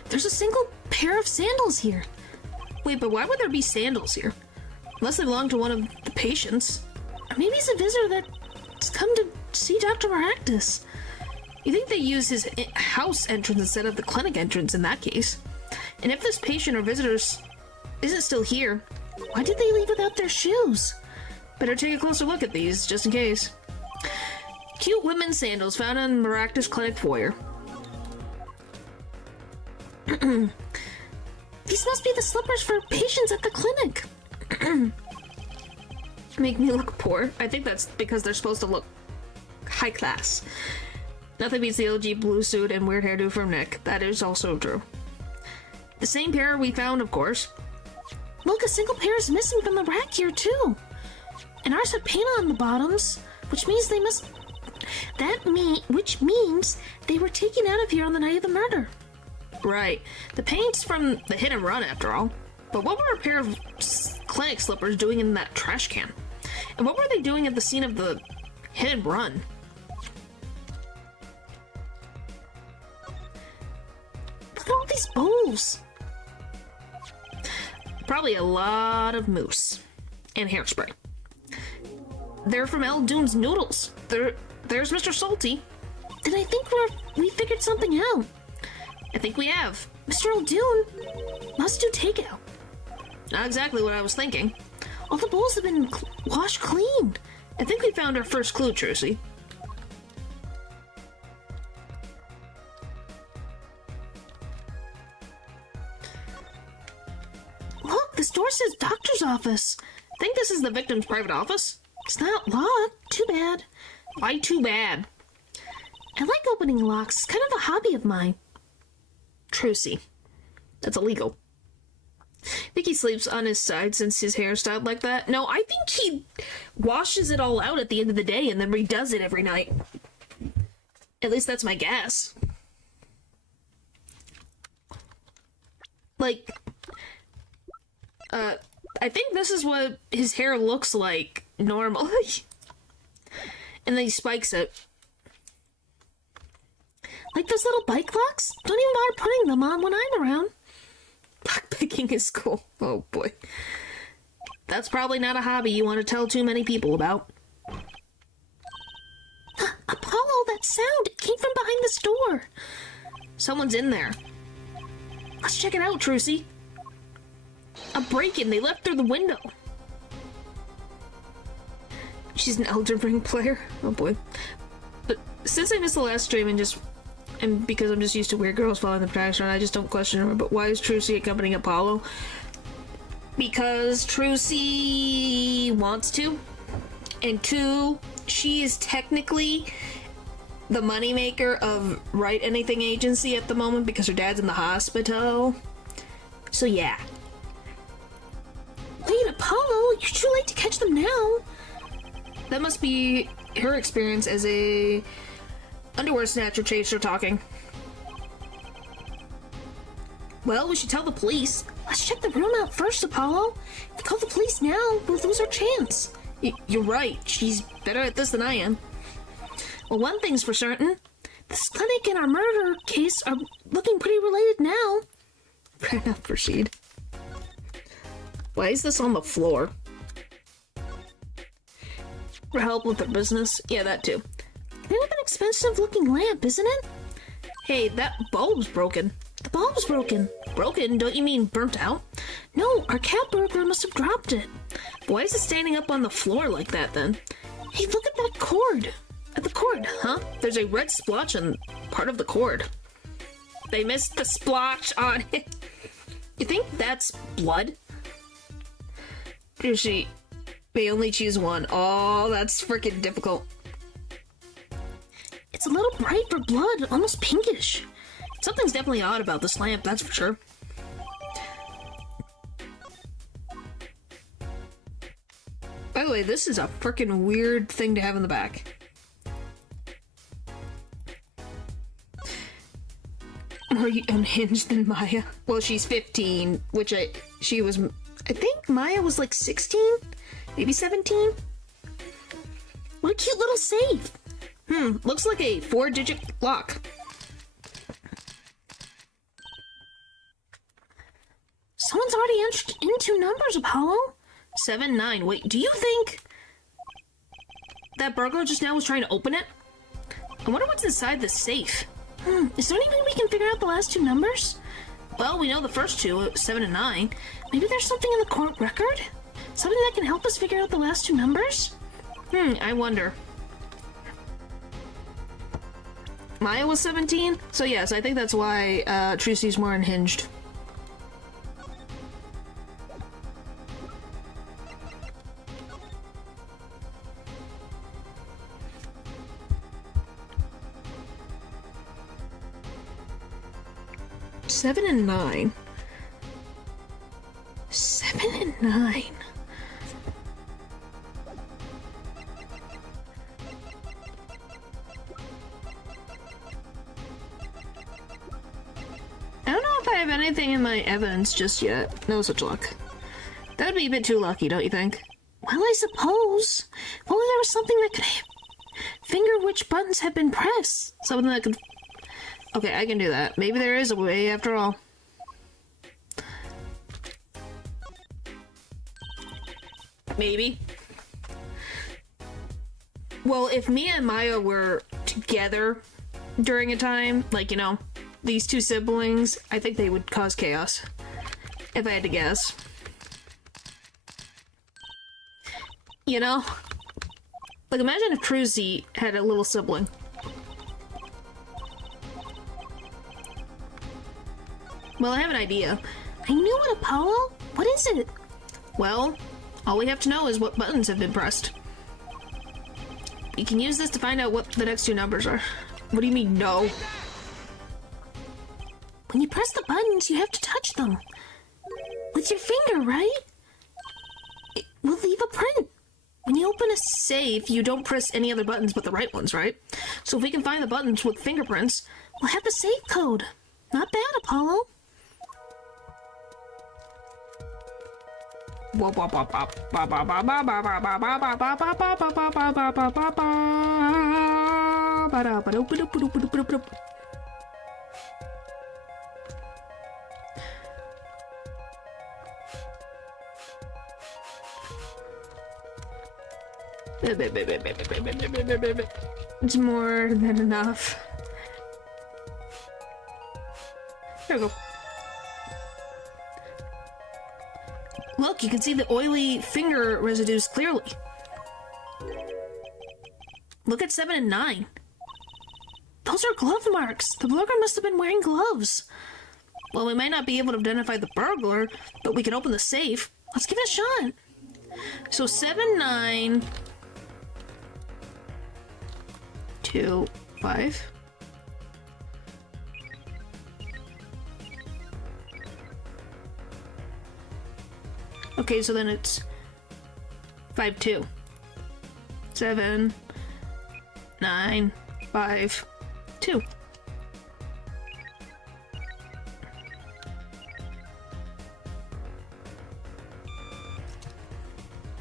There's a single pair of sandals here. Wait, but why would there be sandals here? Unless they belong to one of the patients. Or maybe it's a visitor that's come to see Dr. Maractus. You think they use his house entrance instead of the clinic entrance in that case? And if this patient or visitor isn't still here, Why did they leave without their shoes? better take a closer look at these, just in case. Cute women's sandals found in Maractus Clinic foyer. These must be the slippers for patients at the clinic. Make me look poor. I think that's because they're supposed to look high class. Nothing beats the OG blue suit and weird hairdo from Nick. That is also true. The same pair we found, of course. Look, a single pair is missing from the rack here, too. And ours have paint on the bottoms, which means they must... which means they were taken out of here on the night of the murder. Right. The paint's from the hit and run, after all. But what were a pair of clinic slippers doing in that trash can? And what were they doing at the scene of the hit and run? Look at all these bowls. Probably a lot of mousse. And hairspray. They're from El Dune's Noodles. There's Mr. Salty. Then I think we figured something out. I think we have. Mr. O'Doon must do takeout. Not exactly what I was thinking. All the bowls have been washed clean. I think we found our first clue, Trucy. Look, this door says doctor's office. Think this is the victim's private office? It's not locked. Too bad. Why too bad? I like opening locks. It's kind of a hobby of mine. Trucy. That's illegal. Think he sleeps on his side since his hair styled like that? No, I think he washes it all out at the end of the day and then redoes it every night. At least that's my guess. Like, I think this is what his hair looks like normally. And then he spikes it. Like those little bike locks? Don't even bother putting them on when I'm around. Lockpicking is cool. Oh boy. That's probably not a hobby you want to tell too many people about. Apollo, that sound! It came from behind this door. Someone's in there. Let's check it out, Trucy. A break-in. They left through the window. She's an Elden Ring player. Oh boy. But since I missed the last stream and because I'm just used to weird girls following the protagonist around, I just don't question her. But why is Trucy accompanying Apollo? Because Trucy wants to. And 2, she is technically the moneymaker of Write Anything Agency at the moment because her dad's in the hospital. So yeah. Wait, Apollo, you're too late to catch them now. That must be her experience as a underwear snatcher chaser talking. Well, we should tell the police. Let's check the room out first, Apollo. If we call the police now, we'll lose our chance. You're right. She's better at this than I am. Well, one thing's for certain. This clinic and our murder case are looking pretty related now. Fair enough, proceed. Why is this on the floor? For help with their business? Yeah, that too. Kind of an expensive looking lamp, isn't it? Hey, that bulb's broken. The bulb was broken. Broken? Don't you mean burnt out? No, our cat burglar must have dropped it. Why is it standing up on the floor like that then? Hey, look at that cord. At the cord, huh? There's a red splotch on part of the cord. They missed the splotch on it. You think that's blood? She may only choose one. Oh, that's freaking difficult. It's a little bright for blood, almost pinkish. Something's definitely odd about this lamp, that's for sure. By the way, this is a freaking weird thing to have in the back. Are you unhinged than Maya? Well, she's 15, which I think Maya was like 16? Maybe 17? What a cute little safe. Looks like a 4-digit lock. Someone's already entered in 2 numbers, Apollo. 7, 9. Wait, do you think that burglar just now was trying to open it? I wonder what's inside this safe. Is there any way we can figure out the last 2 numbers? Well, we know the first 2, 7 and 9. Maybe there's something in the court record? Something that can help us figure out the last 2 numbers? I wonder. Maya was 17? So yes, I think that's why Trucy's more unhinged. Seven and 9. 7 and 9. I don't know if I have anything in my evidence just yet. No such luck. That would be a bit too lucky, don't you think? Well, I suppose. If only there was something that could finger which buttons have been pressed. Something that could... Okay, I can do that. Maybe there is a way after all. Maybe. Well, if Mia and Maya were together during a time, like, you know, these 2 siblings, I think they would cause chaos. If I had to guess. You know? Like, imagine if Trucy had a little sibling. Well, I have an idea. I knew it, Apollo. What is it? Well, all we have to know is what buttons have been pressed. You can use this to find out what the next 2 numbers are. What do you mean, no? When you press the buttons, you have to touch them. With your finger, right? It will leave a print. When you open a safe, you don't press any other buttons but the right ones, right? So if we can find the buttons with fingerprints, we'll have the safe code. Not bad, Apollo. It's more than enough. There we go. Look, you can see the oily finger residues clearly. Look at 7 and 9. Those are glove marks. The burglar must have been wearing gloves. Well, we might not be able to identify the burglar, but we can open the safe. Let's give it a shot. So 7, 9... 2, 5... Okay, so then it's 5, 2. 7, 9, 5, 2.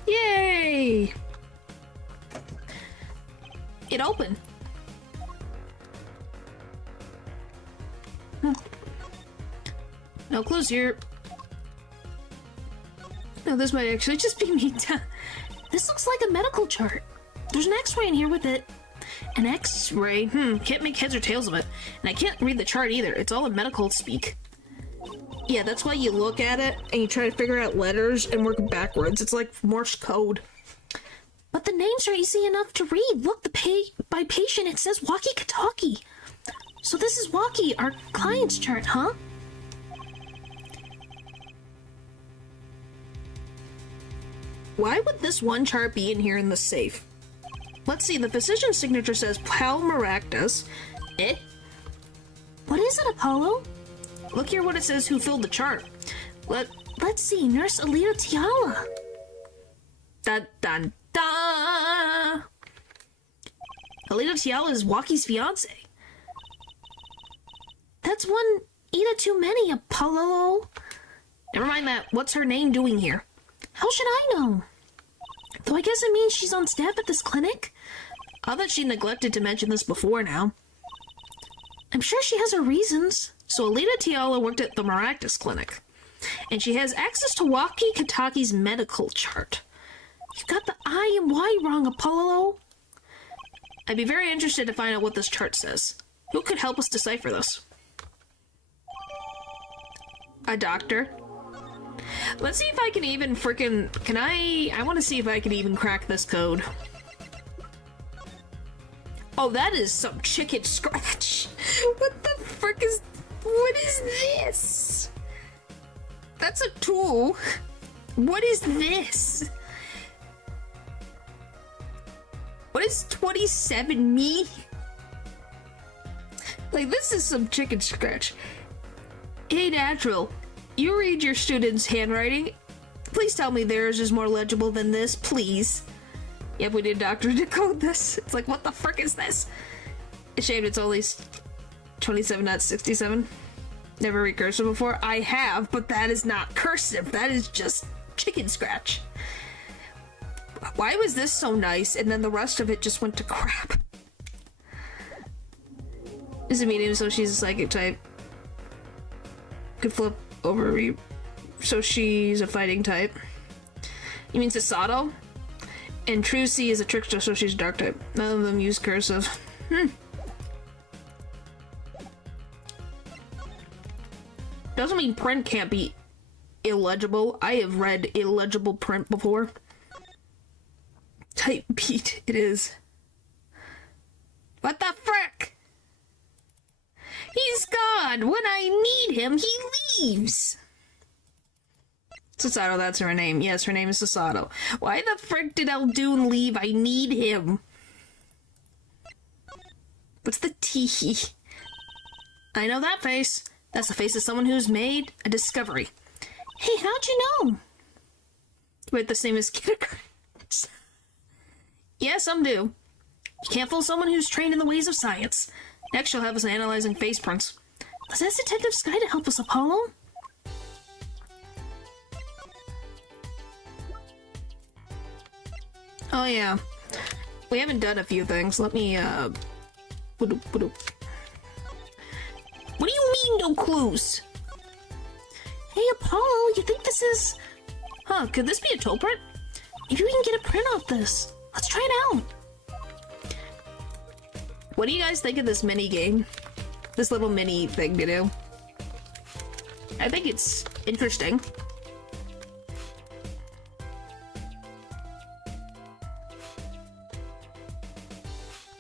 Yay! It opened. No clues here. No, this might actually just be me. This looks like a medical chart. There's an x-ray in here with it. An X-ray? Can't make heads or tails of it. And I can't read the chart either. It's all in medical speak. Yeah, that's why you look at it and you try to figure out letters and work backwards. It's like Morse code. But the names are easy enough to read. Look, by patient it says walkie-talkie. So this is Walkie, our client's chart, huh? Why would this one chart be in here in the safe? Let's see, the physician's signature says Palmaractus. What is it, Apollo? Look here what it says who filled the chart. Let's see, Nurse Alita Tiala. Dun dun dun! Alita Tiala is Walkie's fiance. That's one Ida too many, Apollo. Never mind that. What's her name doing here? How should I know? Though I guess it means she's on staff at this clinic. I thought she neglected to mention this before now. I'm sure she has her reasons. So Alita Tiala worked at the Maractus Clinic. And she has access to Walkie Kataki's medical chart. You got the I and Y wrong, Apollo. I'd be very interested to find out what this chart says. Who could help us decipher this? A doctor? Let's see if I can even I want to see if I can even crack this code. Oh, that is some chicken scratch. What the frick is... What is this? That's a tool. What is this? What is 27 me? Like, this is some chicken scratch. Hey, Natural. You read your students' handwriting. Please tell me theirs is more legible than this, please. Yep, we need a doctor to decode this. It's like, what the frick is this? It's shame it's only 27, not 67. Never read cursive before. I have, but that is not cursive. That is just chicken scratch. Why was this so nice and then the rest of it just went to crap? Is a medium, so she's a psychic type. Could flip over, so she's a fighting type. You mean Sasato? And Trucy is a trickster, so she's a dark type. None of them use cursive. Doesn't mean print can't be illegible. I have read illegible print before. Type beat, it is. What the frick? He's gone! When I need him, he leaves! Sasato, that's her name. Yes, her name is Sasato. Why the frick did Eldoon leave? I need him. What's the T? I know that face. That's the face of someone who's made a discovery. Hey, how'd you know? Wait, the same as Kitakar. Yeah, some do. You can't fool someone who's trained in the ways of science. Next, she'll have us analyzing face prints. Let's ask Detective Sky to help us, Apollo. Oh, yeah. We haven't done a few things. Let me, What do you mean, no clues? Hey, Apollo, you think this is... Huh, could this be a toe print? Maybe we can get a print off this. Let's try it out. What do you guys think of this mini game? This little mini thing to do? I think it's interesting.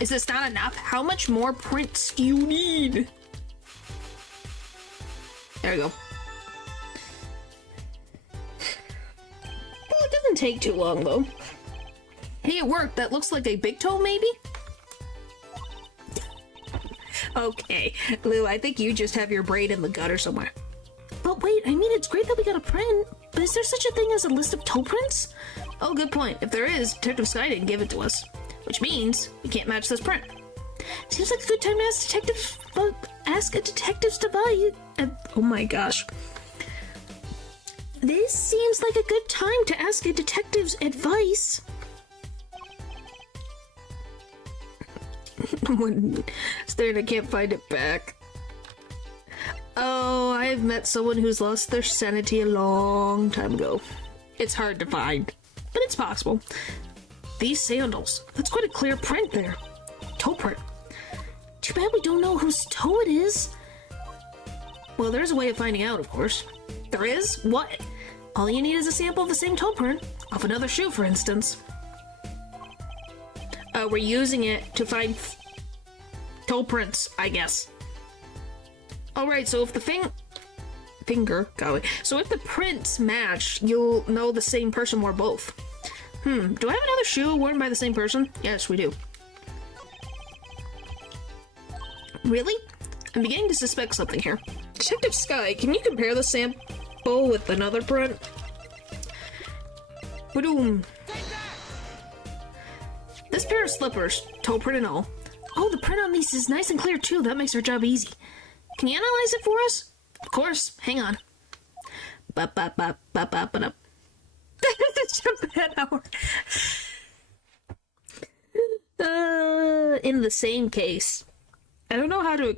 Is this not enough? How much more prints do you need? There we go. Well, it doesn't take too long, though. Hey, it worked. That looks like a big toe, maybe? Okay, Lou, I think you just have your brain in the gutter somewhere. But wait, I mean, it's great that we got a print, but is there such a thing as a list of toe prints? Oh, good point. If there is, Detective Sky didn't give it to us. Which means we can't match this print. Seems like a good time to ask a detective's device. Oh my gosh. This seems like a good time to ask a detective's advice. When staring, I can't find it back. Oh, I've met someone who's lost their sanity a long time ago. It's hard to find, but it's possible. These sandals. That's quite a clear print there. toe print. Too bad we don't know whose toe it is. Well, there's a way of finding out, of course. There is? What? All you need is a sample of the same toe print, off another shoe, for instance. We're using it to find toe prints, I guess. Alright, so if the so if the prints match, you'll know the same person wore both. Do I have another shoe worn by the same person? Yes, we do. Really? I'm beginning to suspect something here. Detective Sky, can you compare the sample with another print? Boom. This pair of slippers, toe print and all. Oh, the print on these is nice and clear too. That makes our job easy. Can you analyze it for us? Of course. Hang on. In the same case. I don't know how to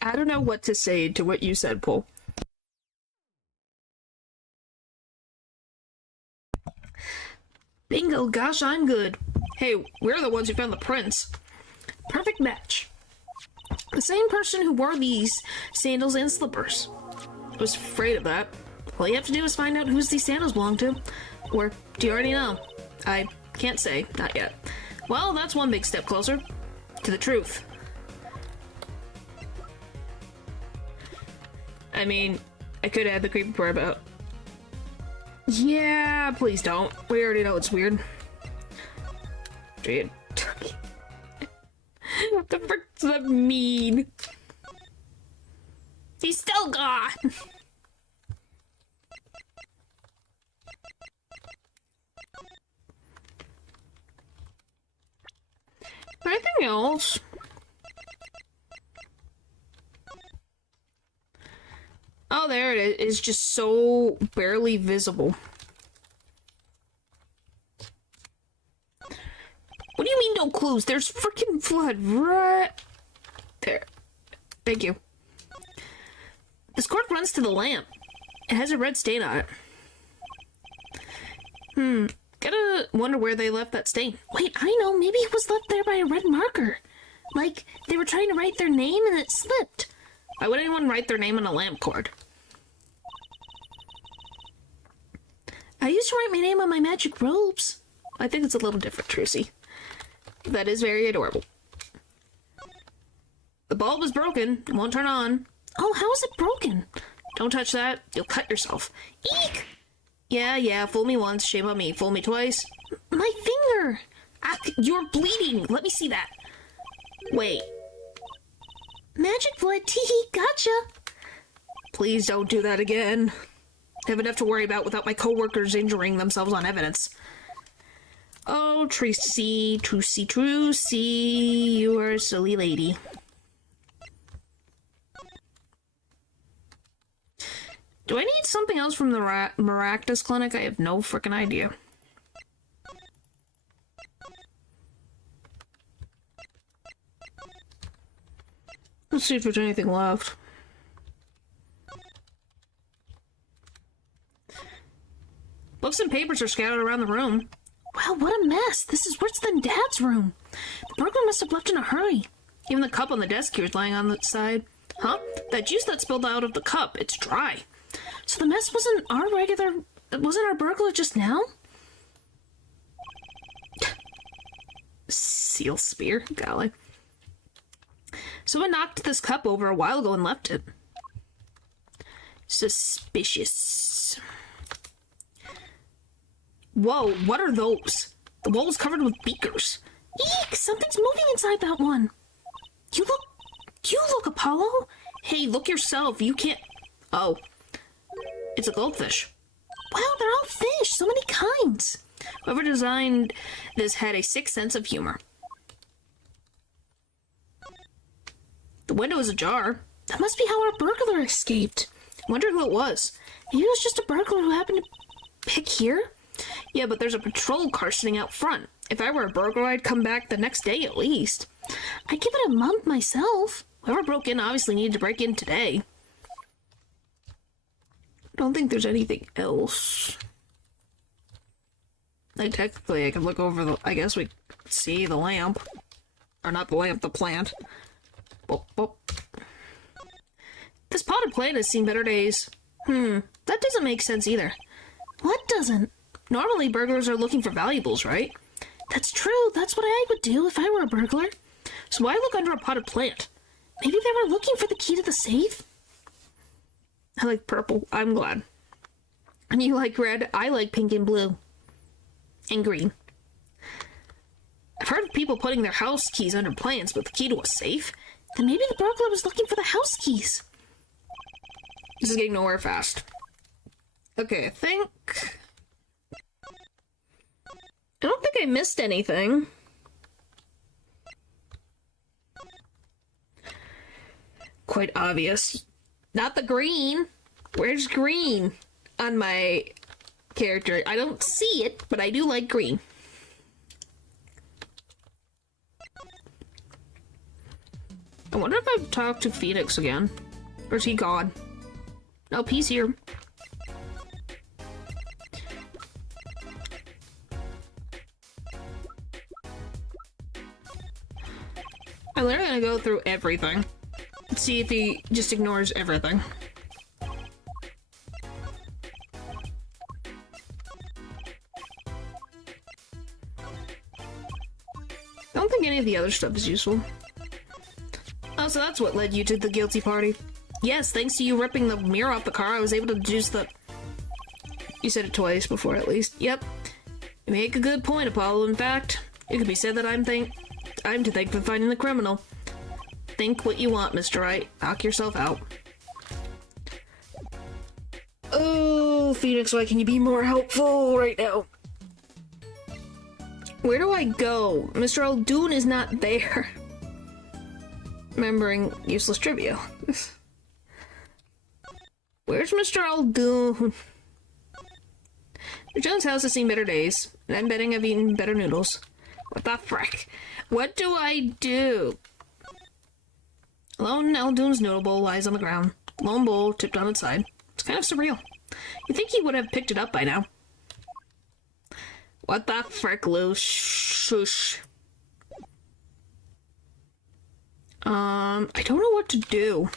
I don't know what to say to what you said, Paul. Bingo, gosh, I'm good. Hey, we're the ones who found the prints. Perfect match. The same person who wore these sandals and slippers. I was afraid of that. All you have to do is find out whose these sandals belong to. Or do you already know? I can't say. Not yet. Well, that's one big step closer to the truth. I mean, I could add the creepy part about... Yeah, please don't. We already know it's weird. Dude. What the frick does that mean? He's still gone! Anything else? Oh, there it is. It's just so barely visible. What do you mean no clues? There's freaking blood right there. Thank you. This cord runs to the lamp. It has a red stain on it. Gotta wonder where they left that stain. Wait, I know. Maybe it was left there by a red marker. Like, they were trying to write their name and it slipped. Why would anyone write their name on a lamp cord? I used to write my name on my magic robes. I think it's a little different, Trucy. That is very adorable. The bulb is broken. It won't turn on. Oh, how is it broken? Don't touch that. You'll cut yourself. Eek! Yeah, fool me once, shame on me. Fool me twice. My finger! Ah, you're bleeding! Let me see that. Wait. Magic blood, teehee, gotcha! Please don't do that again. I have enough to worry about without my coworkers injuring themselves on evidence. Oh, Trucy, you are a silly lady. Do I need something else from the Maractus Clinic? I have no frickin' idea. Let's see if there's anything left. Books and papers are scattered around the room. Wow, what a mess. This is worse than Dad's room. The burglar must have left in a hurry. Even the cup on the desk here is lying on the side. Huh? That juice that spilled out of the cup, it's dry. So the mess wasn't our burglar just now? Seal spear, golly. Someone knocked this cup over a while ago and left it. Suspicious. Whoa, what are those? The wall is covered with beakers. Eek! Something's moving inside that one. You look, Apollo. Hey, look yourself. You can't... Oh. It's a goldfish. Wow, they're all fish. So many kinds. Whoever designed this had a sick sense of humor. The window is ajar. That must be how our burglar escaped. I wonder who it was. Maybe it was just a burglar who happened to pick here? Yeah, but there's a patrol car sitting out front. If I were a burglar, I'd come back the next day at least. I'd give it a month myself. Whoever broke in obviously needed to break in today. I don't think there's anything else. Like, technically, I could look over the... I guess we could see the lamp. Or not the lamp, the plant. Boop, boop. This potted plant has seen better days. That doesn't make sense either. What doesn't? Normally burglars are looking for valuables, right? That's true. That's what I would do if I were a burglar. So why look under a potted plant? Maybe they were looking for the key to the safe? I like purple. I'm glad. And you like red? I like pink and blue. And green. I've heard of people putting their house keys under plants with the key to a safe. Then maybe the burglar was looking for the house keys. This is getting nowhere fast. Okay, I don't think I missed anything. Quite obvious. Not the green. Where's green on my character? I don't see it, but I do like green. I wonder if I've talked to Phoenix again. Or is he gone? Nope, he's here. I'm literally gonna go through everything. See if he just ignores everything. I don't think any of the other stuff is useful. Oh, so that's what led you to the guilty party. Yes, thanks to you ripping the mirror off the car, I was able to deduce the... You said it twice before, at least. Yep. You make a good point, Apollo. In fact, it could be said that I'm to thank for finding the criminal. Think what you want, Mr. Wright. Knock yourself out. Oh, Phoenix, why can you be more helpful right now? Where do I go? Mr. Aldoon is not there. Remembering useless trivia. Where's Mr. Aldoon? Jones' house has seen better days, and I'm betting I've eaten better noodles. What the frick? What do I do? Lone Aldoon's noodle bowl lies on the ground. Lone bowl tipped on its side. It's kind of surreal. You'd think he would have picked it up by now. What the frick, Lou? Shush. I don't know what to do.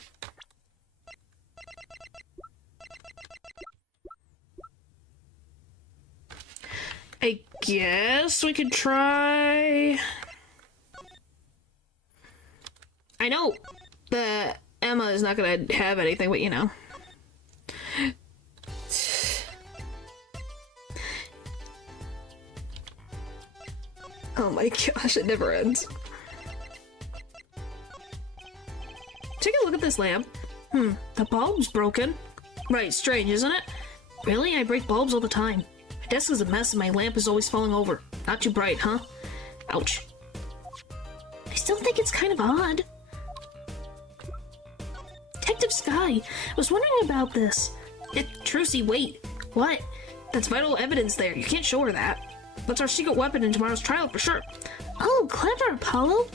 I guess we could try... I know the Emma is not gonna have anything, but you know. Oh my gosh, it never ends. Take a look at this lamp. The bulb's broken. Right, strange, isn't it? Really? I break bulbs all the time. My desk is a mess and my lamp is always falling over. Not too bright, huh? Ouch. I still think it's kind of odd. Detective Sky, I was wondering about this. Trucy, wait. What? That's vital evidence there. You can't show her that. That's our secret weapon in tomorrow's trial for sure. Oh, clever, Apollo.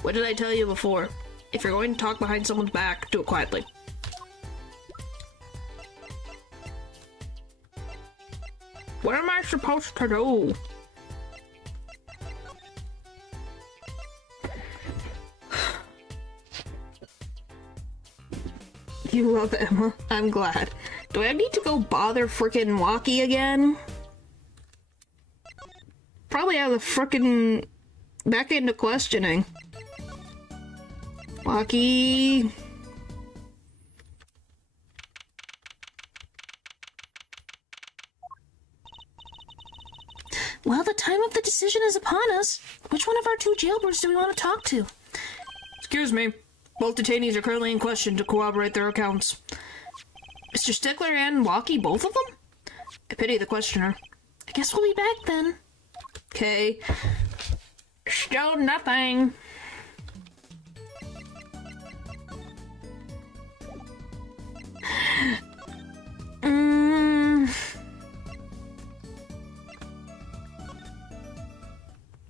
What did I tell you before? If you're going to talk behind someone's back, do it quietly. What am I supposed to do? You love Emma. I'm glad. Do I need to go bother frickin' Walkie again? Probably out of the frickin' back into questioning. Walkie. Well, the time of the decision is upon us. Which one of our two jailbirds do we want to talk to? Excuse me. Both detainees are currently in question to corroborate their accounts. Mr. Stickler and Walkie, both of them? I pity the questioner. I guess we'll be back then. Okay. Still nothing.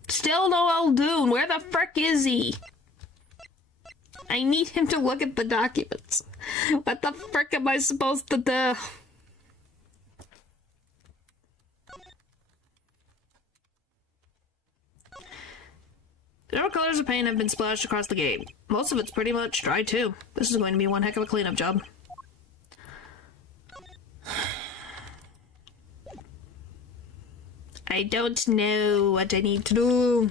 Still no Aldoon. Where the frick is he? I need him to look at the documents. What the frick am I supposed to do? Several colors of paint have been splashed across the gate. Most of it's pretty much dry, too. This is going to be one heck of a cleanup job. I don't know what I need to do.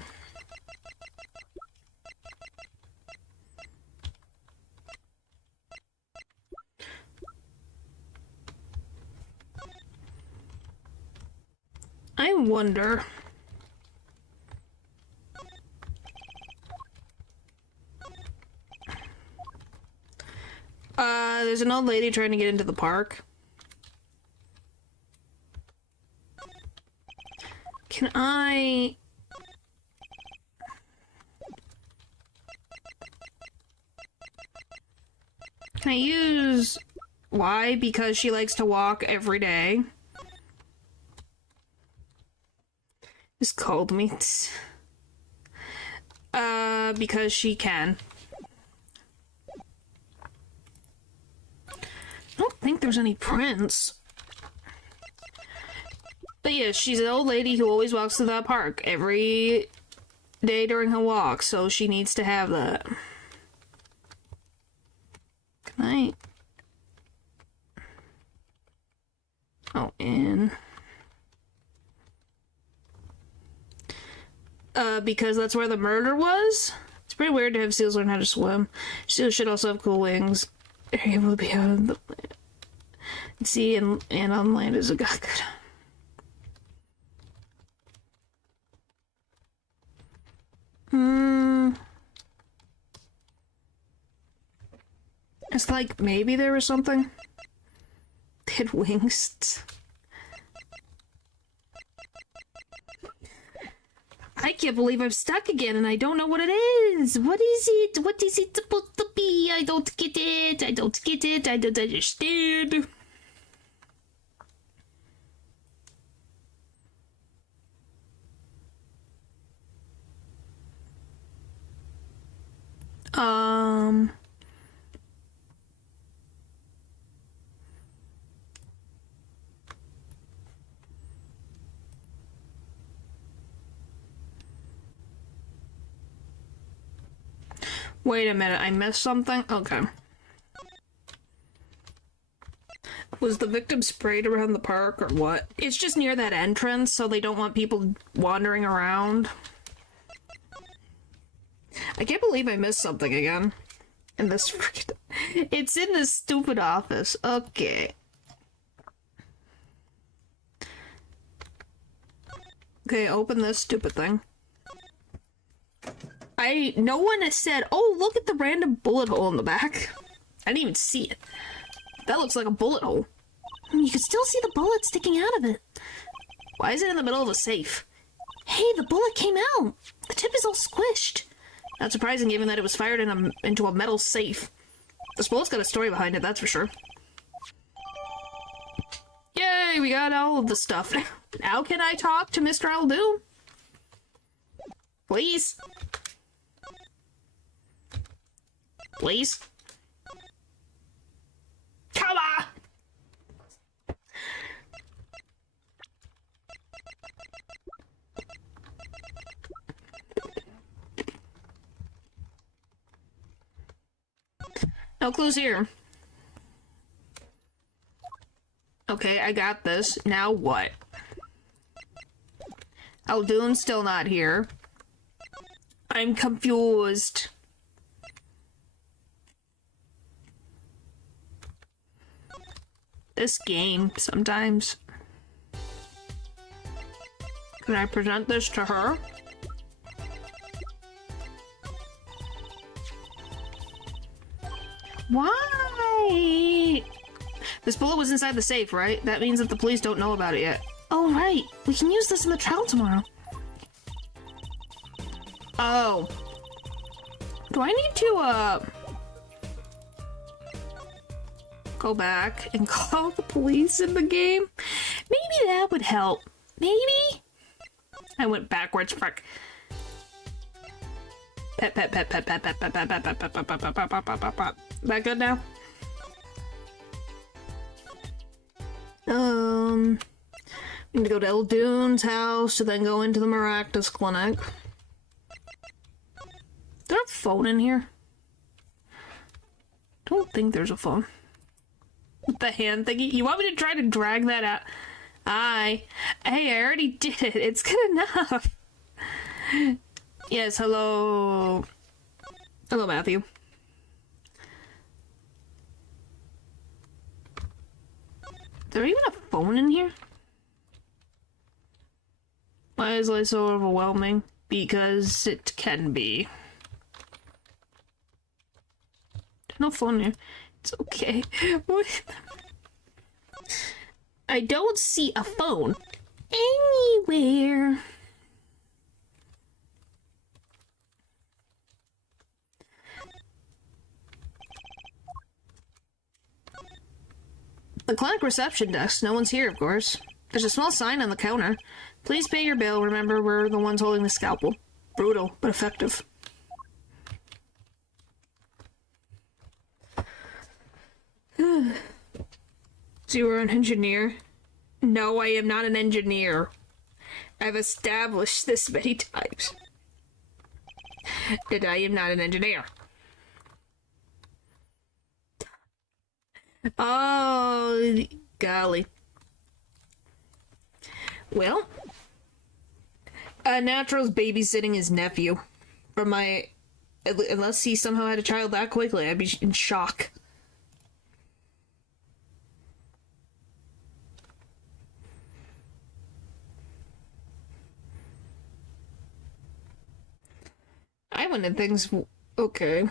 I wonder... there's an old lady trying to get into the park. Can I... Can I use Y because she likes to walk every day? It's cold meat. Because she can. I don't think there's any prints. But yeah, she's an old lady who always walks to that park every day during her walk, so she needs to have that. Can I... Oh, and... because that's where the murder was? It's pretty weird to have seals learn how to swim. Seals should also have cool wings. They're able to be out of the sea and on land is a god. It's like maybe there was something. They had wings. I can't believe I'm stuck again and I don't know what it is. What is it? What is it supposed to be? I don't get it. I don't get it. I don't understand. Wait a minute, I missed something? Okay. Was the victim sprayed around the park or what? It's just near that entrance, so they don't want people wandering around. I can't believe I missed something again. In this freaking... It's in this stupid office. Okay. Okay, open this stupid thing. No one has said, oh, look at the random bullet hole in the back. I didn't even see it. That looks like a bullet hole. You can still see the bullet sticking out of it. Why is it in the middle of a safe? Hey, the bullet came out. The tip is all squished. Not surprising given that it was fired into a metal safe. This bullet's got a story behind it, that's for sure. Yay, we got all of the stuff. Now can I talk to Mr. Aldoon? Please? Please? Come on! No clues here. Okay, I got this. Now what? Aldoon's still not here. I'm confused. This game, sometimes. Can I present this to her? Why? This bullet was inside the safe, right? That means that the police don't know about it yet. Oh, right. We can use this in the trial tomorrow. Oh. Do I need to, go back and call the police in the game? Maybe that would help. Maybe? I went backwards, frick. Pet, pet, pet, pet, pet, pet, pet, pet, pet, pet, pet, pet, pet, pet, pet, pet, pet, pet. That good now? We need to go to Aldoon's house to then go into the Maractus clinic. there a phone in here? Don't think there's a phone. With the hand thingy? You want me to try to drag that out? Hey, I already did it. It's good enough. Yes, hello. Hello, Matthew. Is there even a phone in here? Why is life so overwhelming? Because it can be. There's no phone here. It's okay. I don't see a phone anywhere. The clinic reception desk. No one's here, of course. There's a small sign on the counter. Please pay your bill. Remember, we're the ones holding the scalpel. Brutal, but effective. So you were an engineer? No, I am not an engineer. I've established this many times that I am not an engineer. Oh, golly. Well, Natural's babysitting his nephew. Unless he somehow had a child that quickly, I'd be in shock. I went in things. Okay.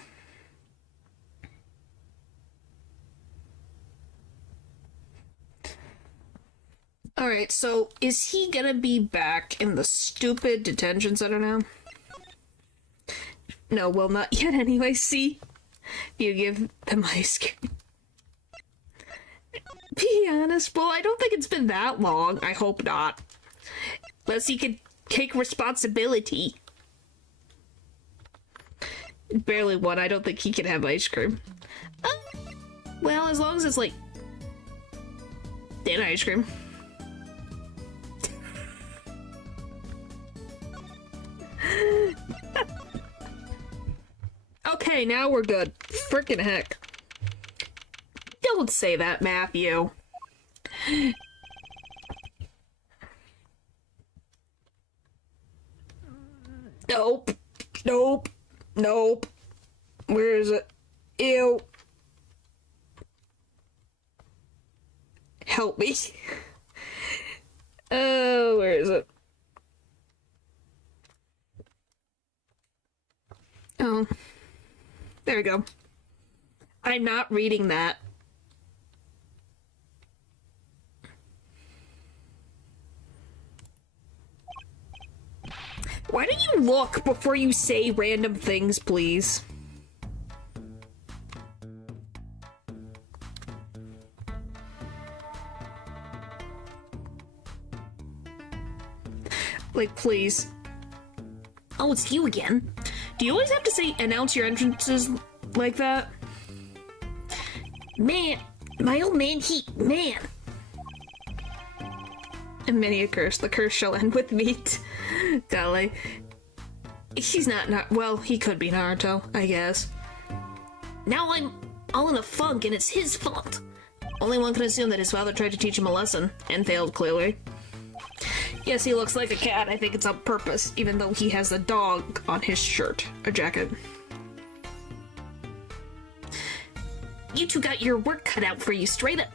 Alright, so is he gonna be back in the stupid detention center now? No, well, not yet anyway. See? You give them ice cream. Be honest, well, I don't think it's been that long. I hope not. Unless he could take responsibility. Barely one. I don't think he can have ice cream. Well, as long as it's like thin ice cream. Okay, now we're good. Frickin' heck. Don't say that, Matthew. Nope. Nope. Nope. Where is it? Ew. Help me. Oh, where is it? Oh. There we go. I'm not reading that. Why don't you look before you say random things, please? Like, please. Oh, it's you again. Do you always have to say announce your entrances like that? Man, my old man, man. And many a curse. The curse shall end with meat. Golly. He's not, well, he could be Naruto, I guess. Now I'm all in a funk and it's his fault. Only one can assume that his father tried to teach him a lesson, and failed clearly. Yes, he looks like a cat. I think it's on purpose, even though he has a dog on his shirt, or jacket. You two got your work cut out for you, straight up.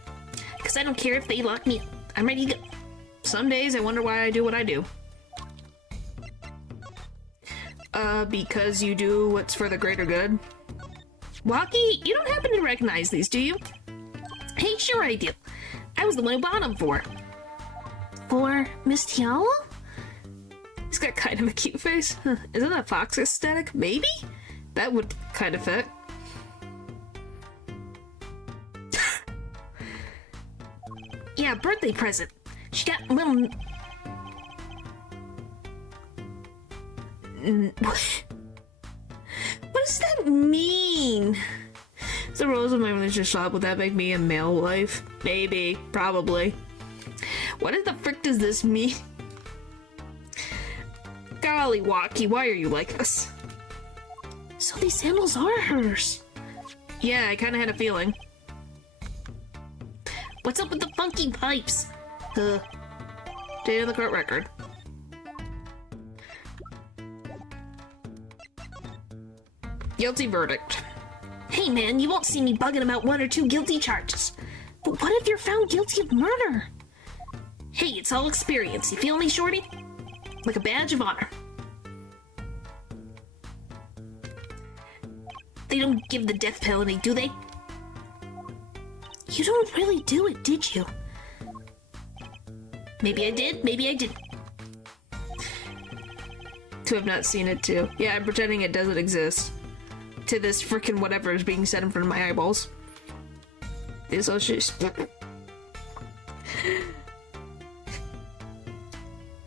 Because I don't care if they lock me up. I'm ready to go. Some days I wonder why I do what I do. Because you do what's for the greater good. Waki, you don't happen to recognize these, do you? Hey, sure I do. I was the one who bought them for. For Miss Tiala? He's got kind of a cute face. Huh. Isn't that Fox aesthetic? Maybe? That would kind of fit. Yeah, birthday present. She got little... What does that mean? It's the rules of my religious shop. Would that make me a male wife? Maybe. Probably. What the frick does this mean? Golly, Waki, why are you like this? So these sandals are hers. Yeah, I kind of had a feeling. What's up with the funky pipes? Date of the court record. Guilty verdict. Hey man, you won't see me bugging about 1 or 2 guilty charges. But what if you're found guilty of murder? Hey, it's all experience. You feel me, shorty? Like a badge of honor. They don't give the death penalty, do they? You don't really do it, did you? Maybe I did, maybe I didn't. To have not seen it too. Yeah, I'm pretending it doesn't exist. To this frickin' whatever is being said in front of my eyeballs. This all shit.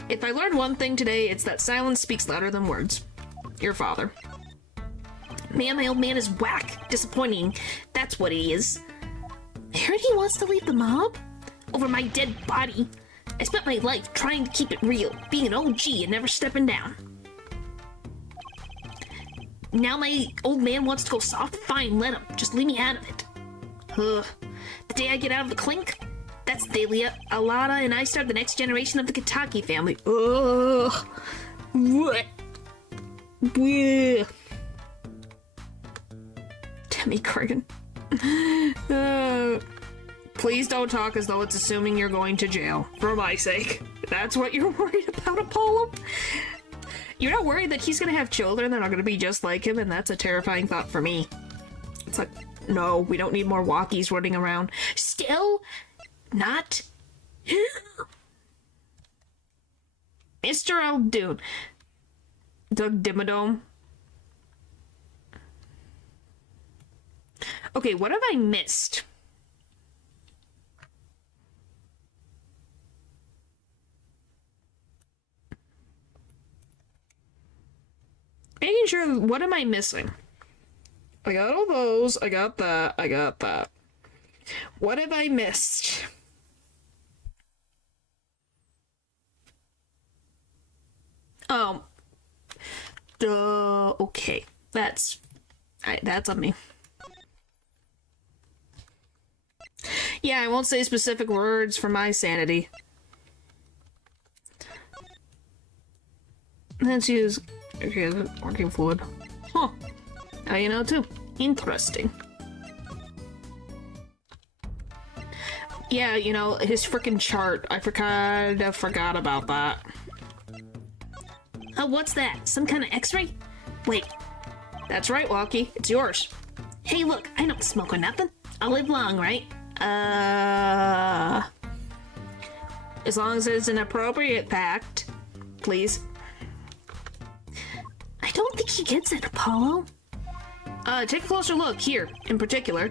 If I learned one thing today, it's that silence speaks louder than words. Your father. Man, my old man is whack. Disappointing. That's what he is. I heard he wants to leave the mob? Over my dead body. I spent my life trying to keep it real, being an OG and never stepping down. Now my old man wants to go soft? Fine, let him. Just leave me out of it. Ugh. The day I get out of the clink, that's Thalia, Alana, and I start the next generation of the Kitaki family. Ugh. What? Blech. Demi Corrigan. Please don't talk as though it's assuming you're going to jail. For my sake. That's what you're worried about, Apollo? You're not worried that he's gonna have children that are gonna be just like him, and that's a terrifying thought for me. It's like, no, we don't need more walkies running around. Still not. Mr. Aldun. Doug Dimmadome. Okay, what have I missed? Making sure, what am I missing? I got all those, I got that, I got that. What have I missed? Oh. Okay. That's on me. Yeah, I won't say specific words for my sanity. Let's use... Okay, working fluid. Huh. Now you know too. Interesting. Yeah, you know, his frickin' chart. I forgot about that. Oh, what's that? Some kind of x-ray? Wait. That's right, Walkie. It's yours. Hey, look, I don't smoke or nothing. I'll live long, right? As long as it's an appropriate fact, please. I don't think he gets it, Apollo. Take a closer look here, in particular,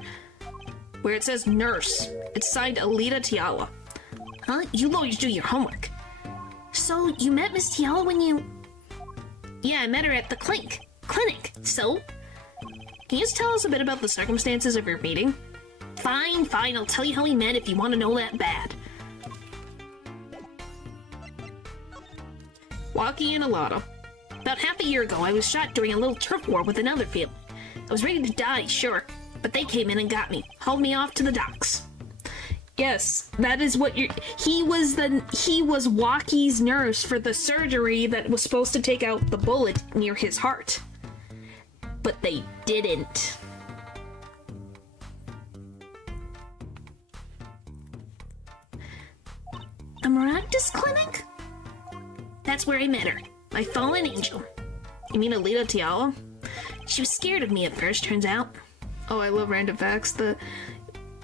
where it says nurse. It's signed Alita Tiala. Huh? You always do your homework. So, you met Miss Tiala when you... Yeah, I met her at the clinic. So? Can you just tell us a bit about the circumstances of your meeting? Fine, I'll tell you how we met if you want to know that bad. Walkie and Alana. About half a year ago, I was shot during a little turf war with another family. I was ready to die, sure, but they came in and got me, hauled me off to the docks. Yes, that is what you're... He was Walkie's nurse for the surgery that was supposed to take out the bullet near his heart. But they didn't. A Maractus clinic? That's where I met her. My fallen angel. You mean Alita Tiala? She was scared of me at first, turns out. Oh, I love random facts. The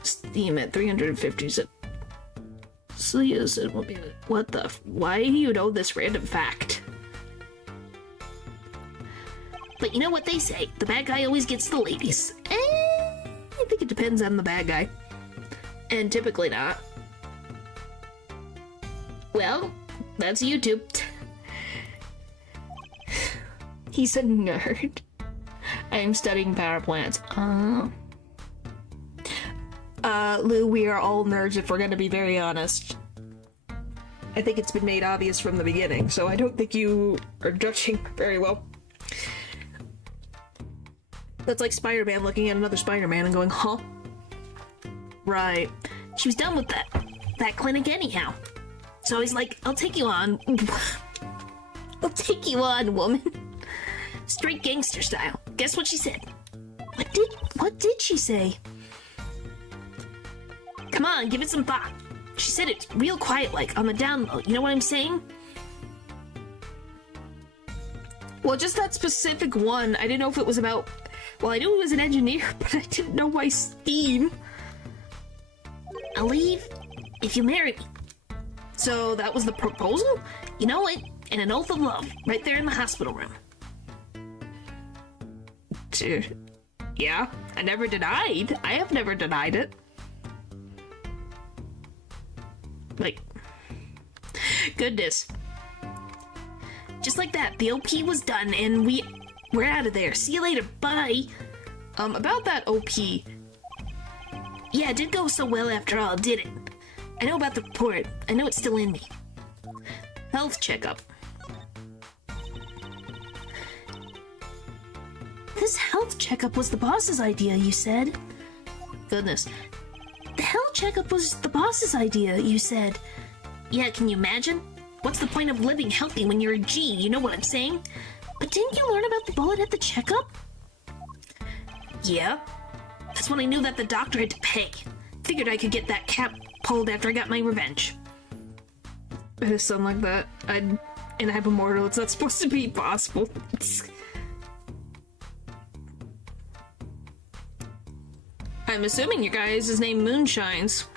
Steam at 350 said... So yes, it will be... What the... Why do you know this random fact? But you know what they say, the bad guy always gets the ladies. I think it depends on the bad guy. And typically not. Well, that's YouTube. He's a nerd. I am studying power plants. Lou, we are all nerds if we're gonna be very honest. I think it's been made obvious from the beginning, so I don't think you are judging very well. That's like Spider-Man looking at another Spider-Man and going, huh? Right. She was done with that clinic anyhow. So he's like, I'll take you on. I'll take you on, woman. Straight gangster style. Guess what she said? What did she say? Come on, give it some thought. She said it real quiet, like, on the down low. You know what I'm saying? Well, just that specific one. I didn't know if it was about... Well, I knew he was an engineer, but I didn't know why steam. I'll leave if you marry me. So that was the proposal? You know it, and an oath of love, right there in the hospital room. Yeah, I have never denied it. Like, goodness. Just like that, the OP was done, and we're out of there. See you later, bye. About that OP. Yeah, it did go so well after all, did it? I know about the report. I know it's still in me. Health checkup. This health checkup was the boss's idea, you said. Goodness. The health checkup was the boss's idea, you said. Yeah, can you imagine? What's the point of living healthy when you're a G? You know what I'm saying? But didn't you learn about the bullet at the checkup? Yeah. That's when I knew that the doctor had to pay. Figured I could get that cap pulled after I got my revenge. Something like that. And I'm immortal. It's not supposed to be possible. I'm assuming your guys' name Moonshines.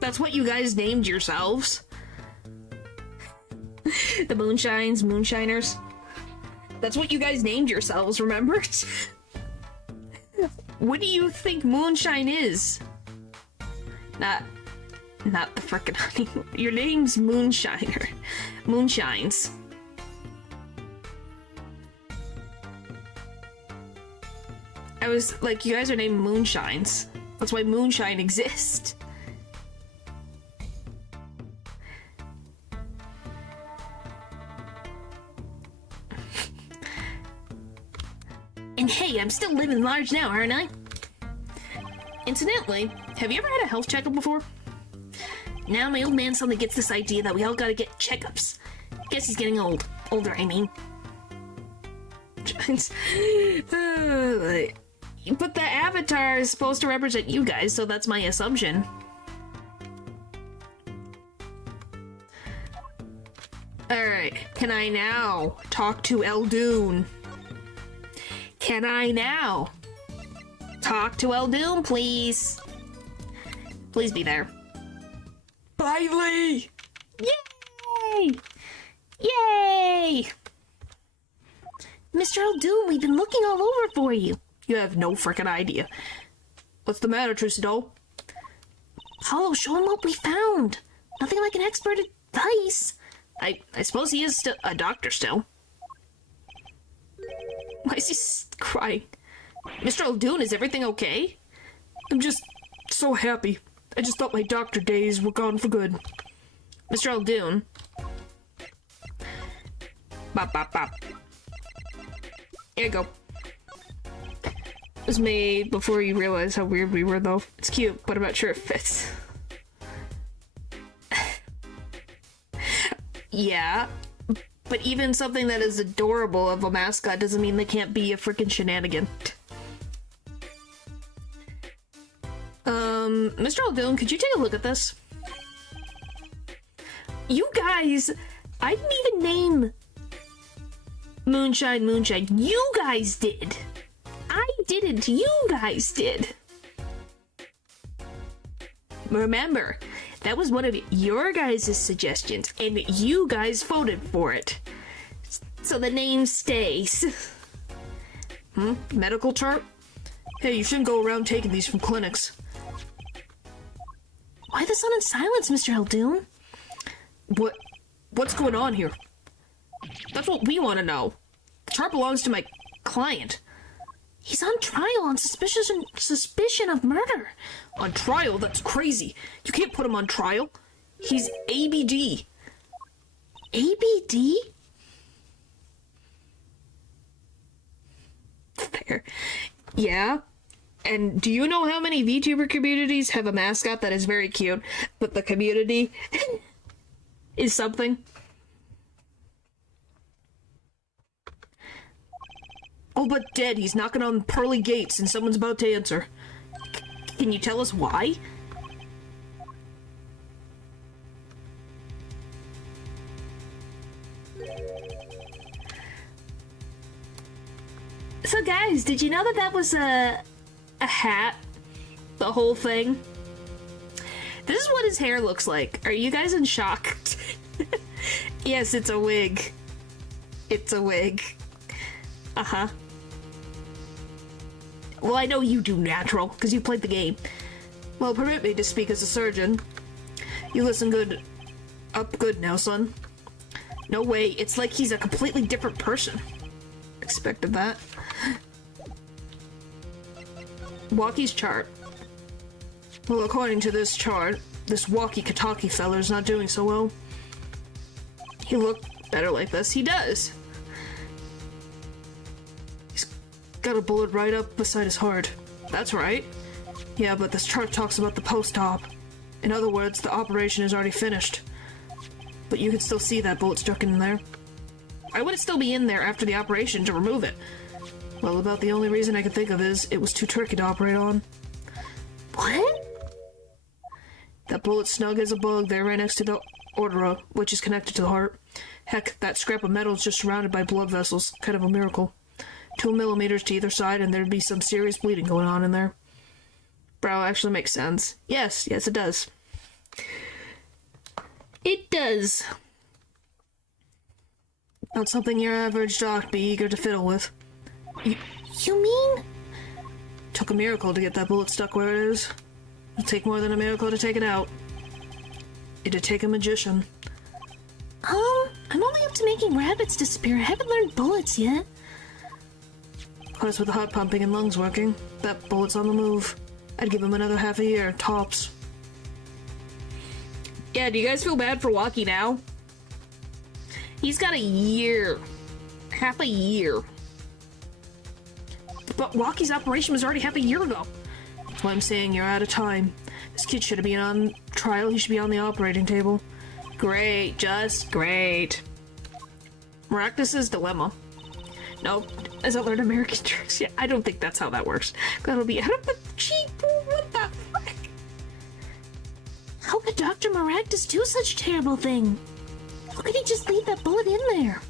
That's what you guys named yourselves. The Moonshines, Moonshiners. That's what you guys named yourselves, remember? What do you think moonshine is? Not the frickin' honey. Your name's Moonshiner. Moonshines. I was like, you guys are named Moonshines. That's why moonshine exists. And hey, I'm still living large now, aren't I? Incidentally, have you ever had a health checkup before? Now my old man suddenly gets this idea that we all gotta get checkups. Guess he's getting old. Older, I mean. But the avatar is supposed to represent you guys, so that's my assumption. Alright, can I now talk to Eldoon? Can I now talk to Eldoon, please? Please be there. Finally! Yay! Yay! Mr. Eldoon, we've been looking all over for you. You have no frickin' idea. What's the matter, Trucido? Paulo, show him what we found. Nothing like an expert advice. I suppose he is still a doctor still. Why is he crying? Mr. Eldoon, is everything okay? I'm just so happy. I just thought my doctor days were gone for good. Mr. Eldoon. Bop, bop, bop. Here you go. It was made before you realized how weird we were, though. It's cute, but I'm not sure it fits. Yeah, but even something that is adorable of a mascot doesn't mean they can't be a freaking shenanigan. Mr. Eldoon, could you take a look at this? You guys, I didn't even name Moonshine. You guys did. I didn't. You guys did. Remember, that was one of your guys' suggestions, and you guys voted for it. So the name stays. Medical chart? Hey, you shouldn't go around taking these from clinics. Why the sudden silence, Mr. Eldoon? What's going on here? That's what we want to know. The chart belongs to my client. He's on trial on suspicion of murder. On trial? That's crazy. You can't put him on trial. He's ABD. ABD? Fair. Yeah. And do you know how many VTuber communities have a mascot that is very cute, but the community is something? Oh, but dead. He's knocking on pearly gates and someone's about to answer. Can you tell us why? So guys, did you know that that was a hat? The whole thing? This is what his hair looks like. Are you guys in shock? Yes, it's a wig. It's a wig. Uh-huh. Well, I know you do, Natural, because you played the game. Well, permit me to speak as a surgeon. You listen good. Up good now, son. No way, it's like he's a completely different person. Expected that. Walkie's chart. Well, according to this chart, this walkie-talkie feller's not doing so well. He looked better like this. He does. He's got a bullet right up beside his heart. That's right. Yeah, but this chart talks about the post-op. In other words, the operation is already finished. But you can still see that bullet stuck in there. Why would it still be in there after the operation to remove it? Well, about the only reason I can think of is it was too tricky to operate on. What? That bullet's snug as a bug there right next to the aorta, which is connected to the heart. Heck, that scrap of metal is just surrounded by blood vessels. Kind of a miracle. 2 millimeters to either side, and there'd be some serious bleeding going on in there. Bro, actually makes sense. Yes, it does. It does. Not something your average doc'd be eager to fiddle with. You mean? Took a miracle to get that bullet stuck where it is. It'll take more than a miracle to take it out. It'd take a magician. I'm only up to making rabbits disappear. I haven't learned bullets yet. Plus, with the heart pumping and lungs working, that bullet's on the move. I'd give him another half a year, tops. Yeah, do you guys feel bad for Walkie now? He's got a year. Half a year. But Walkie's operation was already half a year ago. That's why I'm saying you're out of time. This kid should have been on trial. He should be on the operating table. Great, just great. Maractus's dilemma. Nope, as I learned American tricks. Yeah, I don't think that's how that works. That'll be out of the cheap. What the fuck? How could Dr. Maractus do such a terrible thing? How could he just leave that bullet in there?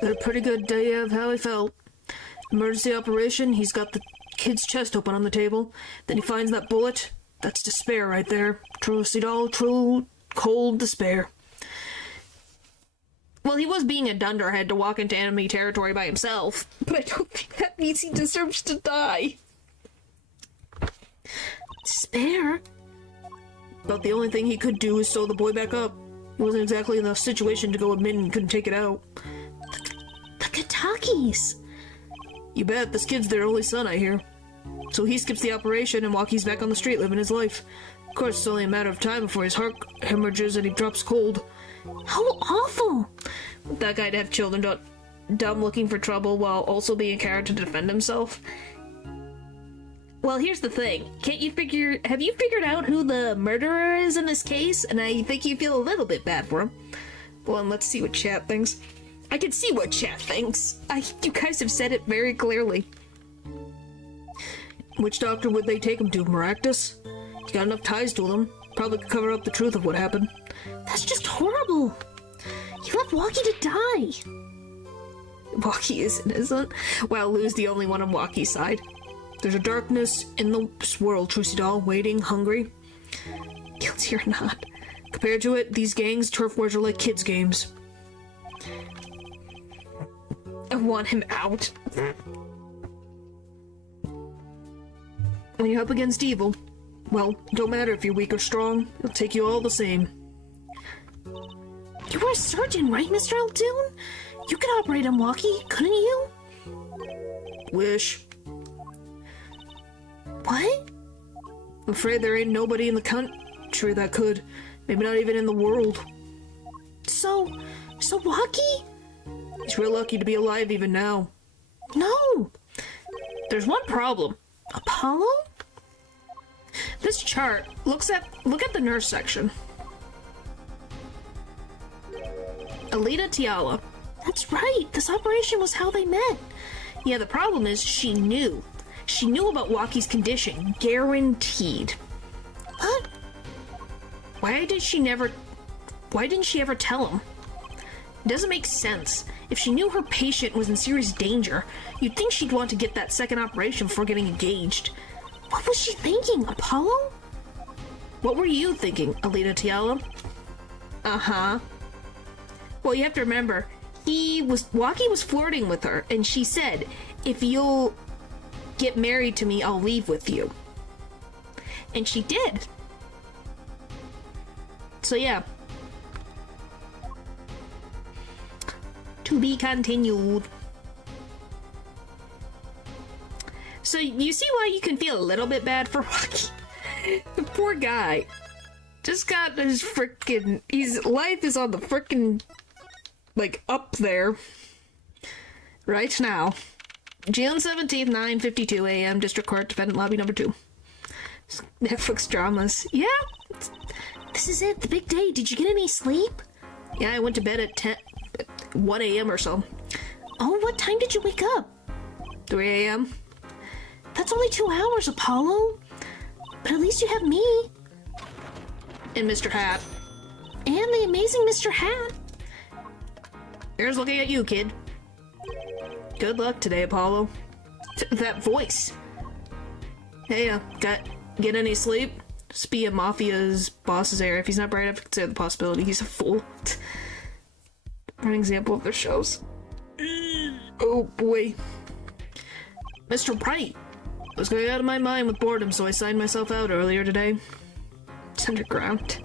Got a pretty good idea of how he felt. Emergency operation, he's got the kid's chest open on the table. Then he finds that bullet. That's despair right there. True cold despair. Well, he was being a dunderhead to walk into enemy territory by himself, but I don't think that means he deserves to die. Despair? About the only thing he could do is sew the boy back up. He wasn't exactly in the situation to go admit and couldn't take it out. The Katakis! You bet, this kid's their only son, I hear. So he skips the operation and Walkie's back on the street living his life. Of course, it's only a matter of time before his heart hemorrhages and he drops cold. How awful! That guy to have children dumb looking for trouble while also being a character to defend himself. Well, here's the thing. Have you figured out who the murderer is in this case? And I think you feel a little bit bad for him. Well, and let's see what chat thinks. I can see what chat thinks. You guys have said it very clearly. Which doctor would they take him to? Maractus? He's got enough ties to them. Probably could cover up the truth of what happened. That's just horrible! You left Walkie to die! Walkie is innocent? Well, Lou's the only one on Walkie's side. There's a darkness in this world, Trucy Doll, waiting, hungry. Guilty or not. Compared to it, these gangs, turf wars are like kids' games. I want him out. When you're up against evil, well, don't matter if you're weak or strong, it'll take you all the same. You were a surgeon, right, Mr. Eltoon? You could operate on Walkie, couldn't you? Wish. What? I'm afraid there ain't nobody in the country that could. Maybe not even in the world. So Walkie? He's real lucky to be alive even now. No! There's one problem. Apollo? This chart look at the nurse section. Alita Tiala. That's right. This operation was how they met. Yeah, the problem is she knew. She knew about Waki's condition. Guaranteed. What? Why didn't she ever tell him? It doesn't make sense. If she knew her patient was in serious danger, you'd think she'd want to get that second operation before getting engaged. What was she thinking, Apollo? What were you thinking, Alita Tiala? Uh-huh. Well, you have to remember, Waki was flirting with her, and she said, if you'll get married to me, I'll leave with you. And she did. So yeah. To be continued. So you see why you can feel a little bit bad for Waki? The poor guy just got his his life is on the frickin' like up there right now. June 17th, 9:52 a.m. District Court, Defendant Lobby number 2. Netflix dramas. Yeah. This is it, the big day. Did you get any sleep? Yeah, I went to bed at 1 a.m. or so. Oh, what time did you wake up? 3 a.m. That's only 2 hours, Apollo. But at least you have me. And Mr. Hat. And the amazing Mr. Hat. Here's looking at you, kid. Good luck today, Apollo. That voice. Hey, get any sleep? Just be a Mafia's boss's heir. If he's not bright enough to consider the possibility, he's a fool. An example of their shows. Oh boy. Mr. Bright. I was going out of my mind with boredom, so I signed myself out earlier today. It's underground.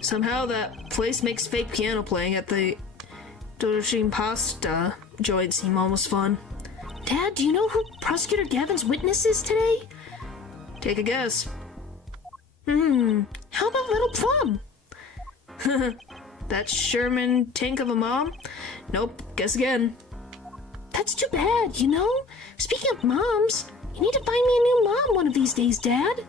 Somehow that place makes fake piano playing at the Dodoshin Pasta joint seem almost fun. Dad, do you know who Prosecutor Gavin's witness is today? Take a guess. How about Little Plum? That Sherman tank of a mom? Nope, guess again. That's too bad, you know? Speaking of moms, you need to find me a new mom one of these days, Dad.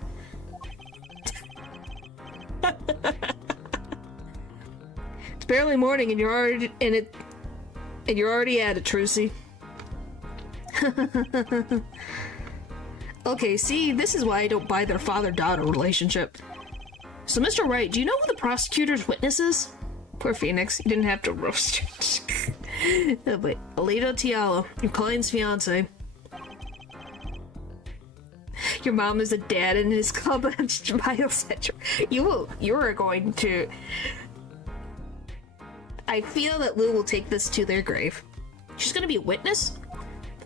It's barely morning and you're already at it, Trucy. Okay, see, this is why I don't buy their father-daughter relationship. So, Mr. Wright, do you know who the prosecutor's witness is? Poor Phoenix, you didn't have to roast her. No, but Alita Tiala, your client's fiance. Your mom is a dad and is called a biosexual. You are going to... I feel that Lou will take this to their grave. She's gonna be a witness?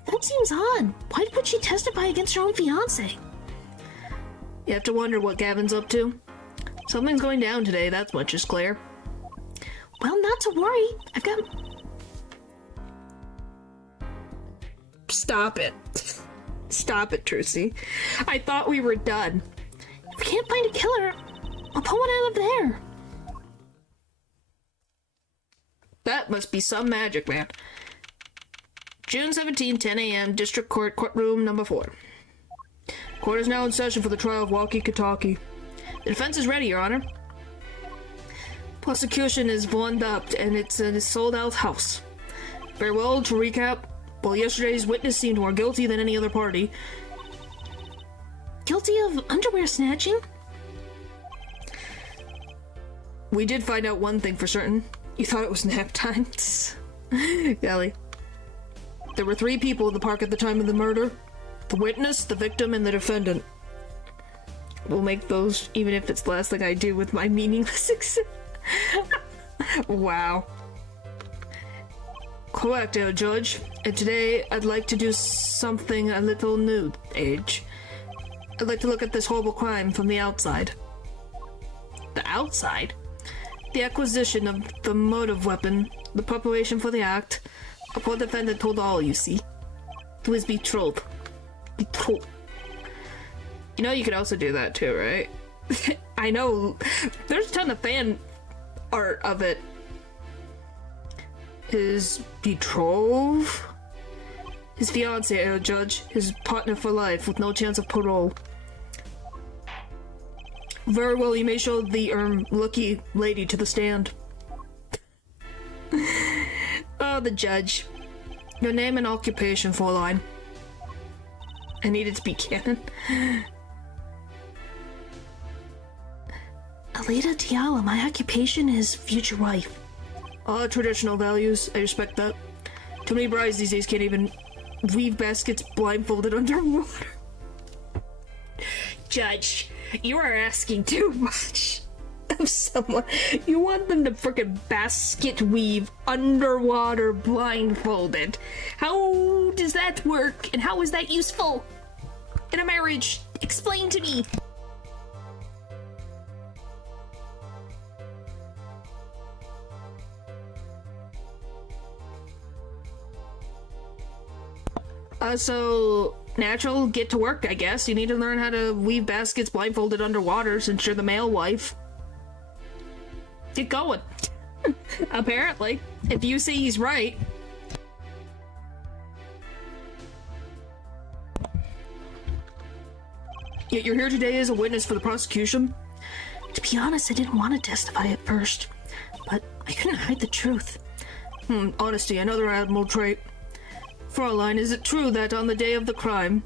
That seems odd. Why would she testify against her own fiance? You have to wonder what Gavin's up to. Something's going down today, that much is clear. Well, not to worry. I've got... Stop it. Stop it, Trucy. I thought we were done. If we can't find a killer, I'll pull one out of there. That must be some magic, man. June 17, 10 a.m., District Court, Courtroom number 4. Court is now in session for the trial of Waki Kataki. The defense is ready, Your Honor. Prosecution is wound up, and it's in a sold-out house. Very well, to recap, while yesterday's witness seemed more guilty than any other party. Guilty of underwear snatching? We did find out one thing for certain. You thought it was nap time. Golly. There were 3 people in the park at the time of the murder. The witness, the victim, and the defendant. We'll make those, even if it's the last thing I do with my meaningless exam. Wow. Correct, Judge. And today, I'd like to do something a little new, Age. I'd like to look at this horrible crime from the outside. The outside? The acquisition of the motive weapon, the preparation for the act. A poor defendant told all, you see. To his betrothed. Betrothed. You know you could also do that too, right? I know. There's a ton of fan art of it. His betrothed? His fiancée, Judge. His partner for life, with no chance of parole. Very well, you may show the, lucky lady to the stand. Oh, the judge. Your name and occupation, Fräulein. I need it to be canon. Alita Diallo, my occupation is future wife. Traditional values, I respect that. Too many brides these days can't even weave baskets blindfolded underwater. Judge, you are asking too much Of someone. You want them to frickin' basket weave underwater blindfolded. How does that work, and how is that useful in a marriage? Explain to me. So, natural, get to work, I guess. You need to learn how to weave baskets blindfolded underwater since you're the male wife. Get going. Apparently. If you say he's right. Yet you're here today as a witness for the prosecution? To be honest, I didn't want to testify at first, but I couldn't hide the truth. Honesty, another admirable trait. Fräulein, is it true that on the day of the crime,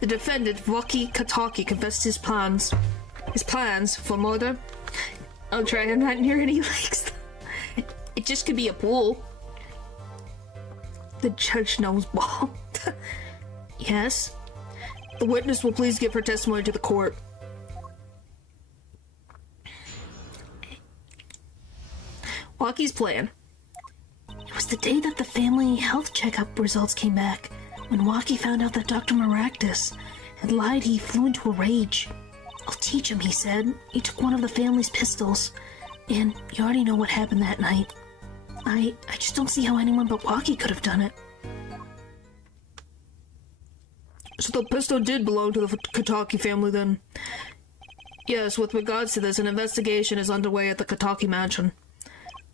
the defendant, Waki Kataki, confessed his plans for murder? I'll try and not near any lakes. It just could be a pool. The judge knows ball. Yes? The witness will please give her testimony to the court. Waki's plan. It was the day that the family health checkup results came back. When Waki found out that Dr. Maractus had lied, he flew into a rage. I'll teach him, he said. He took one of the family's pistols. And you already know what happened that night. I just don't see how anyone but Waki could have done it. So the pistol did belong to the Kataki family then? Yes, with regards to this, an investigation is underway at the Kataki mansion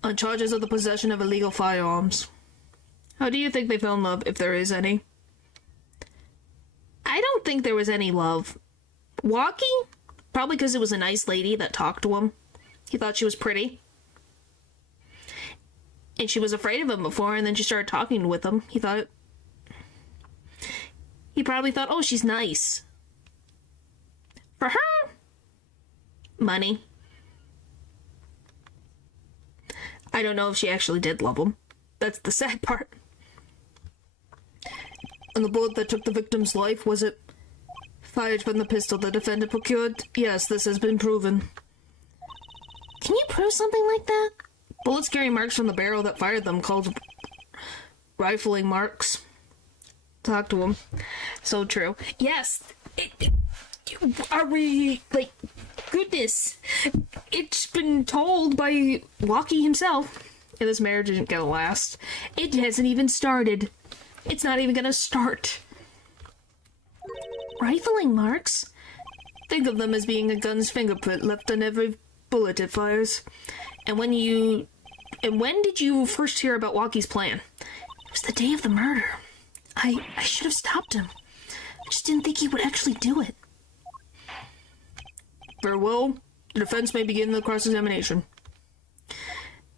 on charges of the possession of illegal firearms. How do you think they fell in love, if there is any? I don't think there was any love. Waki? Probably because it was a nice lady that talked to him. He thought she was pretty. And she was afraid of him before, and then she started talking with him. He probably thought, oh, she's nice. For her, money. I don't know if she actually did love him. That's the sad part. And the bullet that took the victim's life, was it fired from the pistol the defendant procured? Yes, this has been proven. Can you prove something like that? Bullets carry marks from the barrel that fired them, called rifling marks. Talk to him. So true. Yes. Are we, like, goodness. It's been told by Waki himself. And this marriage isn't gonna last. It hasn't even started. It's not even gonna start. Rifling marks? Think of them as being a gun's fingerprint left on every bullet it fires. And when did you first hear about Waki's plan? It was the day of the murder. I should have stopped him. I just didn't think he would actually do it. Very well. The defense may begin the cross-examination.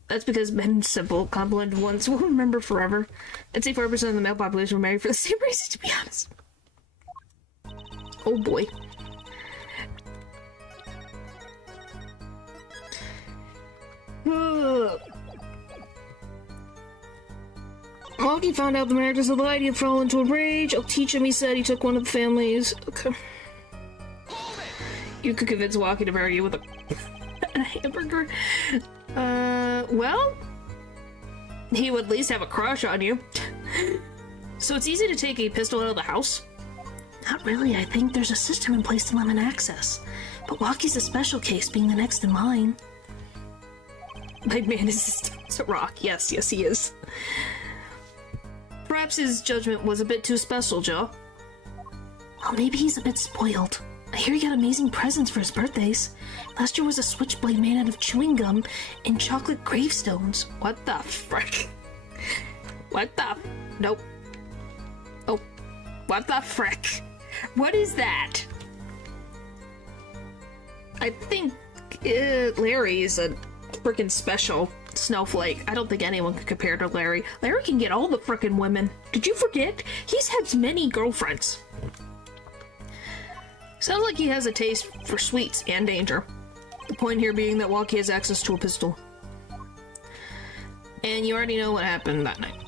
That's because men simple, complimented ones will remember forever. I'd say 4% of the male population were married for the same reason, to be honest. Oh boy. Waki found out the marriage was a lie. He had fallen into a rage. I'll teach him, he said. He took one of the families. Okay. You could convince Waki to marry you with a hamburger. Well, he would at least have a crush on you. So it's easy to take a pistol out of the house? Not really. I think there's a system in place to limit access. But Waki's a special case, being the next in line. My man is a rock. Yes, he is. Perhaps his judgment was a bit too special, Joe. Well, maybe he's a bit spoiled. I hear he got amazing presents for his birthdays. Last year was a switchblade made out of chewing gum and chocolate gravestones. What the frick? What the? Nope. What the frick? What is that? I think Larry is a freaking special snowflake. I don't think anyone can compare to Larry. Larry can get all the frickin' women. Did you forget? He's had many girlfriends. Sounds like he has a taste for sweets and danger. The point here being that Walkie has access to a pistol. And you already know what happened that night.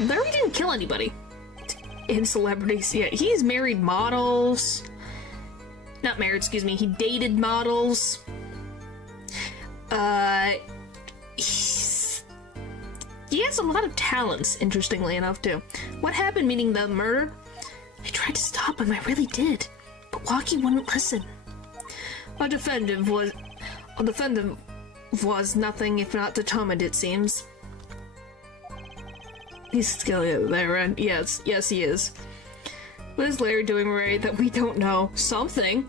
Larry didn't kill anybody. And celebrities, yeah. He's married models. Not married, excuse me. He dated models. He has a lot of talents, interestingly enough, too. What happened, meaning the murder? I tried to stop him, I really did. But Walkie wouldn't listen. Our defendant was nothing if not determined, it seems. He's still there, and yes, he is. What is Larry doing right that we don't know? Something.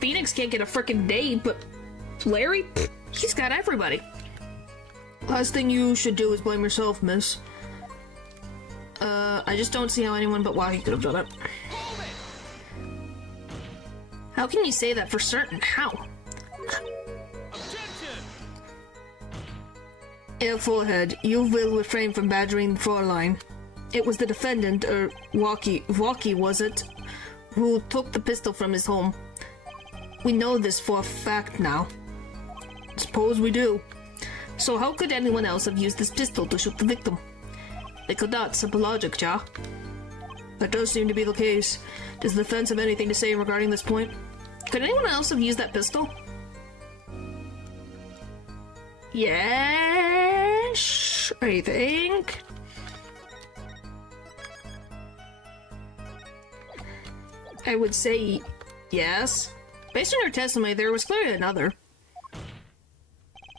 Phoenix can't get a frickin' date, but Larry, he's got everybody. Last thing you should do is blame yourself, miss. I just don't see how anyone but Walkie could have done it. How can you say that for certain? How? Air forehead, you will refrain from badgering the Fraulein. It was the defendant, or Walkie, was it, who took the pistol from his home. We know this for a fact now. Suppose we do. So how could anyone else have used this pistol to shoot the victim? They could not, simple logic, ja. That does seem to be the case. Does the defense have anything to say regarding this point? Could anyone else have used that pistol? Yes, I think. I would say yes. Based on your testimony, there was clearly another.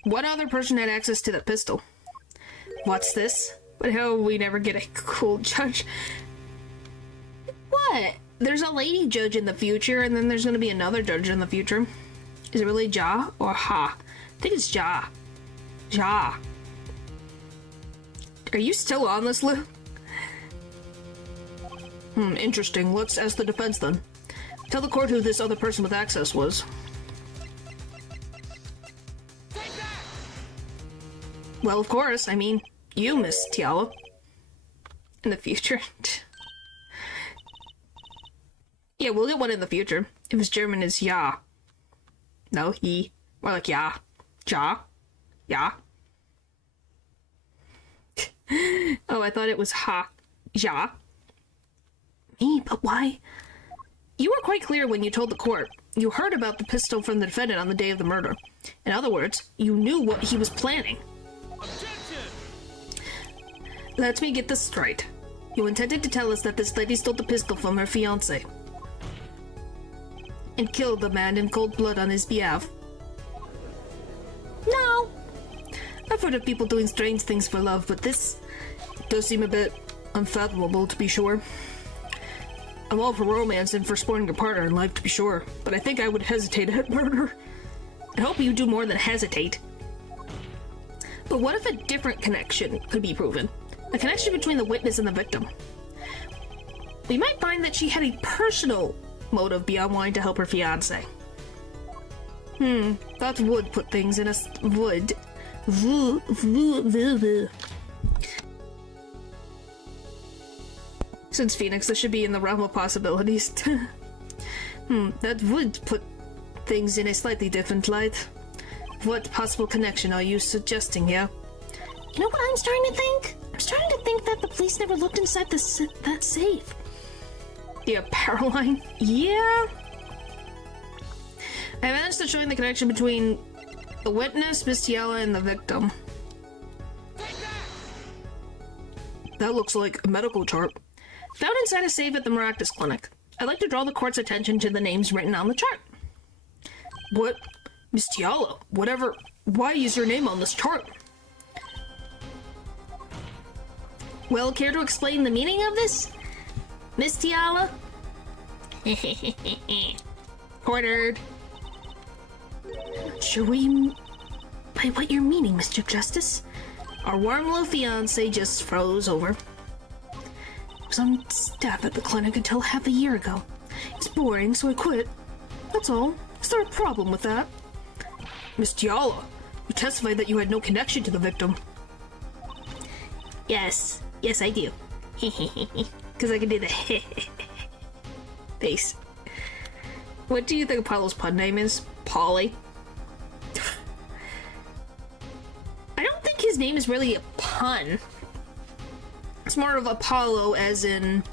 What other person had access to that pistol? What's this? But how will we never get a cool judge? What? There's a lady judge in the future, and then there's gonna be another judge in the future. Is it really Ja or Ha? I think it's Ja. Ja. Are you still on this, Lou? Interesting. Let's ask the defense then. Tell the court who this other person with access was. Well, of course. I mean, you, Miss Tiala. In the future. Yeah, we'll get one in the future. If it's German, it's Ja. No, he. More like Ja. Ja. Ja. Oh, I thought it was Ha. Ja. Me, but why? You were quite clear when you told the court. You heard about the pistol from the defendant on the day of the murder. In other words, you knew what he was planning. Objection! Let me get this straight. You intended to tell us that this lady stole the pistol from her fiancé and killed the man in cold blood on his behalf. No. I've heard of people doing strange things for love, but this does seem a bit unfathomable, to be sure. I'm all for romance and for supporting your partner in life, to be sure, but I think I would hesitate at murder. I hope you do more than hesitate. But what if a different connection could be proven? A connection between the witness and the victim. We might find that she had a personal motive beyond wanting to help her fiancé. That would put things in a... would. Since Phoenix, this should be in the realm of possibilities. That would put things in a slightly different light. What possible connection are you suggesting here? You know what I'm starting to think? I'm starting to think that the police never looked inside that safe. The apparel line? Yeah. I managed to join the connection between the witness, Miss Tiala, and the victim. That looks like a medical chart. Found inside a safe at the Maractus Clinic. I'd like to draw the court's attention to the names written on the chart. What? Miss Tiala, whatever. Why is your name on this chart? Well, care to explain the meaning of this, Miss Tiala? Ordered. Sure we... By what you're meaning, Mr. Justice? Our warm little fiancé just froze over. works on staff at the clinic until half a year ago. It's boring, so I quit. That's all. Is there a problem with that? Miss Tiala, you testified that you had no connection to the victim. Yes. Yes, I do. Because I can do the face. What do you think Apollo's pun name is? Polly? I don't think his name is really a pun. It's more of Apollo as in,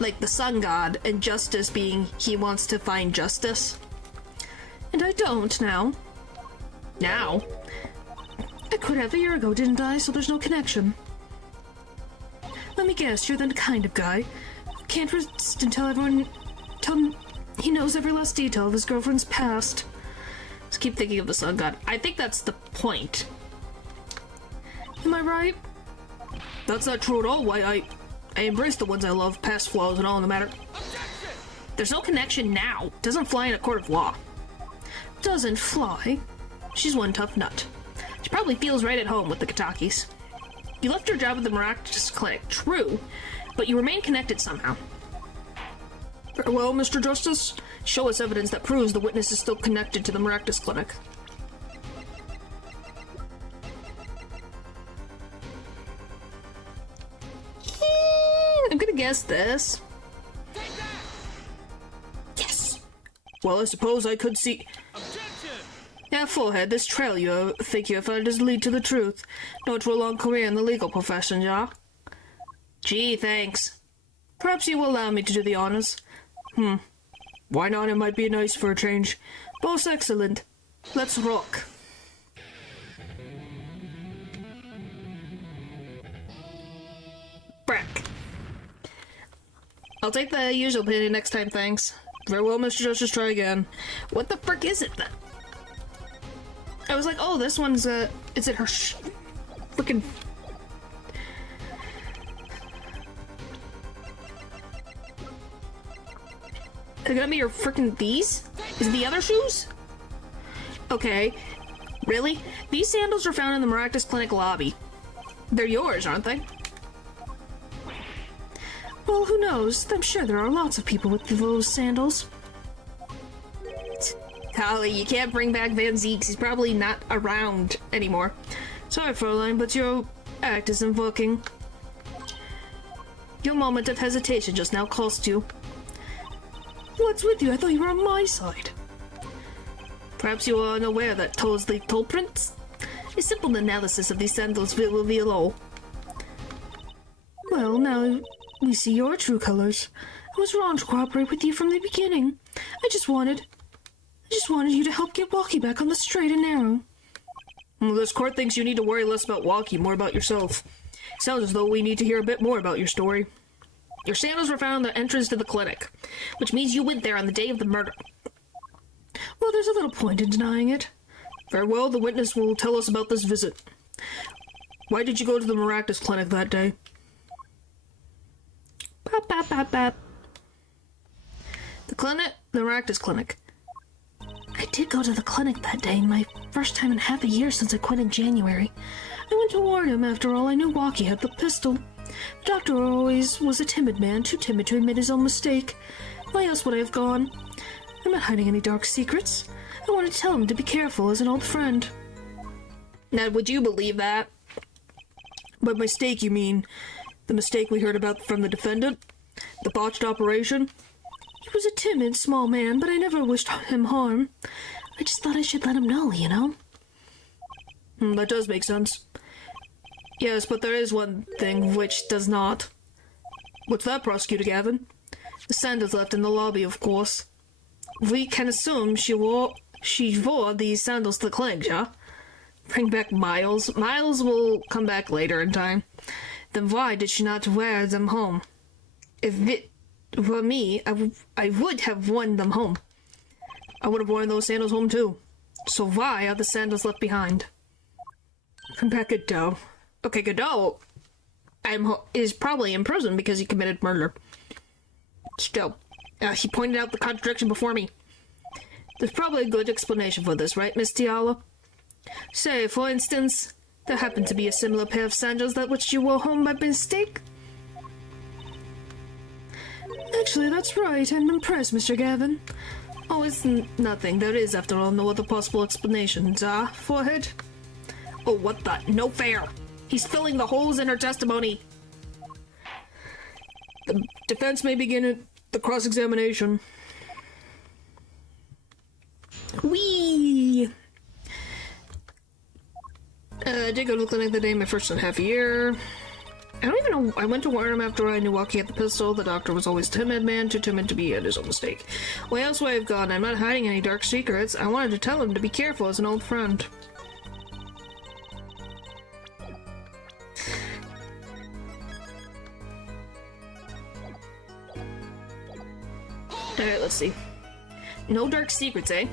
like, the sun god, and justice being he wants to find justice. And I don't now. Now? I quit half a year ago, didn't I? So there's no connection. Let me guess, you're the kind of guy who can't resist and tell him he knows every last detail of his girlfriend's past. Just keep thinking of the sun god. I think that's the point. Am I right? That's not true at all. Why, I embrace the ones I love, past flaws and all, no matter. There's no connection now. Doesn't fly in a court of law. Doesn't fly. She's one tough nut. She probably feels right at home with the Katakis. You left your job at the Miraculous Clinic, true, but you remain connected somehow. Very well, Mr. Justice. Show us evidence that proves the witness is still connected to the Miraculous Clinic. I'm gonna guess this. Yes! Well, I suppose I could see... Yeah, Forehead, this trail you think you have found does lead to the truth. No to a long career in the legal profession, yeah? Gee, thanks. Perhaps you will allow me to do the honors. Why not? It might be nice for a change. Both excellent. Let's rock. Brack. I'll take the usual penny next time, thanks. Very well, Mr. Justice, try again. What the frick is it then? I was like, oh, this one's, is it her freaking... Is it gonna be your freaking these? Is it the other shoes? Okay. Really? These sandals are found in the Miraculous Clinic lobby. They're yours, aren't they? Well, who knows? I'm sure there are lots of people with those sandals. Holly, you can't bring back Van Zeeks. He's probably not around anymore. Sorry, Fräulein, but your act isn't working. Your moment of hesitation just now cost you. What's with you? I thought you were on my side. Perhaps you are unaware that toes leave toe prints? A simple analysis of these sandals will reveal all. Well, now we see your true colors. I was wrong to cooperate with you from the beginning. I just wanted you to help get Walkie back on the straight and narrow. Well, this court thinks you need to worry less about Walkie, more about yourself. Sounds as though we need to hear a bit more about your story. Your sandals were found at the entrance to the clinic, which means you went there on the day of the murder. Well, there's a little point in denying it. Very well, the witness will tell us about this visit. Why did you go to the Miraculous Clinic that day? Bop, bop, bop, bop. The Miraculous Clinic. I did go to the clinic that day, my first time in half a year since I quit in January. I went to warn him, after all. I knew Walkie had the pistol. The doctor always was a timid man, too timid to admit his own mistake. Why else would I have gone? I'm not hiding any dark secrets. I wanted to tell him to be careful as an old friend. Now, would you believe that? By mistake, you mean the mistake we heard about from the defendant? The botched operation? He was a timid, small man, but I never wished him harm. I just thought I should let him know, you know? That does make sense. Yes, but there is one thing which does not. What's that, Prosecutor Gavin? The sandals left in the lobby, of course. We can assume she wore these sandals to the clinic, yeah? Bring back Miles. Miles will come back later in time. Then why did she not wear them home? If it were me, I would have worn them home. I would have worn those sandals home too. So why are the sandals left behind? Bring back Godot. Okay, Godot is probably in prison because he committed murder. Still, he pointed out the contradiction before me. There's probably a good explanation for this, right, Miss Tiala? Say, for instance, there happened to be a similar pair of sandals that which you wore home by mistake. Actually, that's right. I'm impressed, Mr. Gavin. Oh, it's nothing. There is, after all, no other possible explanations, forehead? Oh, what the? No fair! He's filling the holes in her testimony! The defense may begin at the cross-examination. Whee! I did go to the clinic the day my first and a half year. I don't even know. I went to warn him after I knew Walkie had the pistol. The doctor was always timid, man, too timid to be at his own mistake. Why else would I have gone? I'm not hiding any dark secrets. I wanted to tell him to be careful as an old friend. Alright, let's see. No dark secrets, eh?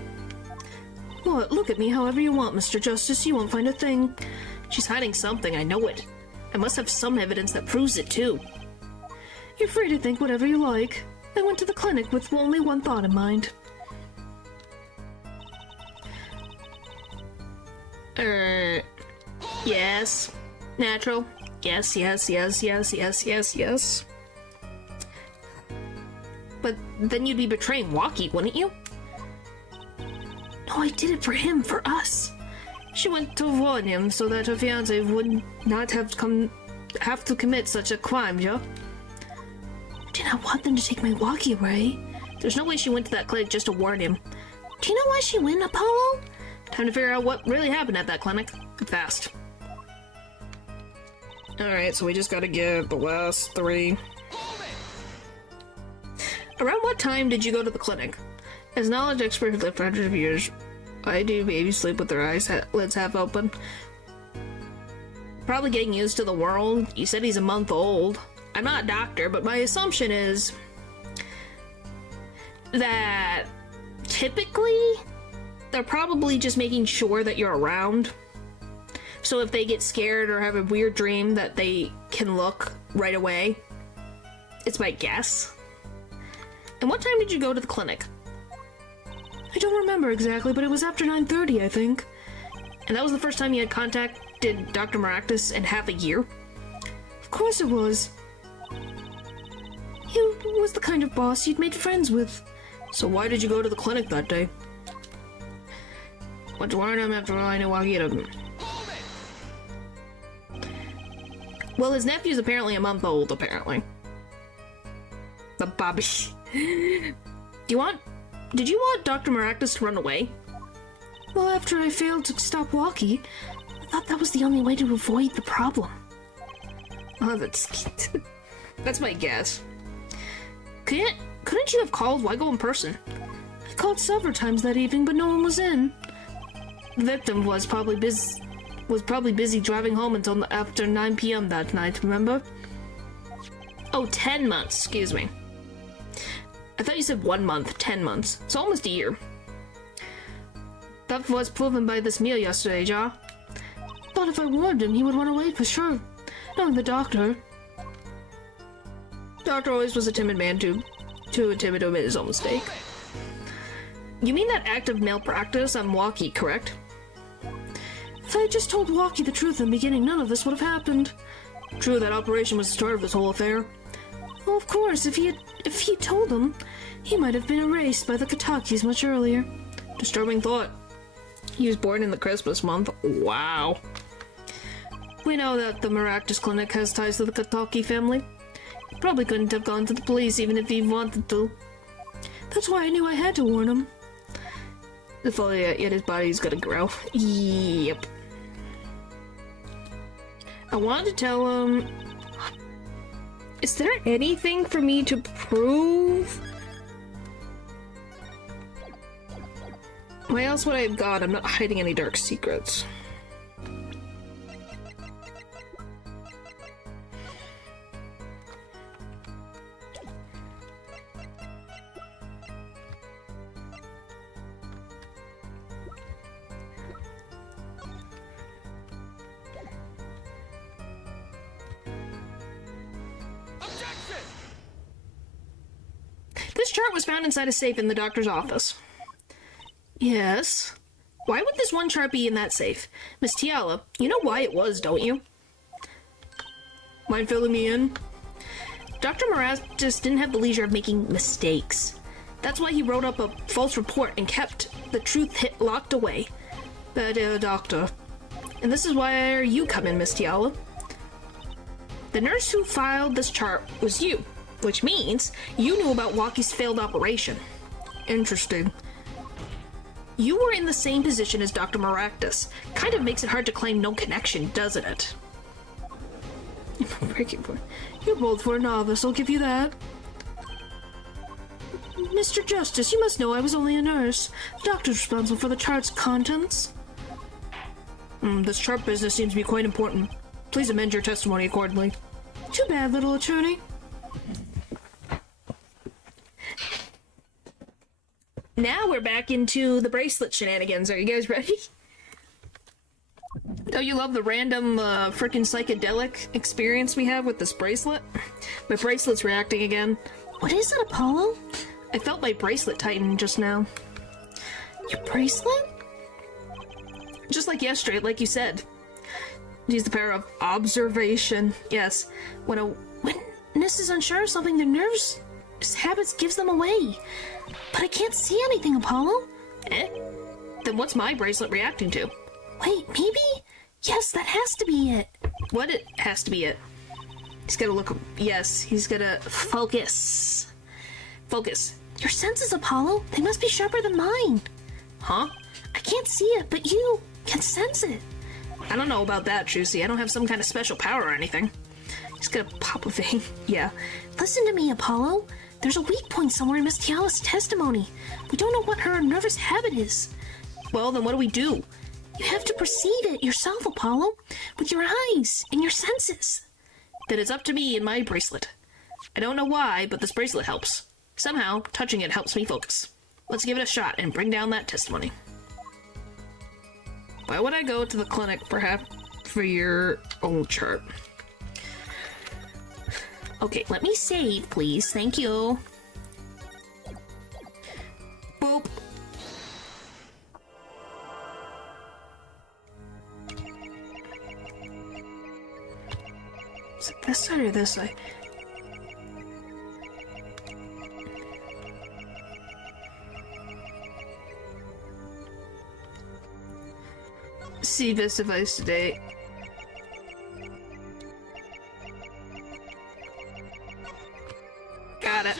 What? Look at me however you want, Mr. Justice. You won't find a thing. She's hiding something, I know it. I must have some evidence that proves it, too. You're free to think whatever you like. I went to the clinic with only one thought in mind. Yes. Natural. Yes, yes, yes, yes, yes, yes, yes. But then you'd be betraying Walkie, wouldn't you? No, I did it for him, for us. She went to warn him so that her fiancé would not have to commit such a crime, yeah? I did not want them to take my Walkie away. There's no way she went to that clinic just to warn him. Do you know why she went, Apollo? Time to figure out what really happened at that clinic. Fast. Alright, so we just gotta get the last 3. Around what time did you go to the clinic? As knowledge expert who lived for hundreds of years, I do babies sleep with their lids half open. Probably getting used to the world. You said he's a month old. I'm not a doctor, but my assumption is that typically they're probably just making sure that you're around. So if they get scared or have a weird dream that they can look right away. It's my guess. And what time did you go to the clinic? I don't remember exactly, but it was after 9:30, I think. And that was the first time you had contacted Dr. Maractus in half a year? Of course it was. He was the kind of boss you'd made friends with. So why did you go to the clinic that day? Went to warn him after all I knew Walkie had him. Well, his nephew's apparently a month old, apparently. The Bobby. Did you want Dr. Maractus to run away? Well, after I failed to stop Walkie, I thought that was the only way to avoid the problem. Oh, that's my guess. Couldn't you have called? Why go in person? I called several times that evening, but no one was in. The victim was probably busy driving home until after 9 p.m. that night, remember? Oh, 10 months, excuse me. I thought you said 1 month, 10 months. It's almost a year. That was proven by this meal yesterday, Ja. Thought if I warned him, he would run away for sure. Knowing the doctor. Doctor always was a timid man, too timid to admit his own mistake. You mean that act of malpractice on Walkie, correct? If I had just told Walkie the truth in the beginning, none of this would have happened. True, that operation was the start of this whole affair. Well, of course, if he told him, he might have been erased by the Katakis much earlier. Disturbing thought. He was born in the Christmas month. Wow. We know that the Maractus Clinic has ties to the Kataki family. He probably couldn't have gone to the police even if he wanted to. That's why I knew I had to warn him. If only yet his body's gonna grow. Yep. I wanted to tell him... Is there anything for me to prove? What else would I have got? I'm not hiding any dark secrets. This chart was found inside a safe in the doctor's office. Yes? Why would this one chart be in that safe? Miss Tiala, you know why it was, don't you? Mind filling me in? Dr. Marastus didn't have the leisure of making mistakes. That's why he wrote up a false report and kept the truth locked away. But, doctor. And this is why you come in, Miss Tiala. The nurse who filed this chart was you, which means you knew about Walkie's failed operation. Interesting. You were in the same position as Dr. Marastus. Kind of makes it hard to claim no connection, doesn't it? You're bold for a novice, I'll give you that. Mr. Justice, you must know I was only a nurse. The doctor's responsible for the chart's contents. This chart business seems to be quite important. Please amend your testimony accordingly. Too bad, little attorney. Now we're back into the bracelet shenanigans. Are you guys ready? Don't you love the random, freaking psychedelic experience we have with this bracelet? My bracelet's reacting again. What is it, Apollo? I felt my bracelet tighten just now. Your bracelet? Just like yesterday, like you said. Use the power of observation. Yes. When a witness is unsure of something, their nerves habits gives them away. But I can't see anything, Apollo. Then what's my bracelet reacting to? Wait, maybe? Yes, that has to be it. What it has to be it? He's gotta look. Yes, he's gotta focus. Focus. Your senses, Apollo. They must be sharper than mine. Huh? I can't see it, but you can sense it. I don't know about that, Juicy. I don't have some kind of special power or anything. He's gonna pop a vein. Yeah. Listen to me, Apollo. There's a weak point somewhere in Miss Tiala's testimony. We don't know what her nervous habit is. Well, then what do we do? You have to perceive it yourself, Apollo, with your eyes and your senses. Then it's up to me and my bracelet. I don't know why, but this bracelet helps. Somehow, touching it helps me focus. Let's give it a shot and bring down that testimony. Why would I go to the clinic, perhaps, for your own chart? Okay, let me save, please. Thank you. Boop. Is it this side or this side? See this device today. Got it.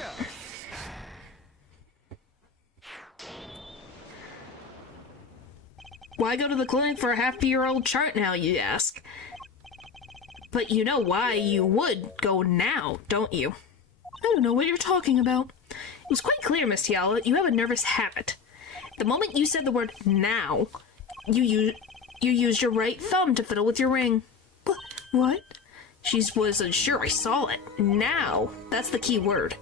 Why go to the clinic for a half-year-old chart now, you ask? But you know why you would go now, don't you? I don't know what you're talking about. It was quite clear, Miss Tiala. You have a nervous habit. The moment you said the word now, you used your right thumb to fiddle with your ring. What? She wasn't sure I saw it. Now, that's the key word.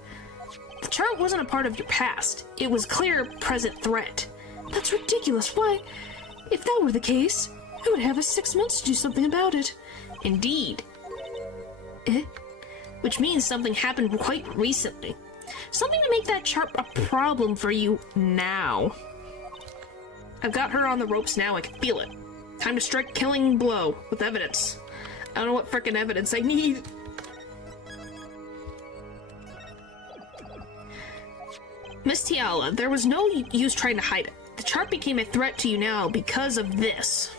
The chart wasn't a part of your past. It was clear present threat. That's ridiculous. Why? If that were the case, I would have us 6 months to do something about it. Indeed. Which means something happened quite recently. Something to make that chart a problem for you now. I've got her on the ropes now. I can feel it. Time to strike killing blow with evidence. I don't know what frickin' evidence I need. Miss Tiala, there was no use trying to hide it. The chart became a threat to you now because of this.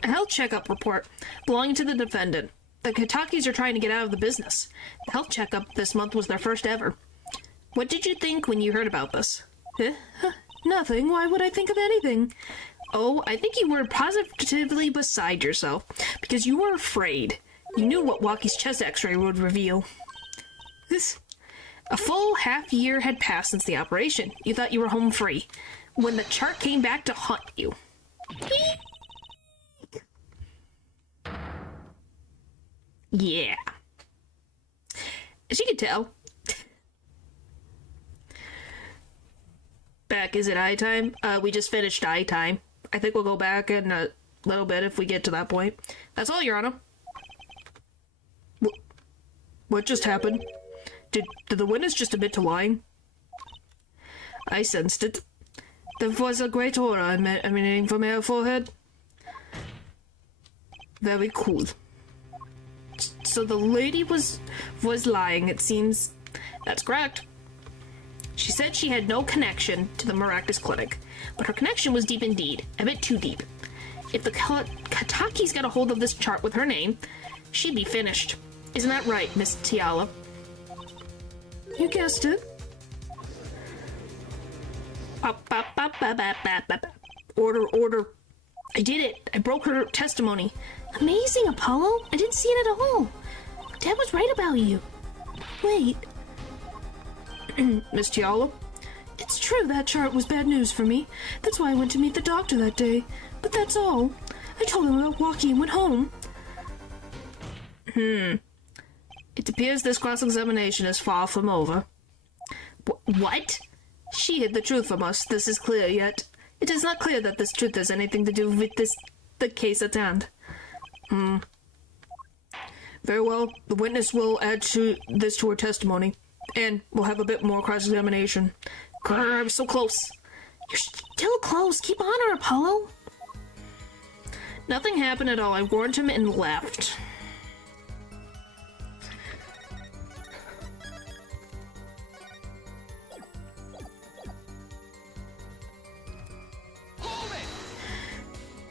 A health checkup report belonging to the defendant. The Katakis are trying to get out of the business. The health checkup this month was their first ever. What did you think when you heard about this? Nothing. Why would I think of anything? Oh, I think you were positively beside yourself, because you were afraid. You knew what Walkie's chest x-ray would reveal. A full half year had passed since the operation. You thought you were home free. When the chart came back to haunt you. Yeah. As you can tell. Back, is it eye time? We just finished eye time. I think we'll go back and little bit if we get to that point. That's all, Your Honor. What just happened? Did the witness just admit to lying? I sensed it. There was a great aura emanating from her forehead. Very cool. So the lady was lying, it seems. That's correct. She said she had no connection to the Maractus Clinic, but her connection was deep indeed, a bit too deep. If the Katakis got a hold of this chart with her name, she'd be finished. Isn't that right, Miss Tiala? You guessed it. Order. I did it. I broke her testimony. Amazing, Apollo. I didn't see it at all. Dad was right about you. Wait. Miss Tiala? It's true that chart was bad news for me. That's why I went to meet the doctor that day. But that's all. I told him about walking and went home. It appears this cross-examination is far from over. What? She hid the truth from us. This is clear, yet it is not clear that this truth has anything to do with the case at hand. Very well. The witness will add to her testimony, and we'll have a bit more cross-examination. Grr, I'm so close. You're still close. Keep on her, Apollo. Nothing happened at all. I warned him and left.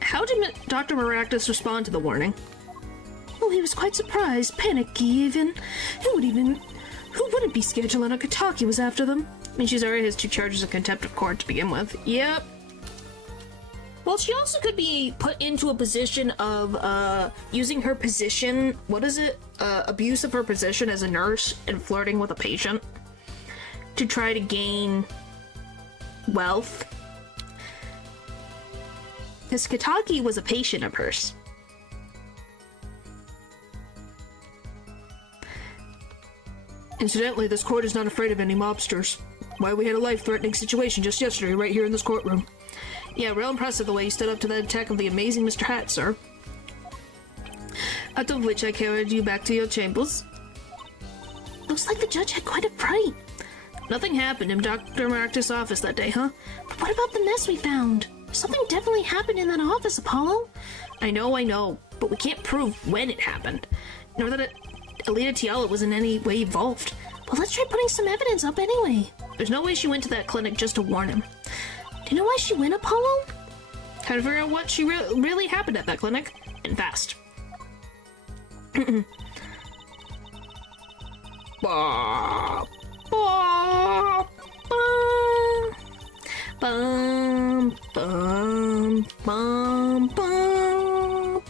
How did Dr. Maractus respond to the warning? Well, he was quite surprised, panicky even. Who wouldn't be scared to learn a Kataki was after them? I mean, she's already has 2 charges of contempt of court to begin with. Yep. Well, she also could be put into a position of, using her position, what is it? Abuse of her position as a nurse and flirting with a patient to try to gain wealth. This Kataki was a patient of hers. Incidentally, this court is not afraid of any mobsters. Why, we had a life-threatening situation just yesterday right here in this courtroom. Yeah, real impressive the way you stood up to that attack of the amazing Mr. Hat, sir. Out of which I carried you back to your chambers. Looks like the judge had quite a fright. Nothing happened in Dr. Maractus' office that day, huh? But what about the mess we found? Something definitely happened in that office, Apollo. I know, but we can't prove when it happened, nor that Alita Tiala was in any way involved. Well, let's try putting some evidence up anyway. There's no way she went to that clinic just to warn him. Do you know why she went, Apollo? Trying to figure out what really happened at that clinic, and fast. Ba, ba, ba. Bum, bum, bum, bum, bum.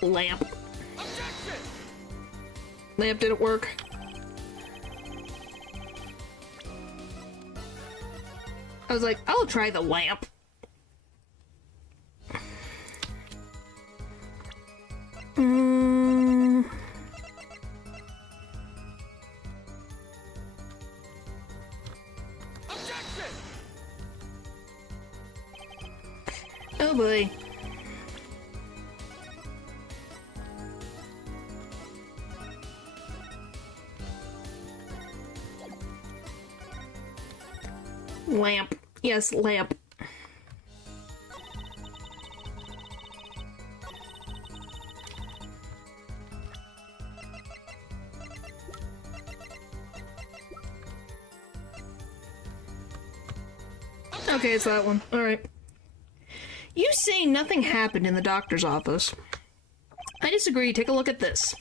Lamp. Objection! Lamp didn't work. I was like, I'll try the lamp. Oh boy. Lamp. Yes, lamp. Okay, it's that one. Alright. You say nothing happened in the doctor's office. I disagree. Take a look at this.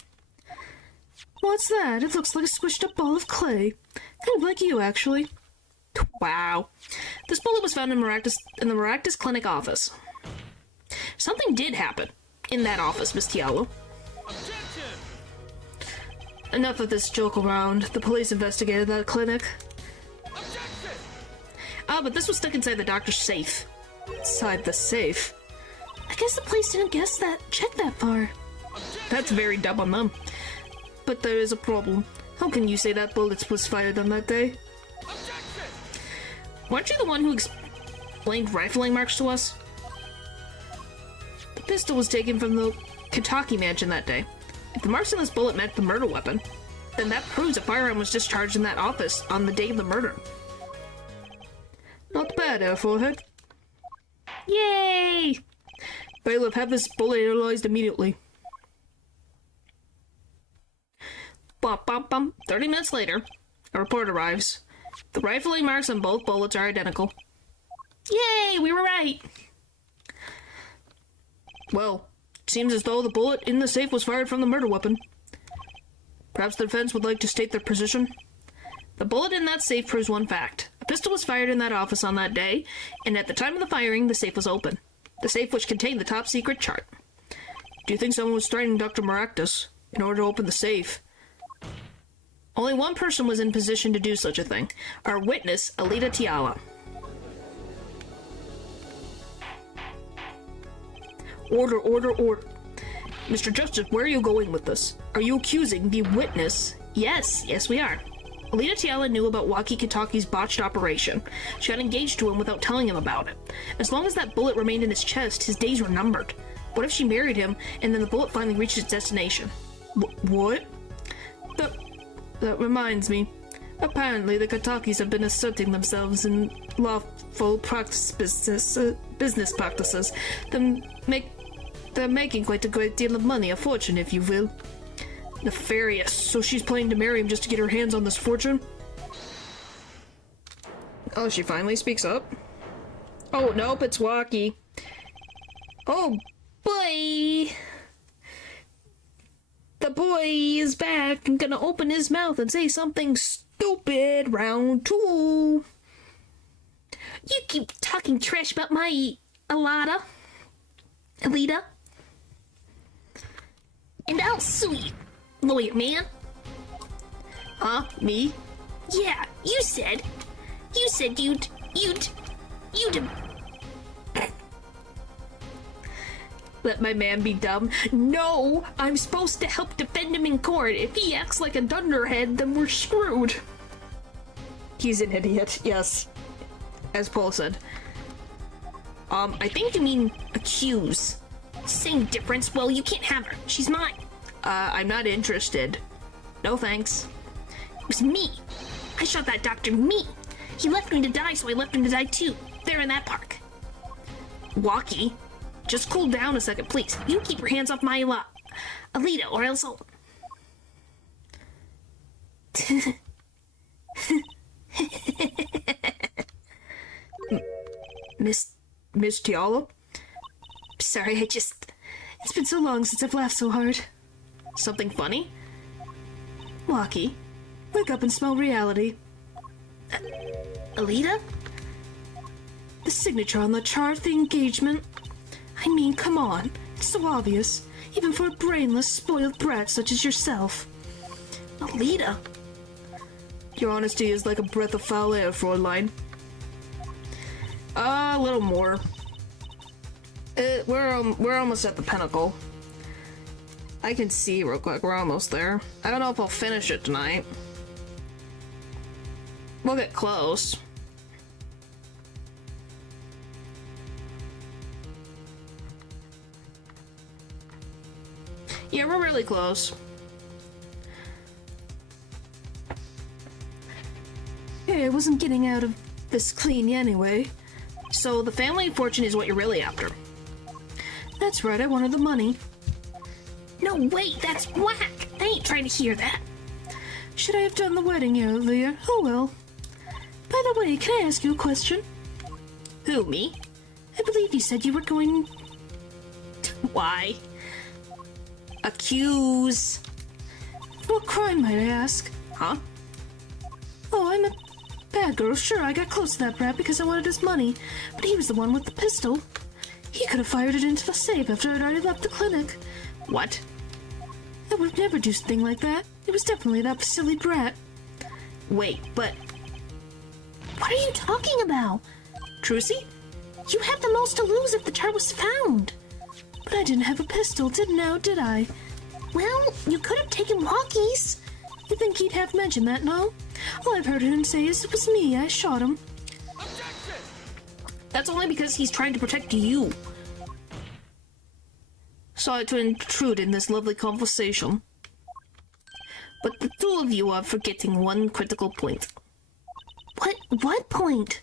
What's that? It looks like a squished up ball of clay. Kind of like you, actually. Wow. This bullet was found in the Maractus Clinic office. Something did happen in that office, Miss Tiala. Enough of this joke around. The police investigated that clinic. Ah, but this was stuck inside the doctor's safe. Inside the safe? I guess the police didn't check that far. That's very dumb on them. But there is a problem. How can you say that bullet was fired on that day? Weren't you the one who blamed rifling marks to us? The pistol was taken from the Kitaki mansion that day. If the marks on this bullet meant the murder weapon, then that proves a firearm was discharged in that office on the day of the murder. Not bad, Forehead. Yay! Bailiff, have this bullet analyzed immediately. Bum, bum, bum. 30 minutes later, a report arrives. The rifling marks on both bullets are identical. Yay, we were right! Well, it seems as though the bullet in the safe was fired from the murder weapon. Perhaps the defense would like to state their position? The bullet in that safe proves one fact. A pistol was fired in that office on that day, and at the time of the firing, the safe was open. The safe which contained the top-secret chart. Do you think someone was threatening Dr. Maractus in order to open the safe? Only one person was in position to do such a thing. Our witness, Alita Tiala. Order, order, order. Mr. Justice, where are you going with this? Are you accusing the witness? Yes, we are. Alita Tiala knew about Waki Kitaki's botched operation. She got engaged to him without telling him about it. As long as that bullet remained in his chest, his days were numbered. What if she married him, and then the bullet finally reached its destination? What? That reminds me. Apparently, the Kitakis have been asserting themselves in lawful business practices. They're making quite a great deal of money, a fortune, if you will. Nefarious. So she's planning to marry him just to get her hands on this fortune? Oh, she finally speaks up? Oh, nope, it's Waki. Oh, boy! The boy is back and gonna open his mouth and say something stupid. Round 2. You keep talking trash about my Alita. And I'll sue you, lawyer man. Huh? Me? Yeah, you said you'd Let my man be dumb? No! I'm supposed to help defend him in court. If he acts like a dunderhead, then we're screwed. He's an idiot, yes. As Paul said. I think you mean accuse. Same difference. Well, you can't have her. She's mine. I'm not interested. No thanks. It was me. I shot that doctor, me. He left me to die, so I left him to die too. There in that park. Waki, just cool down a second, please. You keep your hands off my Alita, or else I'll... Miss Tiala? Sorry, it's been so long since I've laughed so hard. Something funny? Waki, wake up and smell reality. Alita? The signature on the chart, the engagement. I mean, come on. It's so obvious. Even for a brainless, spoiled brat such as yourself. Alita? Your honesty is like a breath of foul air, Fräulein. A little more. We're almost at the pinnacle. I can see real quick, we're almost there. I don't know if I'll finish it tonight. We'll get close. Yeah, we're really close. Hey, I wasn't getting out of this clean anyway. So the family fortune is what you're really after. That's right, I wanted the money. No, wait, that's whack! I ain't trying to hear that. Should I have done the wedding earlier? Oh well. By the way, can I ask you a question? Who, me? I believe you said you were going... Why? Accuse. What crime, might I ask? Huh? Oh, I'm a bad girl. Sure, I got close to that brat because I wanted his money, but he was the one with the pistol. He could have fired it into the safe after I'd already left the clinic. What? I would never do something like that. It was definitely that silly brat. Wait, but... What are you talking about? Trucy? You had the most to lose if the chart was found. But I didn't have a pistol, did I? Well, you could have taken Waki's. You think he'd have mentioned that, no? All I've heard him say is it was me, I shot him. That's only because he's trying to protect you. Sorry to intrude in this lovely conversation, but the two of you are forgetting one critical point. What point?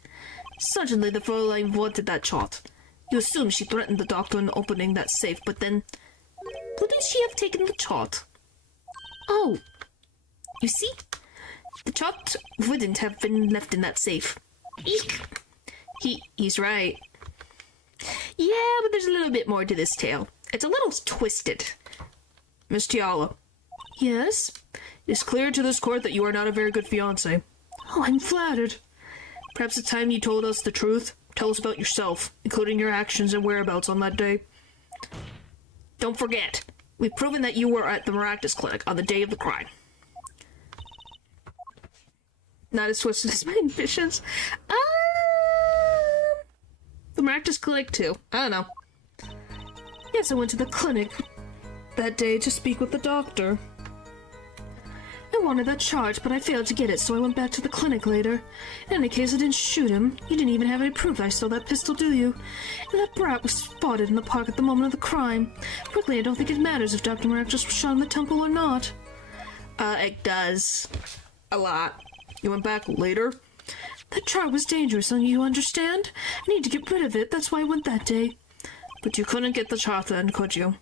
Certainly the Fräulein wanted that chart. You assume she threatened the doctor in opening that safe, but then... wouldn't she have taken the chart? Oh, You see? The chart wouldn't have been left in that safe. Eek! He's right. Yeah, but there's a little bit more to this tale. It's a little twisted. Miss Tiala, yes? it is clear to this court that you are not a very good fiancé. Oh, I'm flattered. Perhaps it's time you told us the truth. Tell us about yourself, including your actions and whereabouts on that day. Don't forget, we've proven that you were at the Maractus Clinic on the day of the crime. Not as twisted as my ambitions. The Maractus Clinic too. I don't know. Yes, I went to the clinic that day to speak with the doctor. I wanted that chart, but I failed to get it, so I went back to the clinic later. In any case, I didn't shoot him. You didn't even have any proof I stole that pistol, do you? And that brat was spotted in the park at the moment of the crime. Quickly, I don't think it matters if Dr. Maractus was shot in the temple or not. It does. A lot. You went back later? That chart was dangerous, don't you understand? I need to get rid of it, that's why I went that day. But you couldn't get the chart then, could you?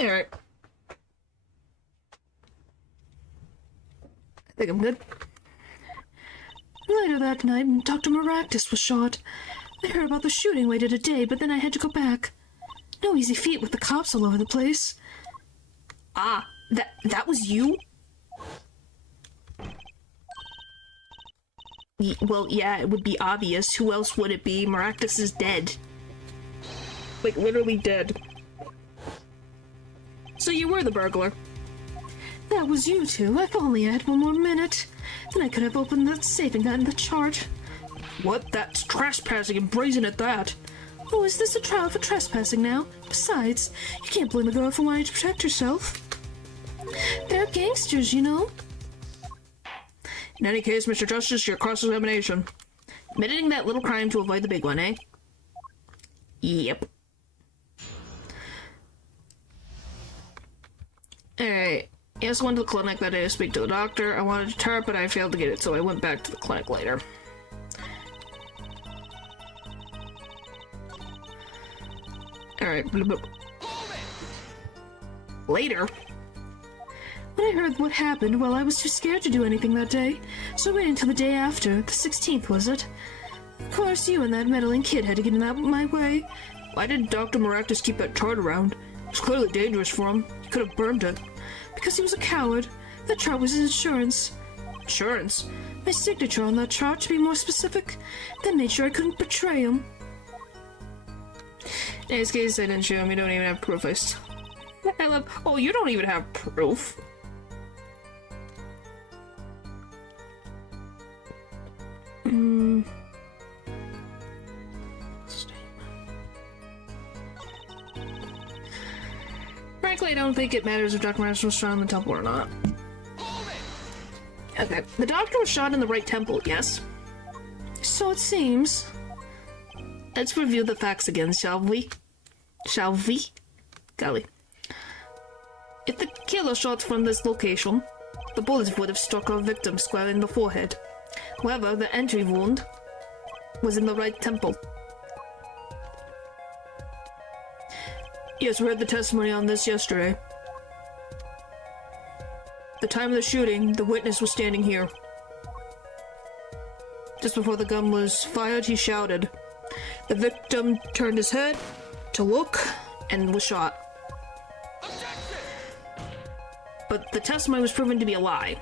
Alright. I think I'm good. Later that night, Dr. Maractus was shot. I heard about the shooting, waited a day, but then I had to go back. No easy feat with the cops all over the place. Ah, that was you? Well, yeah, it would be obvious. Who else would it be? Maractus is dead. Like, literally dead. So you were the burglar. That was you two. If only I had one more minute. Then I could have opened that safe and gotten the chart. What? That's trespassing and brazen at that. Oh, is this a trial for trespassing now? Besides, you can't blame a girl for wanting to protect herself. They're gangsters, you know. In any case, Mr. Justice, your cross-examination. Admitting that little crime to avoid the big one, eh? Yep. Alright. Yes, I went to the clinic that day to speak to the doctor. I wanted to chart, but I failed to get it, so I went back to the clinic later. Alright. Later? When I heard what happened, well, I was too scared to do anything that day, so I waited until the day after. The 16th, was it? Of course, you and that meddling kid had to get in that my way. Why did Dr. Maractus keep that chart around? It was clearly dangerous for him. He could have burned it. Because he was a coward. That chart was his insurance. Insurance? My signature on that chart, to be more specific. That made sure I couldn't betray him. In this case, I didn't show him. You don't even have proof. I love... Oh, you don't even have proof. Frankly, I don't think it matters if Dr. Maractus was shot in the temple or not. Okay, the doctor was shot in the right temple, yes? So it seems. Let's review the facts again, shall we? Shall we? Golly. If the killer shot from this location, the bullet would have struck our victim square in the forehead. However, the entry wound was in the right temple. Yes, we heard the testimony on this yesterday. The time of the shooting, the witness was standing here. Just before the gun was fired, he shouted. The victim turned his head to look and was shot. But the testimony was proven to be a lie.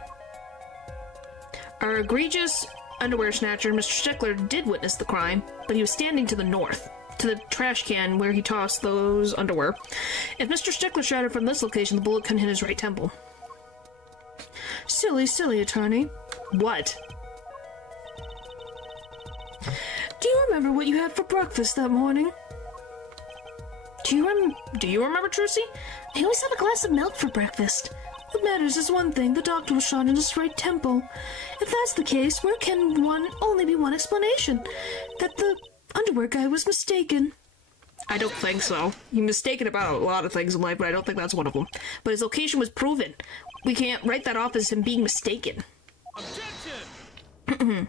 Our egregious underwear snatcher, Mr. Stickler, did witness the crime, but he was standing to the north, to the trash can where he tossed those underwear. If Mr. Stickler shot it from this location, the bullet couldn't hit his right temple. Silly, attorney. What? Do you remember what you had for breakfast that morning. Do you remember, Trucy? I always have a glass of milk for breakfast. What matters is one thing, the doctor was shot in his right temple. If that's the case, where can only be one explanation? That the underwear guy was mistaken. I don't think so. You're mistaken about a lot of things in life, but I don't think that's one of them. But his location was proven. We can't write that off as him being mistaken. Objection!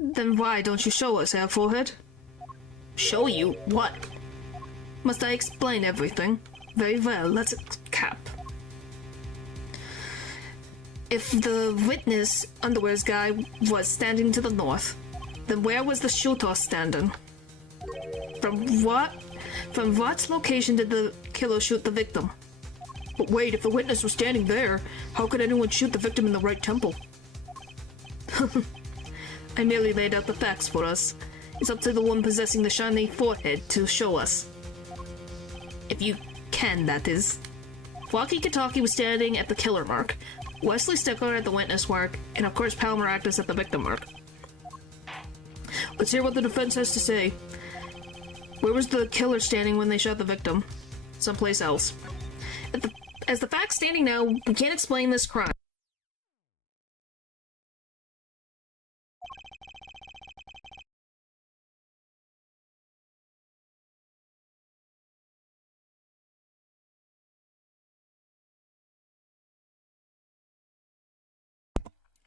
Then why don't you show us, Forehead? Show you? What? Must I explain everything? Very well, let's cap. If the witness underwears guy was standing to the north, then where was the shooter standing? From what location did the killer shoot the victim? But wait, if the witness was standing there, how could anyone shoot the victim in the right temple? I merely laid out the facts for us. It's up to the one possessing the shiny forehead to show us. If you can, that is. Walkie-talkie was standing at the killer mark, Wesley Stickler at the witness mark, and of course Palmeractus at the victim mark. Let's hear what the defense has to say. Where was the killer standing when they shot the victim? Someplace else. As the facts standing now, we can't explain this crime.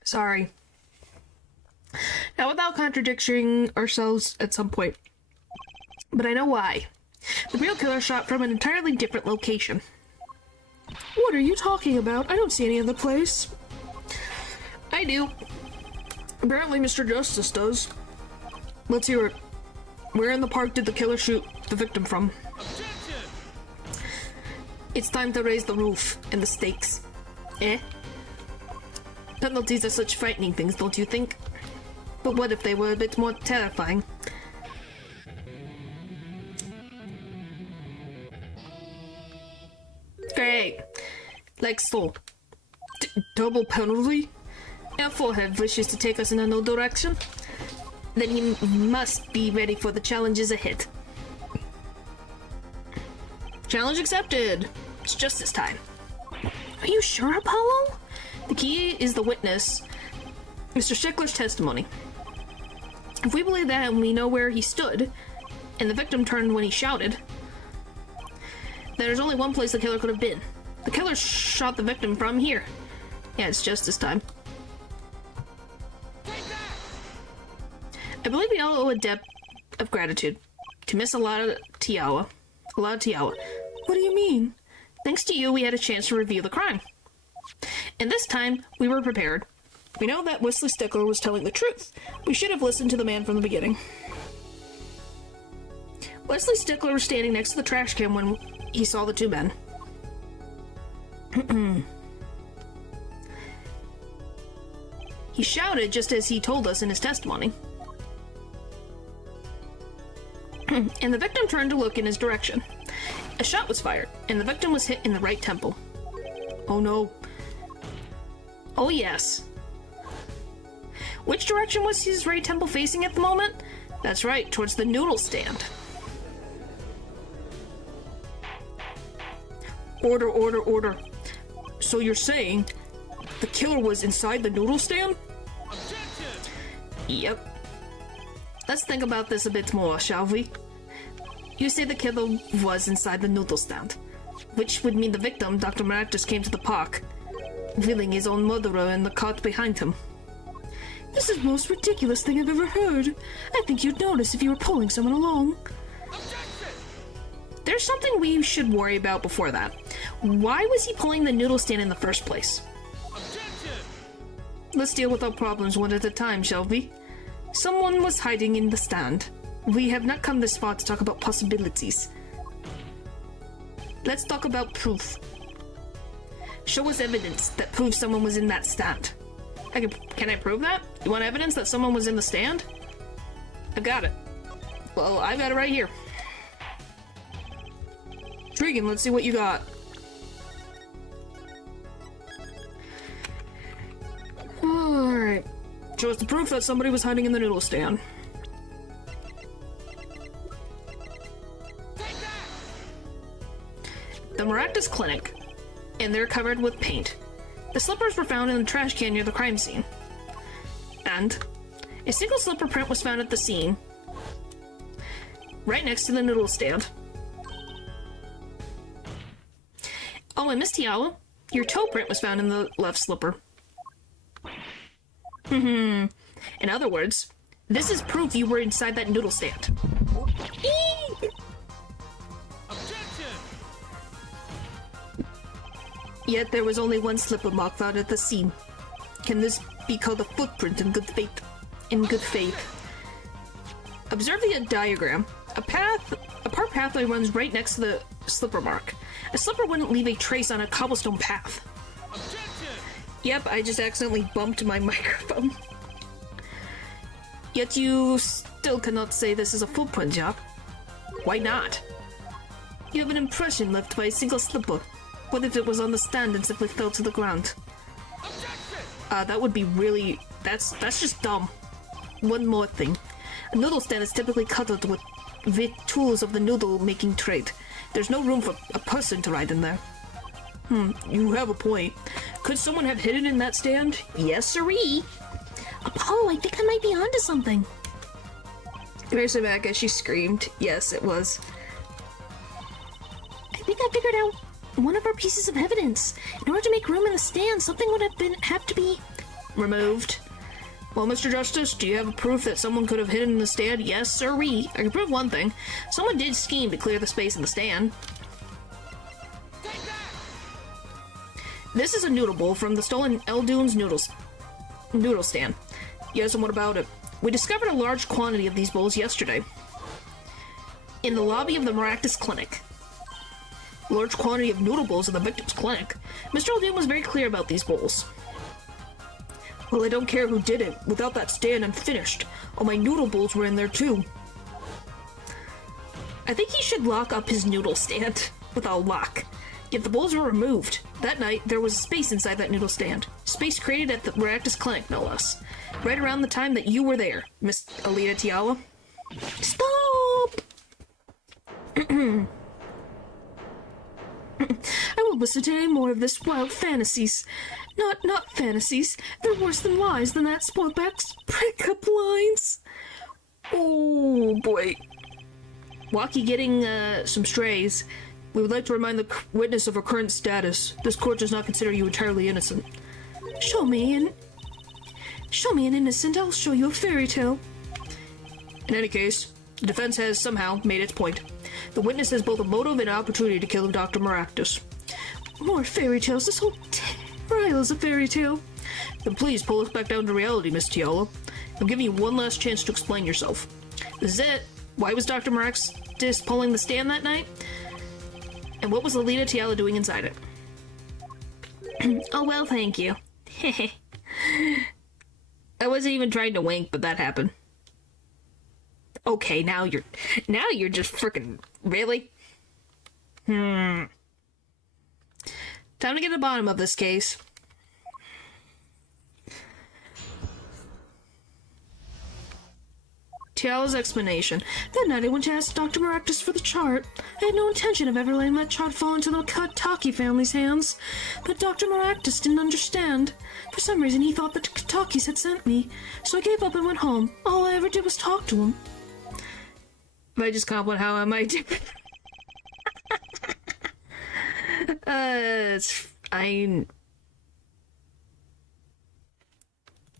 Sorry. Now, without contradicting ourselves at some point. But I know why. The real killer shot from an entirely different location. What are you talking about? I don't see any other place. I do. Apparently Mr. Justice does. Let's hear it. Where in the park did the killer shoot the victim from? Objection! It's time to raise the roof and the stakes. Eh? Penalties are such frightening things, don't you think? But what if they were a bit more terrifying? Great. Like so. Double penalty? Our forehead wishes to take us in a new direction? Then he must be ready for the challenges ahead. Challenge accepted! It's justice time. Are you sure, Apollo? The key is the witness, Mr. Stickler's testimony. If we believe that and we know where he stood, and the victim turned when he shouted, then there's only one place the killer could have been. The killer shot the victim from here. Yeah, it's justice time. I believe we all owe a debt of gratitude to Miss Alada Tiawa. What do you mean? Thanks to you, we had a chance to review the crime. And this time, we were prepared. We know that Wesley Stickler was telling the truth. We should have listened to the man from the beginning. Wesley Stickler was standing next to the trash can when he saw the two men. He shouted just as he told us in his testimony. And the victim turned to look in his direction. A shot was fired, and the victim was hit in the right temple. Oh no. Oh yes. Which direction was his right temple facing at the moment? That's right, towards the noodle stand. Order, order, order. So you're saying the killer was inside the noodle stand? Objection! Yep. Let's think about this a bit more, shall we? You say the killer was inside the noodle stand, which would mean the victim, Dr. Maractus, came to the park, wheeling his own murderer in the cart behind him. This is the most ridiculous thing I've ever heard. I think you'd notice if you were pulling someone along. Objection! There's something we should worry about before that. Why was he pulling the noodle stand in the first place? Objection! Let's deal with our problems one at a time, shall we? Someone was hiding in the stand. We have not come this far to talk about possibilities. Let's talk about proof. Show us evidence that proves someone was in that stand. Can I prove that? You want evidence that someone was in the stand? I've got it. Well, I've got it right here. Intriguing, let's see what you got. Alright. Show us the proof that somebody was hiding in the noodle stand. the Maractus Clinic, and they're covered with paint. The slippers were found in the trash can near the crime scene. And a single slipper print was found at the scene, right next to the noodle stand. Oh, and Miss Tiala, your toe print was found in the left slipper. In other words, this is proof you were inside that noodle stand. Objection! Yet there was only one slipper mark found at the scene. Can this be called a footprint in good faith? Observe the diagram. A park pathway runs right next to the slipper mark. A slipper wouldn't leave a trace on a cobblestone path. Objection! Yep, I just accidentally bumped my microphone. Yet you still cannot say this is a footprint, Jack. Why not? You have an impression left by a single slipper. What if it was on the stand and simply fell to the ground? Objection! That would be really... That's just dumb. One more thing. A noodle stand is typically covered with tools of the noodle-making trade. There's no room for a person to ride in there. You have a point. Could someone have hidden in that stand? Yes, siree. Apollo, I think I might be onto something. There's her back as she screamed. Yes, it was. I think I figured out one of our pieces of evidence. In order to make room in the stand, something would have to be Removed. Well, Mr. Justice, do you have a proof that someone could have hidden in the stand? Yes, siree. I can prove one thing. Someone did scheme to clear the space in the stand. Take that! This is a noodle bowl from the stolen Eldoon's noodle stand. Yes, and what about it? We discovered a large quantity of these bowls yesterday in the lobby of the Maractus Clinic. A large quantity of noodle bowls in the victim's clinic. Mr. Eldoon was very clear about these bowls. Well, I don't care who did it. Without that stand, I'm finished. All my noodle bowls were in there, too. I think he should lock up his noodle stand with a lock. Yet the bowls were removed. That night, there was space inside that noodle stand. Space created at the Maractus Clinic, no less. Right around the time that you were there, Miss Alita Tiala. Stop! I won't listen to any more of this wild fantasies. Not fantasies. They're worse than lies than that spoilback's breakup lines. Oh, boy. Walkie getting, some strays. We would like to remind the witness of her current status. This court does not consider you entirely innocent. Show me an innocent, I'll show you a fairy tale. In any case, the defense has somehow made its point. The witness has both a motive and an opportunity to kill Dr. Maractus. More fairy tales. This whole trial is a fairy tale. Then please pull us back down to reality, Miss Tiala. I'm giving you one last chance to explain yourself. This is it. Why was Dr. Maractus pulling the stand that night? And what was Alita Tiala doing inside it? Oh, well, thank you. I wasn't even trying to wink, but that happened. Okay, now you're just freaking really? Time to get to the bottom of this case. Tiala's explanation. That night I went to ask Dr. Maractus for the chart. I had no intention of ever letting that chart fall into the Kataki family's hands. But Dr. Maractus didn't understand. For some reason he thought that the Katakis had sent me. So I gave up and went home. All I ever did was talk to him. If I just compliment how am I doing?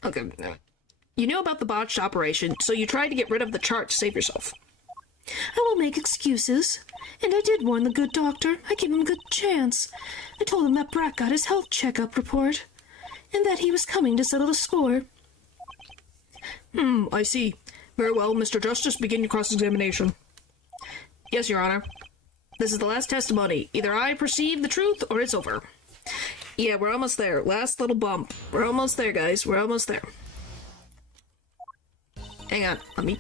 Okay. You knew about the botched operation, so you tried to get rid of the chart to save yourself. I won't make excuses. And I did warn the good doctor. I gave him a good chance. I told him that Brack got his health checkup report, and that he was coming to settle the score. I see. Very well, Mr. Justice, begin your cross-examination. Yes, Your Honor. This is the last testimony. Either I perceive the truth, or it's over. Yeah, we're almost there. Last little bump. We're almost there, guys. We're almost there. Hang on. Let me...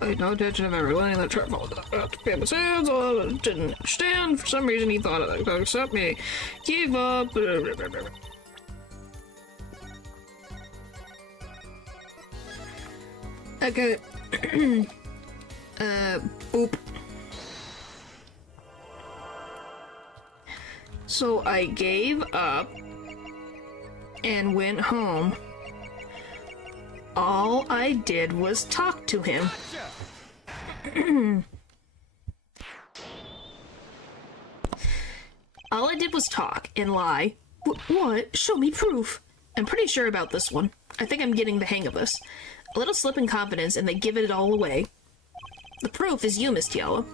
I had no intention of ever letting that chart fall to Pam's hands. I didn't understand. For some reason, he thought it would accept me. Give up. Okay. Boop. So I gave up and went home. All I did was talk to him. Gotcha. All I did was talk and lie. What? Show me proof. I'm pretty sure about this one. I think I'm getting the hang of this. A little slip in confidence and they give it all away. The proof is you, Miss Tiala.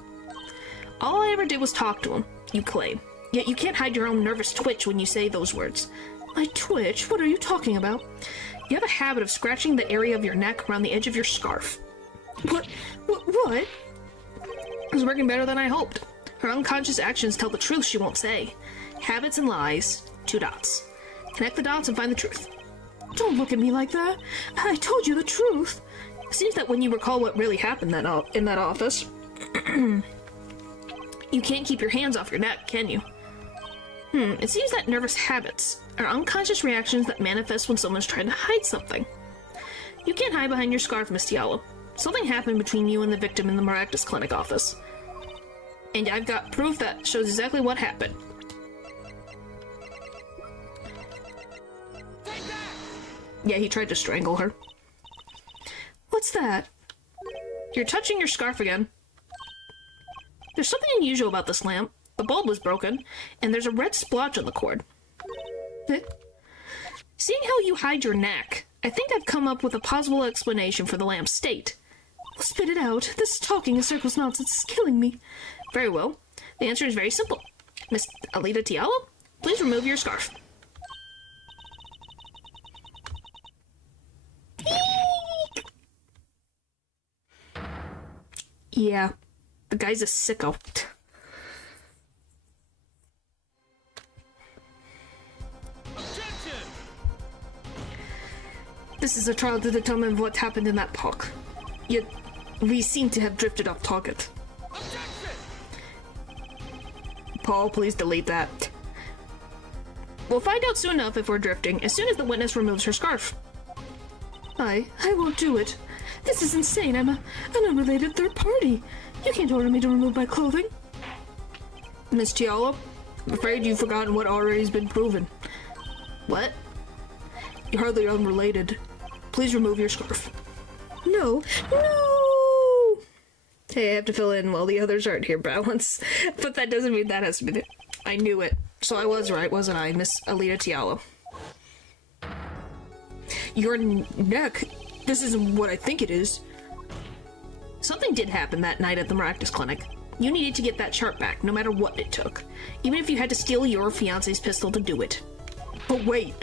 All I ever did was talk to him, you claim. Yet you can't hide your own nervous twitch when you say those words. My twitch? What are you talking about? You have a habit of scratching the area of your neck around the edge of your scarf. What? What? It was working better than I hoped. Her unconscious actions tell the truth she won't say. Habits and lies, 2 dots. Connect the dots and find the truth. Don't look at me like that. I told you the truth. It seems that when you recall what really happened in that office, you can't keep your hands off your neck, can you? It seems that nervous habits are unconscious reactions that manifest when someone's trying to hide something. You can't hide behind your scarf, Miss Tiala. Something happened between you and the victim in the Maractus Clinic office. And I've got proof that shows exactly what happened. Take that! Yeah, he tried to strangle her. What's that? You're touching your scarf again. There's something unusual about this lamp. The bulb was broken, and there's a red splotch on the cord. Seeing how you hide your neck, I think I've come up with a possible explanation for the lamp's state. Spit it out. This talking in circles nonsense is killing me. Very well. The answer is very simple. Miss Alita Tiala, please remove your scarf. Yeah, the guy's a sicko. Objection! This is a trial to determine what happened in that park. Yet, we seem to have drifted off target. Objection! Paul, please delete that. We'll find out soon enough if we're drifting, as soon as the witness removes her scarf. I won't do it. This is insane. I'm an unrelated third party. You can't order me to remove my clothing. Miss Tiala, I'm afraid you've forgotten what already has been proven. What? You're hardly unrelated. Please remove your scarf. No. No! Hey, I have to fill in while the others aren't here, Balance. But that doesn't mean that has to be there. I knew it. So I was right, wasn't I, Miss Alita Tiala? Your neck? This isn't what I think it is. Something did happen that night at the Maractus Clinic. You needed to get that chart back, no matter what it took. Even if you had to steal your fiancé's pistol to do it. But wait,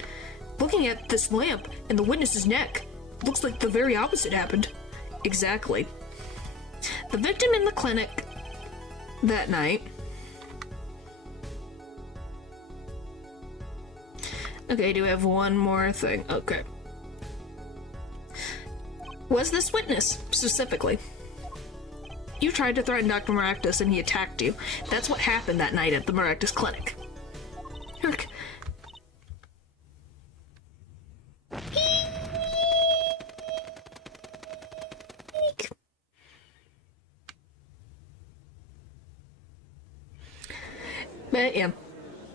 looking at this lamp and the witness's neck, looks like the very opposite happened. Exactly. The victim in the clinic that night... Okay, do we have one more thing? Okay. Was this witness, specifically? You tried to threaten Dr. Maractus and he attacked you. That's what happened that night at the Maractus Clinic. Herc. But yeah.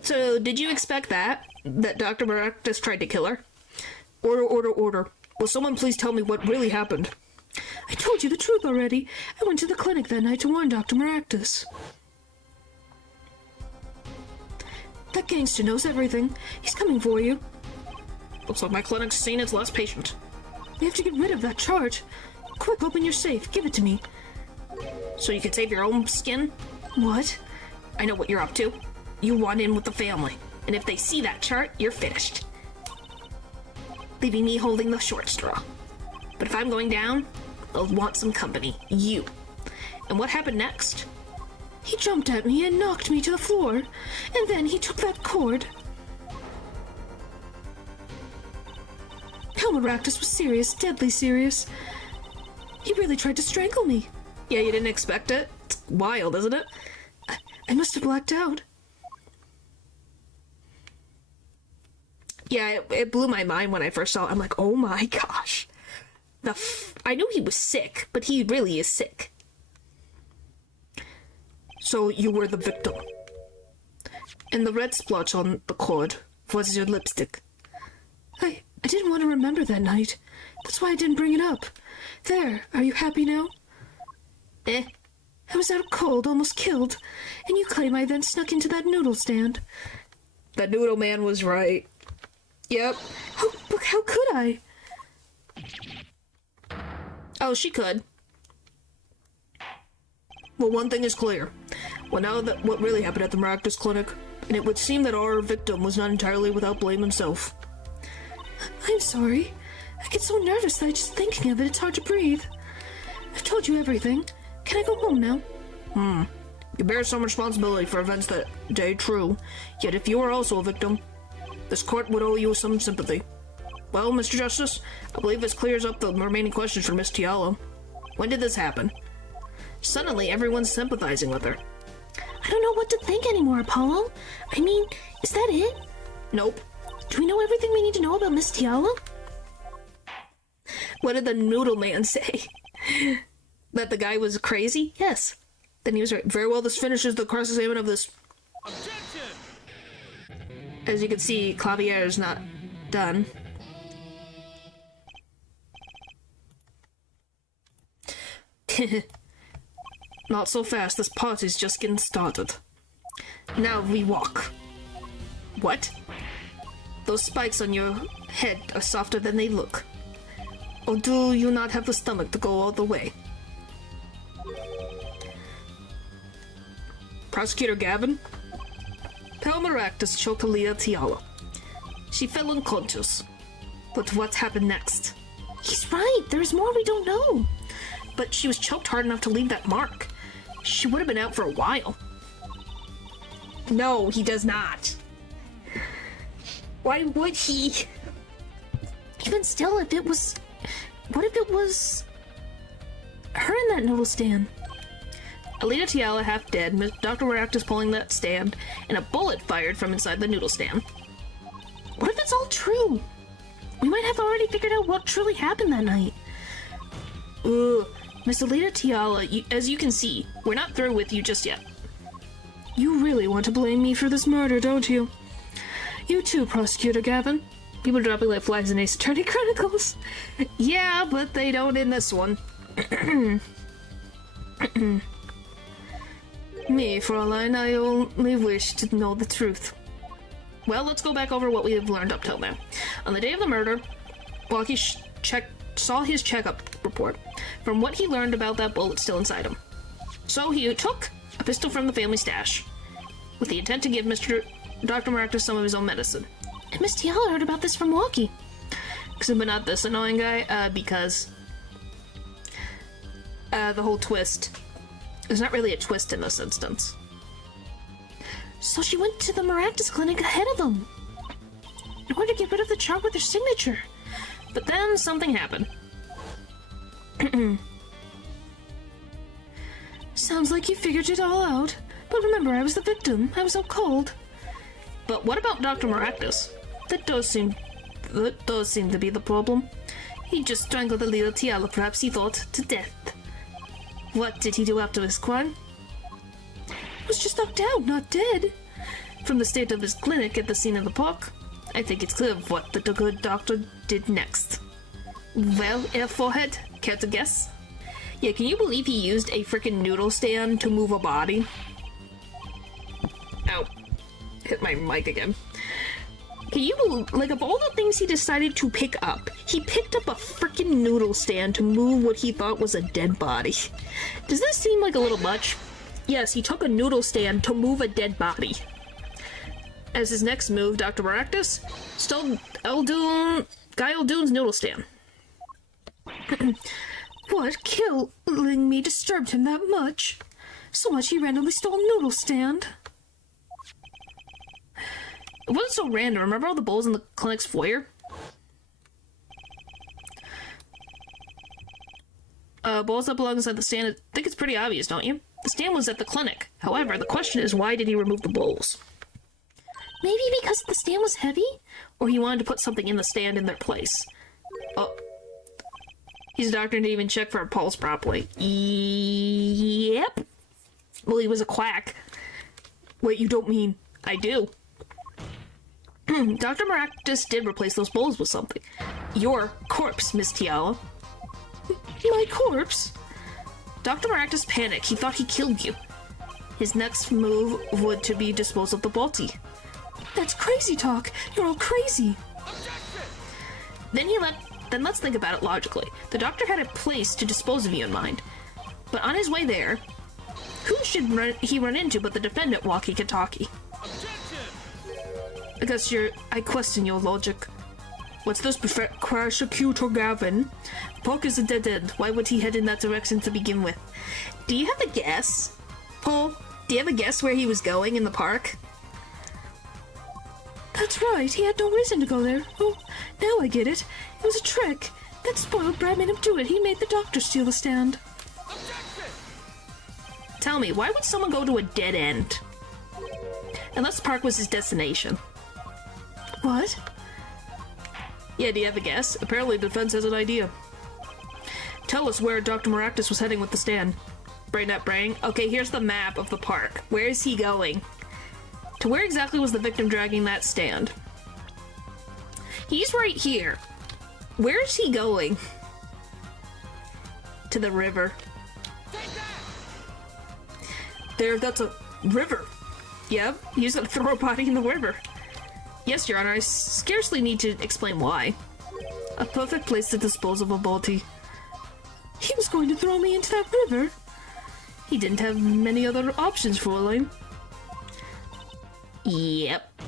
So, did you expect that? That Dr. Maractus tried to kill her? Order. Will someone please tell me what really happened? I told you the truth already. I went to the clinic that night to warn Dr. Maractus. That gangster knows everything. He's coming for you. Looks like my clinic's seen its last patient. We have to get rid of that charge. Quick, open your safe. Give it to me. So you can save your own skin? What? I know what you're up to. You want in with the family. And if they see that chart, you're finished. Leaving me holding the short straw. But if I'm going down, they'll want some company. You. And what happened next? He jumped at me and knocked me to the floor. And then he took that cord. Maractus was serious, deadly serious. He really tried to strangle me. Yeah, you didn't expect it? It's wild, isn't it? I must have blacked out. Yeah, it blew my mind when I first saw it. I'm like, oh my gosh. I knew he was sick, but he really is sick. So you were the victim. And the red splotch on the cord was your lipstick. I didn't want to remember that night. That's why I didn't bring it up. There, are you happy now? Eh? I was out cold, almost killed, and you claim I then snuck into that noodle stand. The noodle man was right. Yep. How could I? Oh, she could. Well, one thing is clear. Well, now that what really happened at the Maractus Clinic, and it would seem that our victim was not entirely without blame himself. I'm sorry. I get so nervous that just thinking of it, it's hard to breathe. I've told you everything. Can I go home now? You bear some responsibility for events that day true, yet if you were also a victim, this court would owe you some sympathy. Well, Mr. Justice, I believe this clears up the remaining questions for Miss Tiala. When did this happen? Suddenly, everyone's sympathizing with her. I don't know what to think anymore, Apollo. I mean, is that it? Nope. Do we know everything we need to know about Miss Tiala? What did the noodle man say? That the guy was crazy? Yes. Then he was right. Very well, this finishes the cross-examination of this. Objection! As you can see, Clavier is not done. Not so fast, this party's just getting started. Now we walk. What? Those spikes on your head are softer than they look. Or do you not have the stomach to go all the way? Prosecutor Gavin? Pelmaractus choked Leah Tiala. She fell unconscious. But what happened next? He's right. There's more we don't know. But she was choked hard enough to leave that mark. She would have been out for a while. No, he does not. Why would he? Even still, if it was... What if it was... her in that noodle stand? Alita Tiala half dead, Dr. Maractus pulling that stand, and a bullet fired from inside the noodle stand. What if it's all true? We might have already figured out what truly happened that night. Ugh. Miss Alita Tiala, as you can see, we're not through with you just yet. You really want to blame me for this murder, don't you? You too, Prosecutor Gavin. People are dropping like flies in Ace Attorney Chronicles. Yeah, but they don't in this one. Me, Fraulein, I only wish to know the truth. Well, let's go back over what we have learned up till now. On the day of the murder, Blocky saw his checkup report. From what he learned about that bullet still inside him. So he took a pistol from the family stash, with the intent to give Dr. Maractus some of his own medicine. And Miss Tiala heard about this from Walkie. Except but not this annoying guy, because the whole twist. There's not really a twist in this instance. So she went to the Maractus clinic ahead of them, in order to get rid of the chart with her signature. But then something happened. Sounds like you figured it all out. But remember, I was the victim. I was out cold. But what about Dr. Maractus? That does seem to be the problem. He just strangled the little Tiala, perhaps he thought, to death. What did he do after his crime? He was just knocked out, not dead. From the state of his clinic at the scene of the park, I think it's clear what the good doctor did next. Well, Air Forehead, care to guess? Yeah, can you believe he used a freaking noodle stand to move a body? Ow. Hit my mic again. Can you believe, like, of all the things he decided to pick up, he picked up a freaking noodle stand to move what he thought was a dead body. Does this seem like a little much? Yes, he took a noodle stand to move a dead body. As his next move, Dr. Maractus stole Guy Eldoon's noodle stand. What? Killing me disturbed him that much? So much he randomly stole a noodle stand? It wasn't so random. Remember all the bowls in the clinic's foyer? Bowls that belong inside the stand. I think it's pretty obvious, don't you? The stand was at the clinic. However, the question is, why did he remove the bowls? Maybe because the stand was heavy? Or he wanted to put something in the stand in their place. Oh. He's a doctor and didn't even check for a pulse properly. Yep. Well, he was a quack. Wait, you don't mean... I do. Dr. Maractus did replace those bowls with something. Your corpse, Miss Tiala. My corpse? Dr. Maractus panicked. He thought he killed you. His next move would to be dispose of the Balti. That's crazy talk. You're all crazy. Then let's think about it logically. The doctor had a place to dispose of you in mind. But on his way there, who should he run into but the defendant, Walkie Kataki? Because I question your logic. What's this, Prosecutor Gavin? Park is a dead end. Why would he head in that direction to begin with? Do you have a guess, Paul? Do you have a guess where he was going in the park? That's right. He had no reason to go there. Oh, now I get it. It was a trick. That spoiled brat made him do it. He made the doctor steal the stand. Tell me, why would someone go to a dead end? Unless the park was his destination. What? Yeah, do you have a guess? Apparently the defense has an idea. Tell us where Dr. Maractus was heading with the stand. Brain not brain. Okay, here's the map of the park. Where is he going? To where exactly was the victim dragging that stand? He's right here. Where is he going? To the river. There, that's a river. Yep, he's gonna throw a body in the river. Yes, Your Honor, I scarcely need to explain why. A perfect place to dispose of a Balti. He was going to throw me into that river. He didn't have many other options, Fräulein. Yep.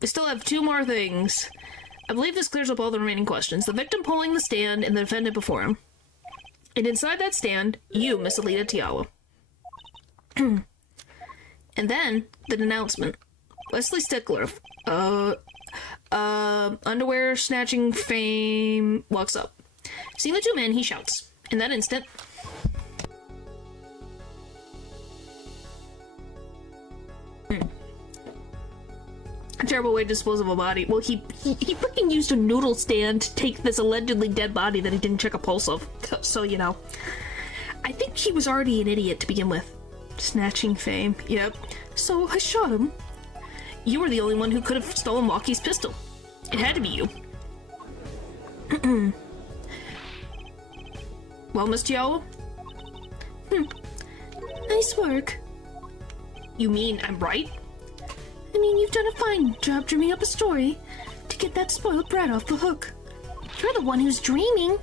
We still have 2 more things. I believe this clears up all the remaining questions. The victim pulling the stand and the defendant before him. And inside that stand, you, Miss Alita Tiala. And then, the denouncement. Wesley Stickler, underwear snatching fame, walks up. Seeing the 2 men, he shouts. In that instant, a terrible way to dispose of a body. Well, he freaking used a noodle stand to take this allegedly dead body that he didn't check a pulse of. So, you know. I think he was already an idiot to begin with. Snatching fame, yep. So I shot him. You were the only one who could have stolen Walkie's pistol. It had to be you. Well, Miss Tiala? Nice work. You mean I'm right? I mean, you've done a fine job dreaming up a story to get that spoiled brat off the hook. You're the one who's dreaming.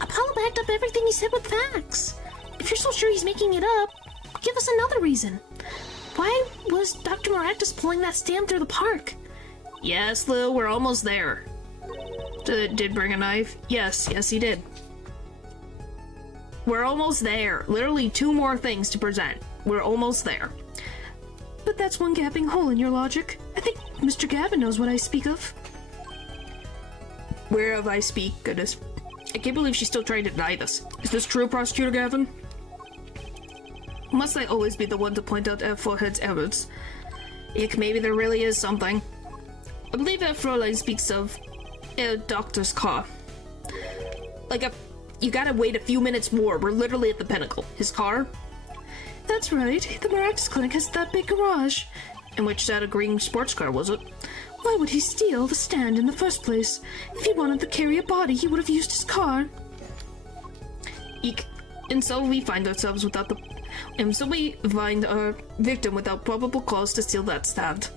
Apollo backed up everything he said with facts. If you're so sure he's making it up, give us another reason. Why was Dr. Maractus pulling that stand through the park? Yes, Lil, we're almost there. Did bring a knife? Yes, he did. We're almost there. Literally 2 more things to present. We're almost there. But that's one gaping hole in your logic. I think Mr. Gavin knows what I speak of. Whereof I speak, goodness. I can't believe she's still trying to deny this. Is this true, Prosecutor Gavin? Must I always be the one to point out F. Forehead's errors? Ick, maybe there really is something. I believe F. Fräulein speaks of a doctor's car. Like you gotta wait a few minutes more. We're literally at the pinnacle. His car? That's right. The Maractus Clinic has that big garage. In which sat a green sports car, was it? Why would he steal the stand in the first place? If he wanted to carry a body, he would have used his car. Eek. And so we find ourselves without the... And so we find our victim without probable cause to steal that stand.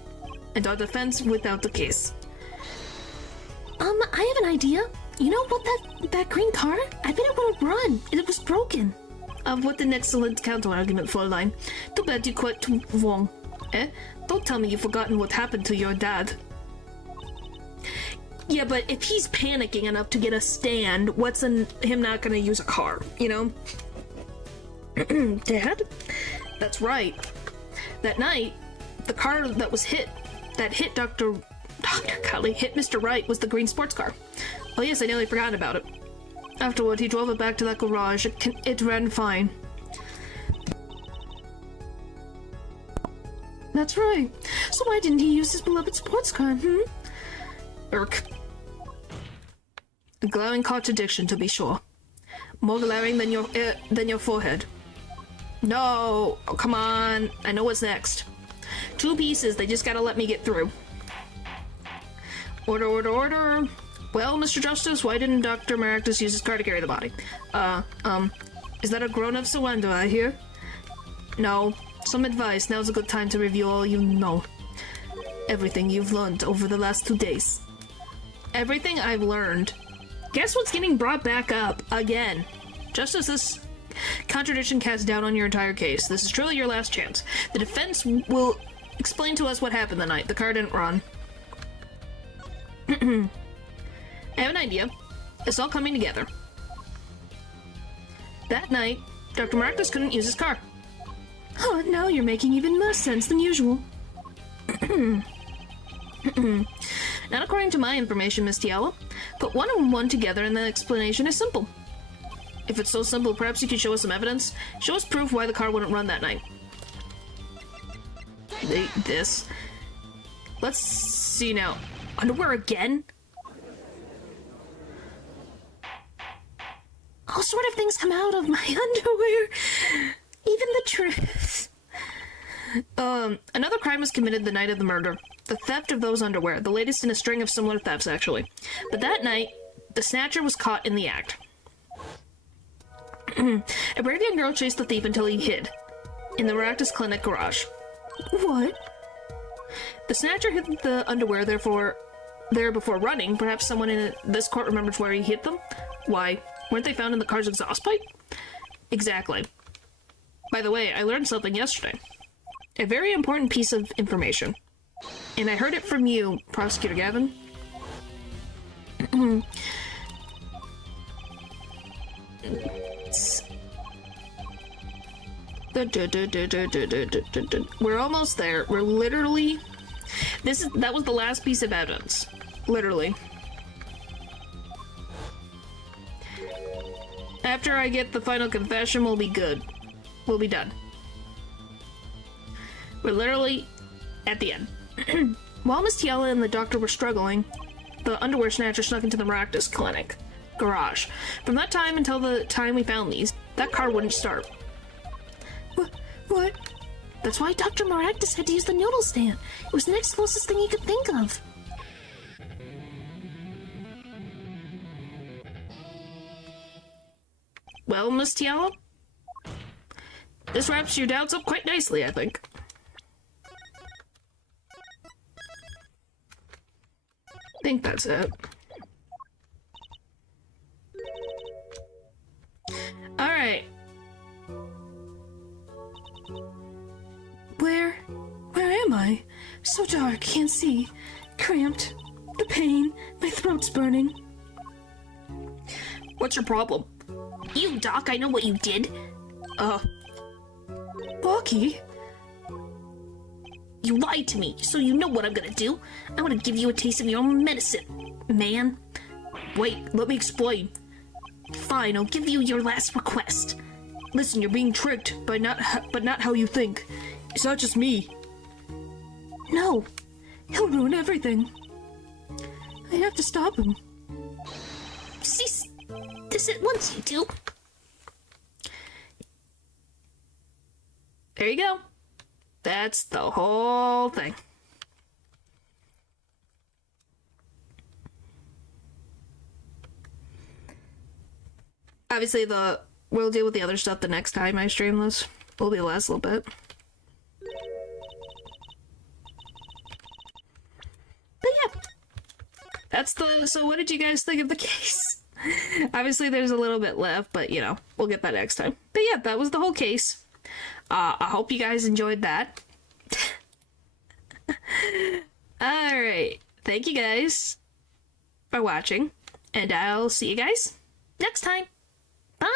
And our defense without the case. I have an idea. You know about that green car? I bet it would have run. It was broken. What an excellent counter-argument, Fräulein. Too bad you quite too wrong. Eh? Don't tell me you've forgotten what happened to your dad. Yeah, but if he's panicking enough to get a stand, what's him not gonna use a car, you know? Dad? That's right. That night, the car that hit Dr. Cully, hit Mr. Wright was the green sports car. Oh yes, I nearly forgot about it. Afterward, he drove it back to that garage. It ran fine. That's right. So why didn't he use his beloved sports car, Irk. A glaring contradiction, to be sure. More glaring than your forehead. No! Oh, come on. I know what's next. 2 pieces. They just gotta let me get through. Order, order, order. Well, Mr. Justice, why didn't Dr. Maractus use his car to carry the body? Is that a grown-up surrender I hear? No. Some advice. Now's a good time to review all you know. Everything you've learned over the last 2 days. Everything I've learned. Guess what's getting brought back up again? Just as this contradiction casts doubt on your entire case, this is truly your last chance. The defense will explain to us what happened the night the car didn't run. I have an idea. It's all coming together. That night, Dr. Maractus couldn't use his car. Oh, now you're making even more sense than usual. Not according to my information, Miss Tiala. Put 1 and 1 together and the explanation is simple. If it's so simple, perhaps you could show us some evidence? Show us proof why the car wouldn't run that night. This. Let's see now. Underwear again? All sort of things come out of my underwear. Even the truth. Another crime was committed the night of the murder. The theft of those underwear, the latest in a string of similar thefts, actually. But that night, the snatcher was caught in the act. A brave young girl chased the thief until he hid in the Maractus Clinic garage. What? The snatcher hid the underwear there before running. Perhaps someone in this court remembers where he hid them? Why, weren't they found in the car's exhaust pipe? Exactly. By the way, I learned something yesterday. A very important piece of information. And I heard it from you, Prosecutor Gavin. We're almost there. We're literally... That was the last piece of evidence. Literally. After I get the final confession, we'll be good. We'll be done. We're literally at the end. While Miss Tiala and the doctor were struggling, the underwear snatcher snuck into the Maractus Clinic garage. From that time until the time we found these, that car wouldn't start. What? That's why Dr. Maractus had to use the noodle stand. It was the next closest thing he could think of. Well, Miss Tiala? This wraps your doubts up quite nicely, I think. I think that's it. Alright. Where am I? So dark, can't see. Cramped. The pain. My throat's burning. What's your problem? You, Doc, I know what you did. Lucky? You lied to me, so you know what I'm gonna do. I'm gonna give you a taste of your own medicine, man. Wait, let me explain. Fine, I'll give you your last request. Listen, you're being tricked, but not how you think. It's not just me. No. He'll ruin everything. I have to stop him. Cease this at once, you two. There you go. That's the whole thing. Obviously, we'll deal with the other stuff the next time I stream this. Will be the last little bit. But yeah. So what did you guys think of the case? Obviously, there's a little bit left, but, you know, we'll get that next time. But yeah, that was the whole case. I hope you guys enjoyed that. Alright. Thank you guys for watching. And I'll see you guys next time. Bye!